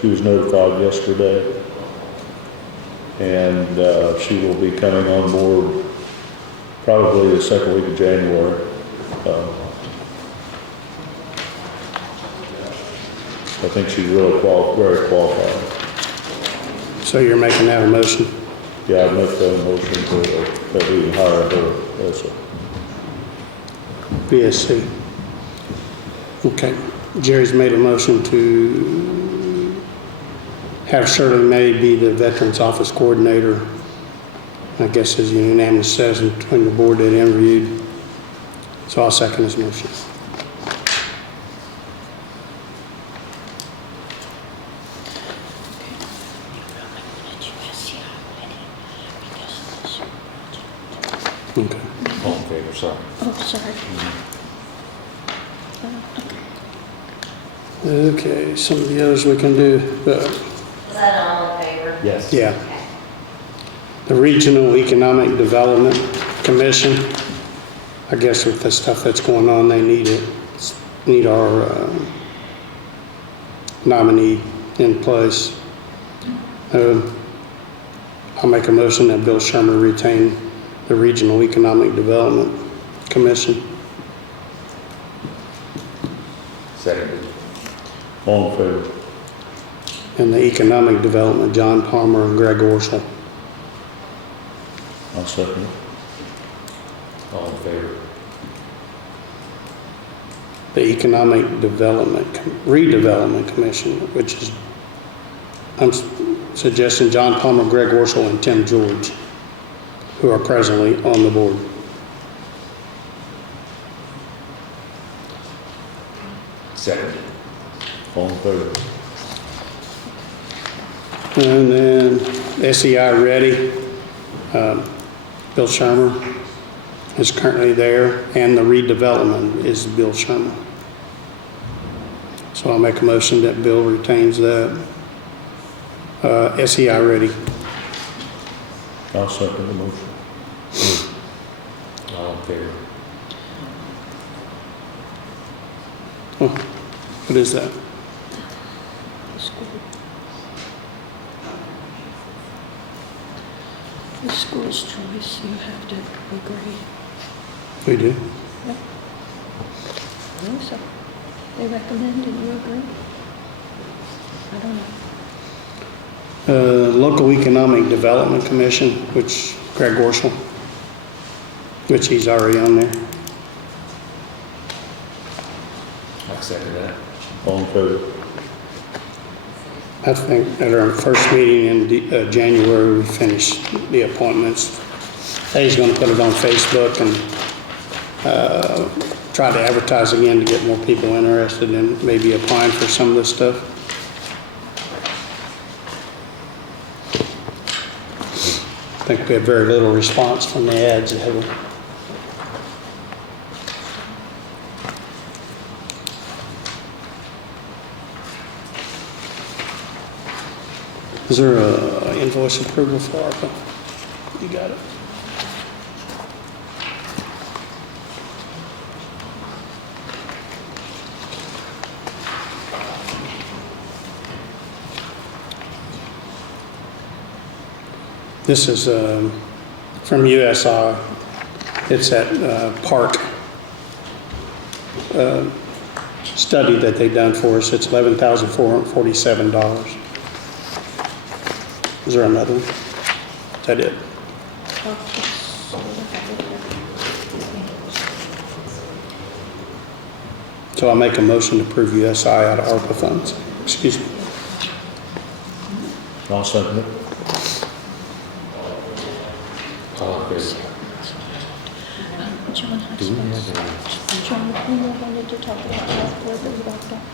she was notified yesterday, and she will be coming on board probably the second week of January. I think she's really very qualified. So you're making that a motion? Yeah, I'd make that a motion that we hire her as a... BSC. Okay. Jerry's made a motion to have Shirley May be the Veterans Office Coordinator. I guess as unanimous says between the board that interviewed. So I'll second his motion. Okay. All in favor, sorry. Oh, sorry. Okay, some of the others we can do. Is that all in favor? Yes. Yeah. The Regional Economic Development Commission, I guess with the stuff that's going on, they need our nominee in place. I'll make a motion that Bill Sherman retain the Regional Economic Development Commission. Seconded. All in favor? And the Economic Development, John Palmer and Greg Orschel. I'll second it. All in favor. The Economic Redevelopment Commission, which is, I'm suggesting John Palmer, Greg Orschel, and Tim George, who are presently on the board. Seconded. All in favor? And then SEI Ready, Bill Shermer is currently there, and the redevelopment is Bill Shermer. So I'll make a motion that Bill retains that. SEI ready. I'll second the motion. All in favor? Oh, what is that? The school's choice, you have to agree. We do. Yep. I think so. They recommend and you agree? I don't know. Local Economic Development Commission, which Greg Gorshall, which he's already on there. I'll second that. All in favor? I think at our first meeting in January, we finished the appointments. He's going to put it on Facebook and try to advertise again to get more people interested in maybe applying for some of this stuff. I think we had very little response from the ads that have. Is there a invoice approval for ARPA? You got it. This is from USI. It's that park study that they've done for us. It's $11,447. Is there another one? Is that it? So I'll make a motion to approve USI out of ARPA funds. Excuse me. I'll second it. All in favor? John has Do we have spots. John, we wanted to talk about software that we got done.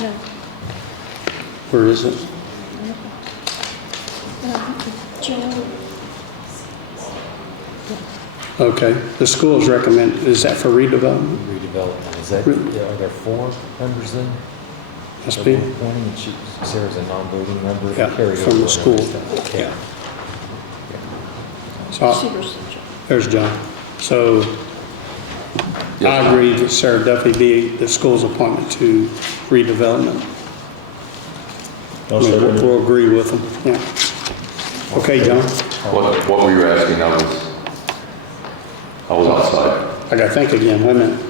No. Where is it? John. Okay. The schools recommend, is that for redevelopment? Redevelopment, is that, are there 4 members then? Must be. Appointing, and Sarah's a non-voting member? Yeah, Carried from the over school. and everything. Yeah. So there's John. So I agree that Sarah Duffy be the school's appointment to redevelopment. We'll agree with them, yeah. Okay, John? What were you asking? I was outside. I gotta think again, wait a minute.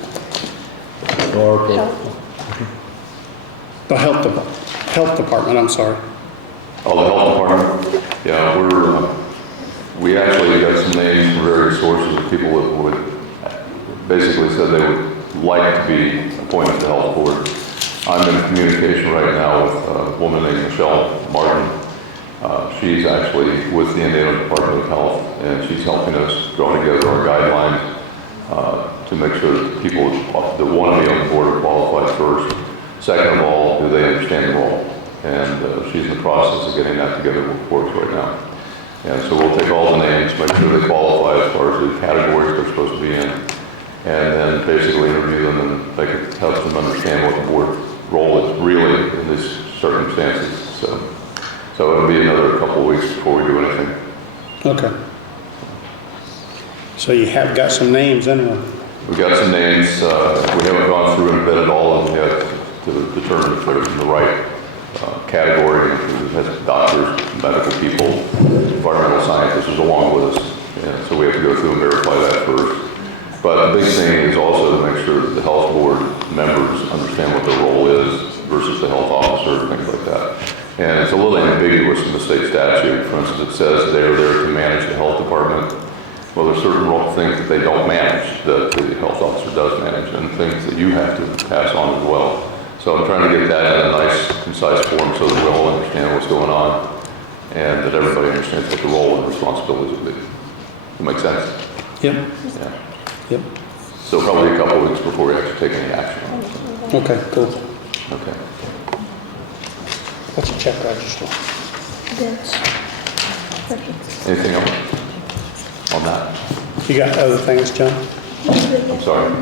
The health department, I'm sorry. Oh, the health department? Yeah, we actually got some names from various sources of people that would basically said they would like to be appointed to the health board. I'm in communication right now with a woman named Michelle Martin. She's actually with the Indiana Department of Health, and she's helping us draw together our guidelines to make sure that people that want to be on the board are qualified first. Second of all, do they understand the role? And she's in the process of getting that together with reports right now. And so we'll take all the names, make sure they qualify as far as the categories they're supposed to be in, and then basically interview them and make it help them understand what the board role is really in these circumstances. So it'll be another couple of weeks before we do anything. Okay. So you have got some names anyway? We've got some names. We haven't gone through and vetted all of them yet to determine if they're in the right category. It has doctors, medical people, environmental scientists along with us. And so we have to go through and verify that first. But the big thing is also to make sure that the health board members understand what their role is versus the health officer and things like that. And it's a little ambiguous in the state statute. For instance, it says they're there to manage the health department. Well, there's certain things that they don't manage, that the health officer does manage, and things that you have to pass on as well. So I'm trying to get that in a nice, concise form so that we all understand what's going on and that everybody understands what the role and responsibilities will be. Does that make sense? Yep. Yeah. Yep. So probably a couple of weeks before we actually take any action. Okay, cool. Okay. What's a check register? That's Anything else on that? You got other things, John? I'm sorry.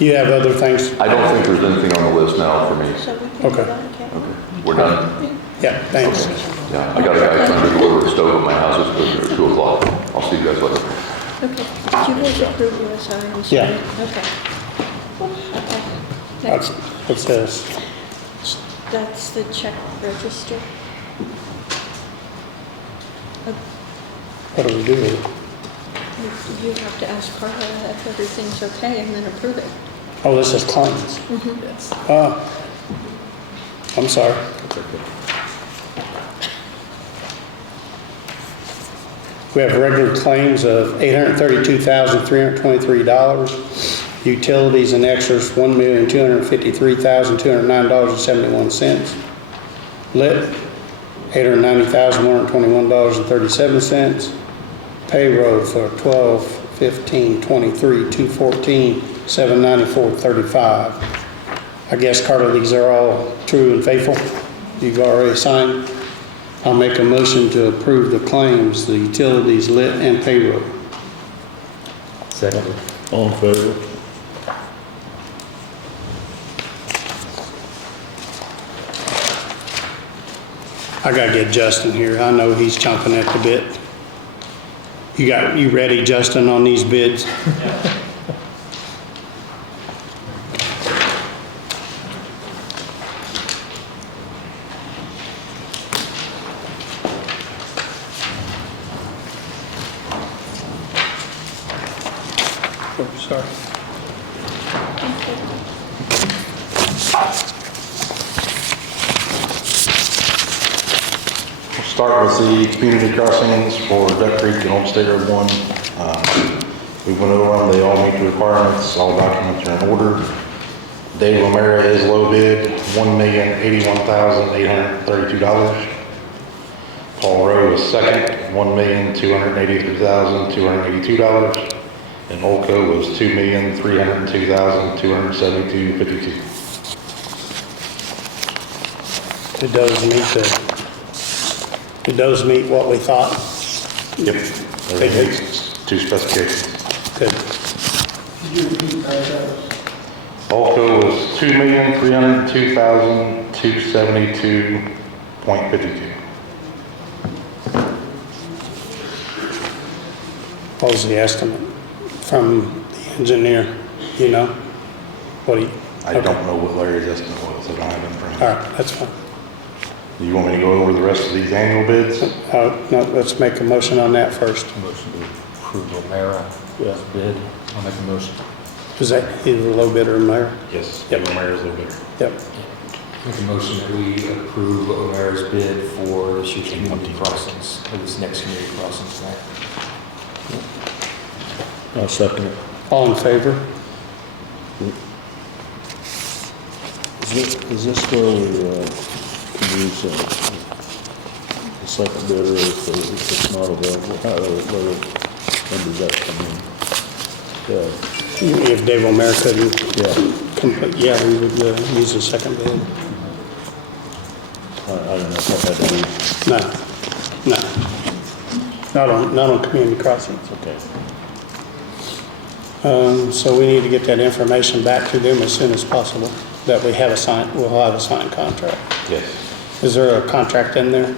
You have other things? I don't think there's anything on the list now for me. Okay. We're done. Yeah, thanks. Yeah, I got a guy trying to deliver a stove at my house. It's going to be 2 o'clock. I'll see you guys later. Okay, did you guys approve USI and stuff? Yeah. Okay. Okay. What's Next, what's this? that's the check register. What do we do with it? You have to ask Carla if everything's okay and then approve it. Oh, this is claims. Yes. I'm sorry. We have regular claims of $832,323. Utilities and extras, $1,253,209.71. Lit, $890,121.37. Payroll for 12/15/23, $214,794.35. I guess, Carla, these are all true and faithful? You've already signed? I'll make a motion to approve the claims, the utilities, lit, and payroll. Second. All in favor? I gotta get Justin here. I know he's chomping at the bit. You ready, Justin, on these bids? Oh, sorry. We'll start with the community crossings for Duck Creek and Old State Road 1. We went over them, they all meet the requirements, all documents are in order. Dave O'Mara is low bid, $1,081,832. Paul Rowe is second, $1,283,282. And Olco was $2,302,272.52. It does meet what we thought. Yep, everything meets to specifications. Good. Olco was $2,302,272.52. What was the estimate from the engineer, you know? I don't know what Larry's estimate was, I don't have it in front of me. All right, that's fine. Do you want me to go over the rest of these annual bids? No, let's make a motion on that first. Motion to approve O'Mara bid. I'll make a motion. Is that either low bidder or mayor? Yes, Yep. O'Mara's a little bit. Yep. Make a motion that we approve O'Mara's bid for this year's community crossings, or this next community crossings tonight. I'll second it. All in favor? Is this where we can use the second bidder if it's not available? When does that come in? If Dave O'Mara couldn't Yeah. yeah, we would use the second bid. I don't know if that had to be. No. Not on community crossings. Okay. So we need to get that information back to them as soon as possible, that we'll have a signed contract. Yes. Is there a contract in there?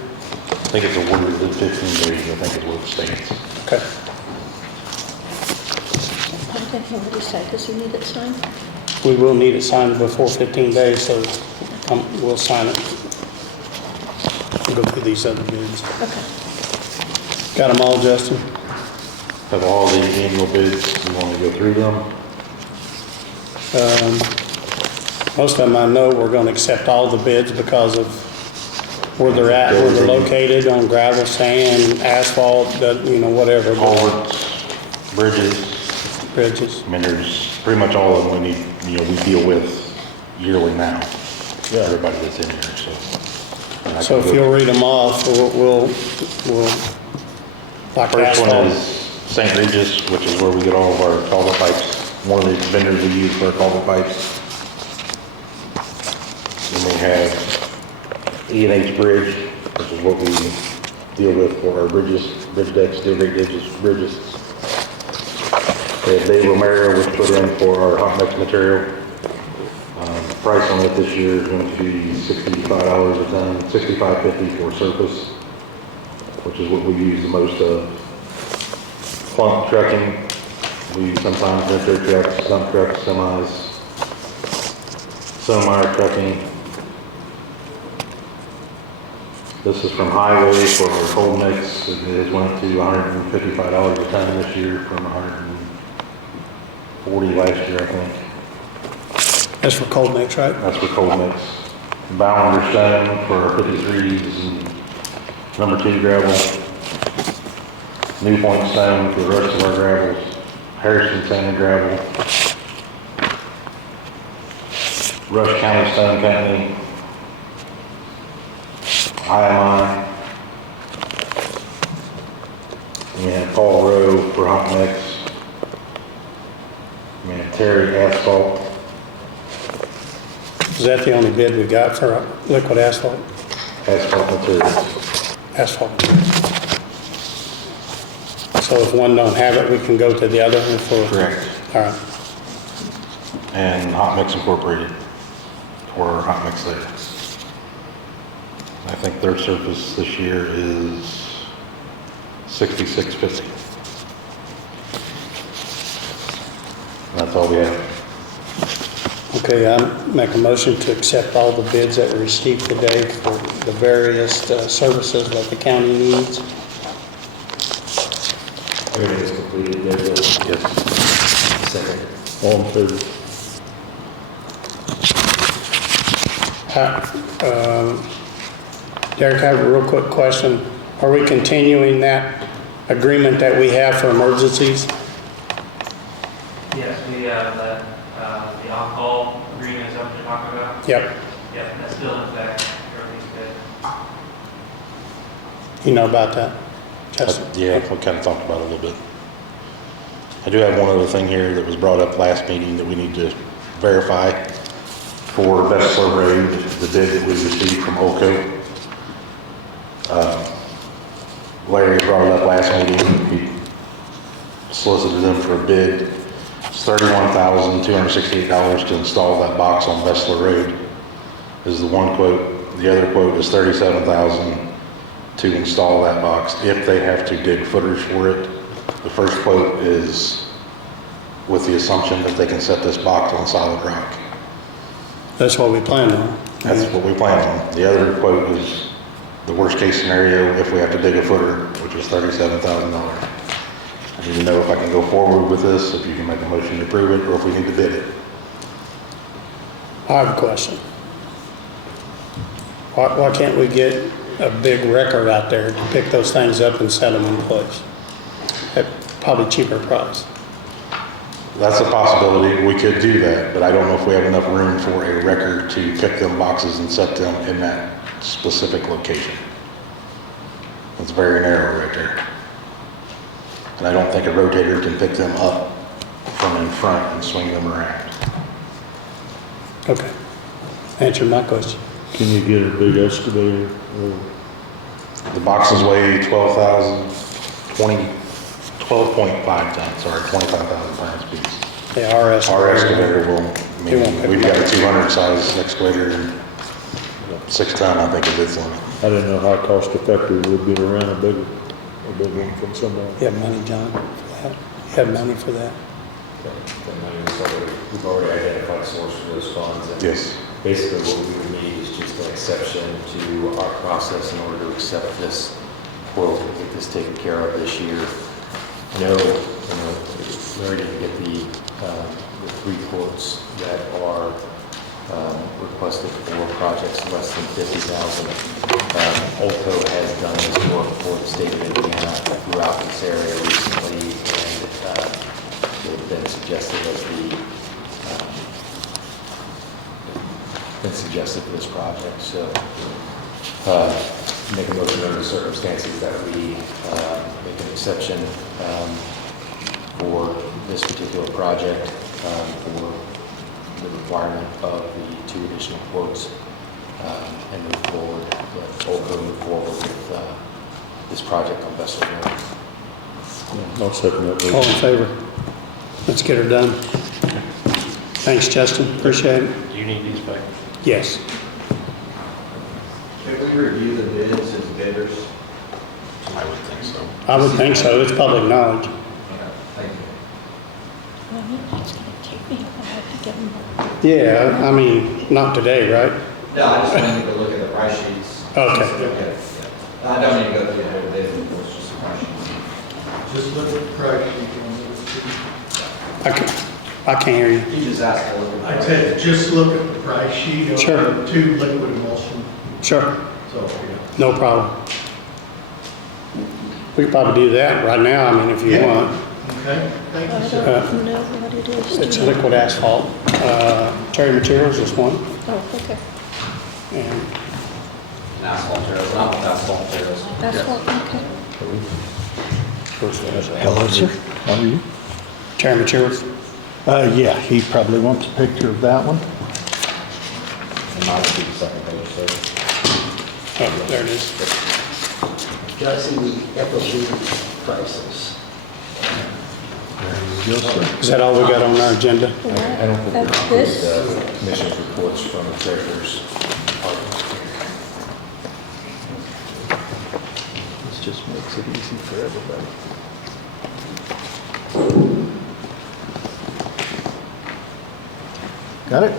I think it's awarded within 15 days, I think is what it states. Okay. What he said, does he need it signed? We will need it signed before 15 days, so we'll sign it. We'll go through these other bids. Okay. Got them all, Justin? Have all the annual bids, you want to go through them? Most of them I know we're going to accept all the bids because of where they're at, where they're located, on gravel, sand, asphalt, whatever. Culverts, bridges. Bridges. I mean, there's pretty much all of them we need, we deal with yearly now. Yeah. Everybody that's in here, so. So if you'll read them off, we'll like First one asphalt. is St. Regis, which is where we get all of our culvert pipes. One of the vendors we use for our culvert pipes. Then we have E&H Bridge, which is what we deal with for our bridges, bridge decks, steel grate bridges. We have Dave Romero was put in for our hot mix material. Price on it this year is going to be $65 a ton, $65.50 for surface, which is what we use the most of. Plunk trucking, we use sometimes winter trucks, dump trucks, semis, semi trucking. This is from highway for our cold mix. It has went to $155 a ton this year from $140 last year, I think. That's for cold mix, right? That's for cold mix. Ballinger stone for our 53s and number 2 gravel. New Point stone for the rest of our gravels. Harrison sand and gravel. Rush County Stone Company. IMI. We have Paul Rowe for hot mix. We have Terry Asphalt. Is that the only bid we got for liquid asphalt? Asphalt materials. Asphalt. So if one don't have it, we can go to the other one for? Correct. All right. And Hot Mix Incorporated for our hot mix there. I think their surface this year is $66.50. That's all we have. Okay, I make a motion to accept all the bids that we received today for the various services that the county needs. Everything is completed, there's a Yes. second. All in favor? Derek, I have a real quick question. Are we continuing that agreement that we have for emergencies? Yes, we have the on-call agreement, is that what you're talking about? Yep. Yep, that's still in effect, everything's good. You know about that, Justin? Yeah, we kind of talked about it a little bit. I do have one other thing here that was brought up last meeting that we need to verify for Bessler Road, the bid that we received from Olco. Larry brought it up last meeting. He solicited them for a bid. It's $31,268 to install that box on Bessler Road is the one quote. The other quote is $37,000 to install that box if they have to dig footers for it. The first quote is with the assumption that they can set this box on solid rock. That's what we plan on. That's what we plan on. The other quote is the worst case scenario if we have to dig a footer, which is $37,000. I need to know if I can go forward with this, if you can make a motion to approve it, or if we need to bid it. I have a question. Why can't we get a big record out there to pick those things up and set them in place at probably cheaper price? That's a possibility. We could do that, but I don't know if we have enough room for a record to pick them boxes and set them in that specific location. It's very narrow right there. And I don't think a rotator can pick them up from in front and swing them around. Okay. Answer my question. Can you get a big excavator? The boxes weigh 12.5 tons, sorry, 25,000 pounds piece. Yeah, our excavator will, we've got a 200 size excavator and 6 ton, I think is its limit. I didn't know how cost effective it would be to rent a big one from somewhere. You have money, John, for that? You have money for that? We've already identified a source for those funds. And yes. Basically what we would need is just an exception to our process in order to accept this quote and get this taken care of this year. No, we already didn't get the 3 quotes that are requested for projects less than $50,000. Olco has done this work for the state of Indiana throughout this area recently, and they've been suggested as for this project. So make a motion under the circumstances that we make an exception for this particular project for the requirement of the 2 additional quotes and move forward, Olco move forward with this project on Vessel Road. I'll second that. All in favor? Let's get her done. Thanks, Justin. Appreciate it. Do you need these back? Yes. Can we review the bids as bidders? I would think so. I would think so. It's public knowledge. Thank you. Well, it's gonna take me a while to get them. Yeah, I mean, not today, right? No, I just wanted to look at the price sheets. Okay. Okay. Yeah. I don't need to go through the whole bid, it's just a price sheet. Just look at the price sheet I can't hear you. You just asked to look at the I price said, sheet. just look at the price sheet Sure. of the 2 liquid emulsion, Sure. so, yeah. No problem. We could probably do that right now, I mean, if you Yeah. want. Okay, thank I you, sir. don't know what it is. It's do you? liquid asphalt. Terry Materials is one. Oh, okay. And Asphalt trails, not with asphalt trails. Asphalt, okay. Hello, sir. How are you? Terry Materials. Yeah, he probably wants a picture of that one. And mine would be the second page, so. Oh, there it is. Can I see the FOB prices? There you go, sir. Is that all we got on our agenda? I don't think That's we this? include the commission's reports from the treasurer's department. This just makes it easy for everybody. Got it?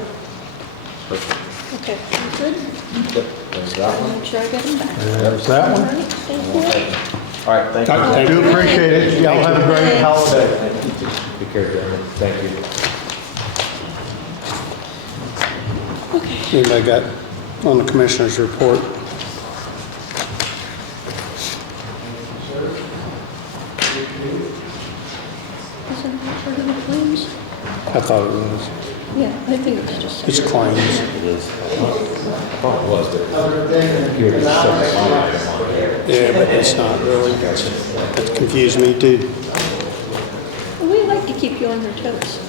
Okay, you good? Yep, there's that one. Make sure I get them back. There's that All one. right, thank you. All right, thank you. I do appreciate it. Y'all have a great holiday. Be careful, Aaron. Thank you. Anybody got on the commissioner's report? Is that part of the claims? I thought it was. Yeah, I think it's just. It's claims. It is. I thought it was, but here it is, separate line item on here. Yeah, but it's not really. It confused me too. We like to keep you on your toes.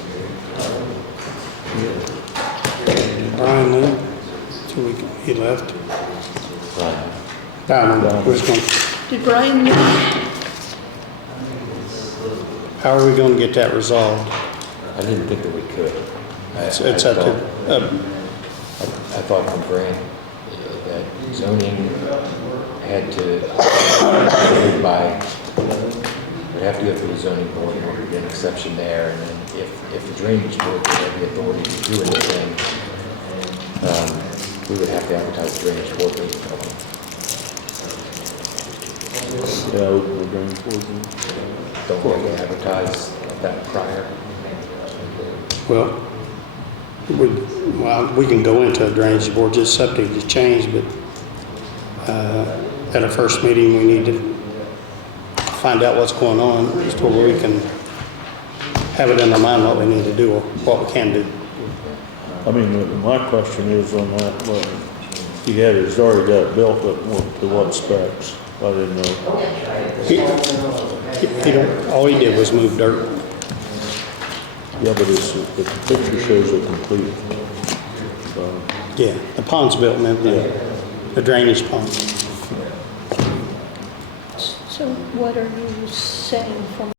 Brian Lynn, he left. I don't know. Who's going? Did Brian know? How are we going to get that resolved? I didn't think that we could. It's up to. I thought from Grant that zoning had to would have to go through the zoning board in order to get an exception there, and then if the drainage board would have the authority to do anything, we would have to advertise the drainage board meeting. Yeah, we're going forward. Don't we have to advertise that prior? Well, we can go into a drainage board, just subject to change, but at a first meeting, we need to find out what's going on, just where we can have it in our mind what we need to do or what we can do. I mean, my question is on that, well, he's already got it built up to what specs? I didn't know. All he did was move dirt. Yeah, but the picture shows it complete. Yeah, the pond's built and everything, the drainage pond. So what are you saying from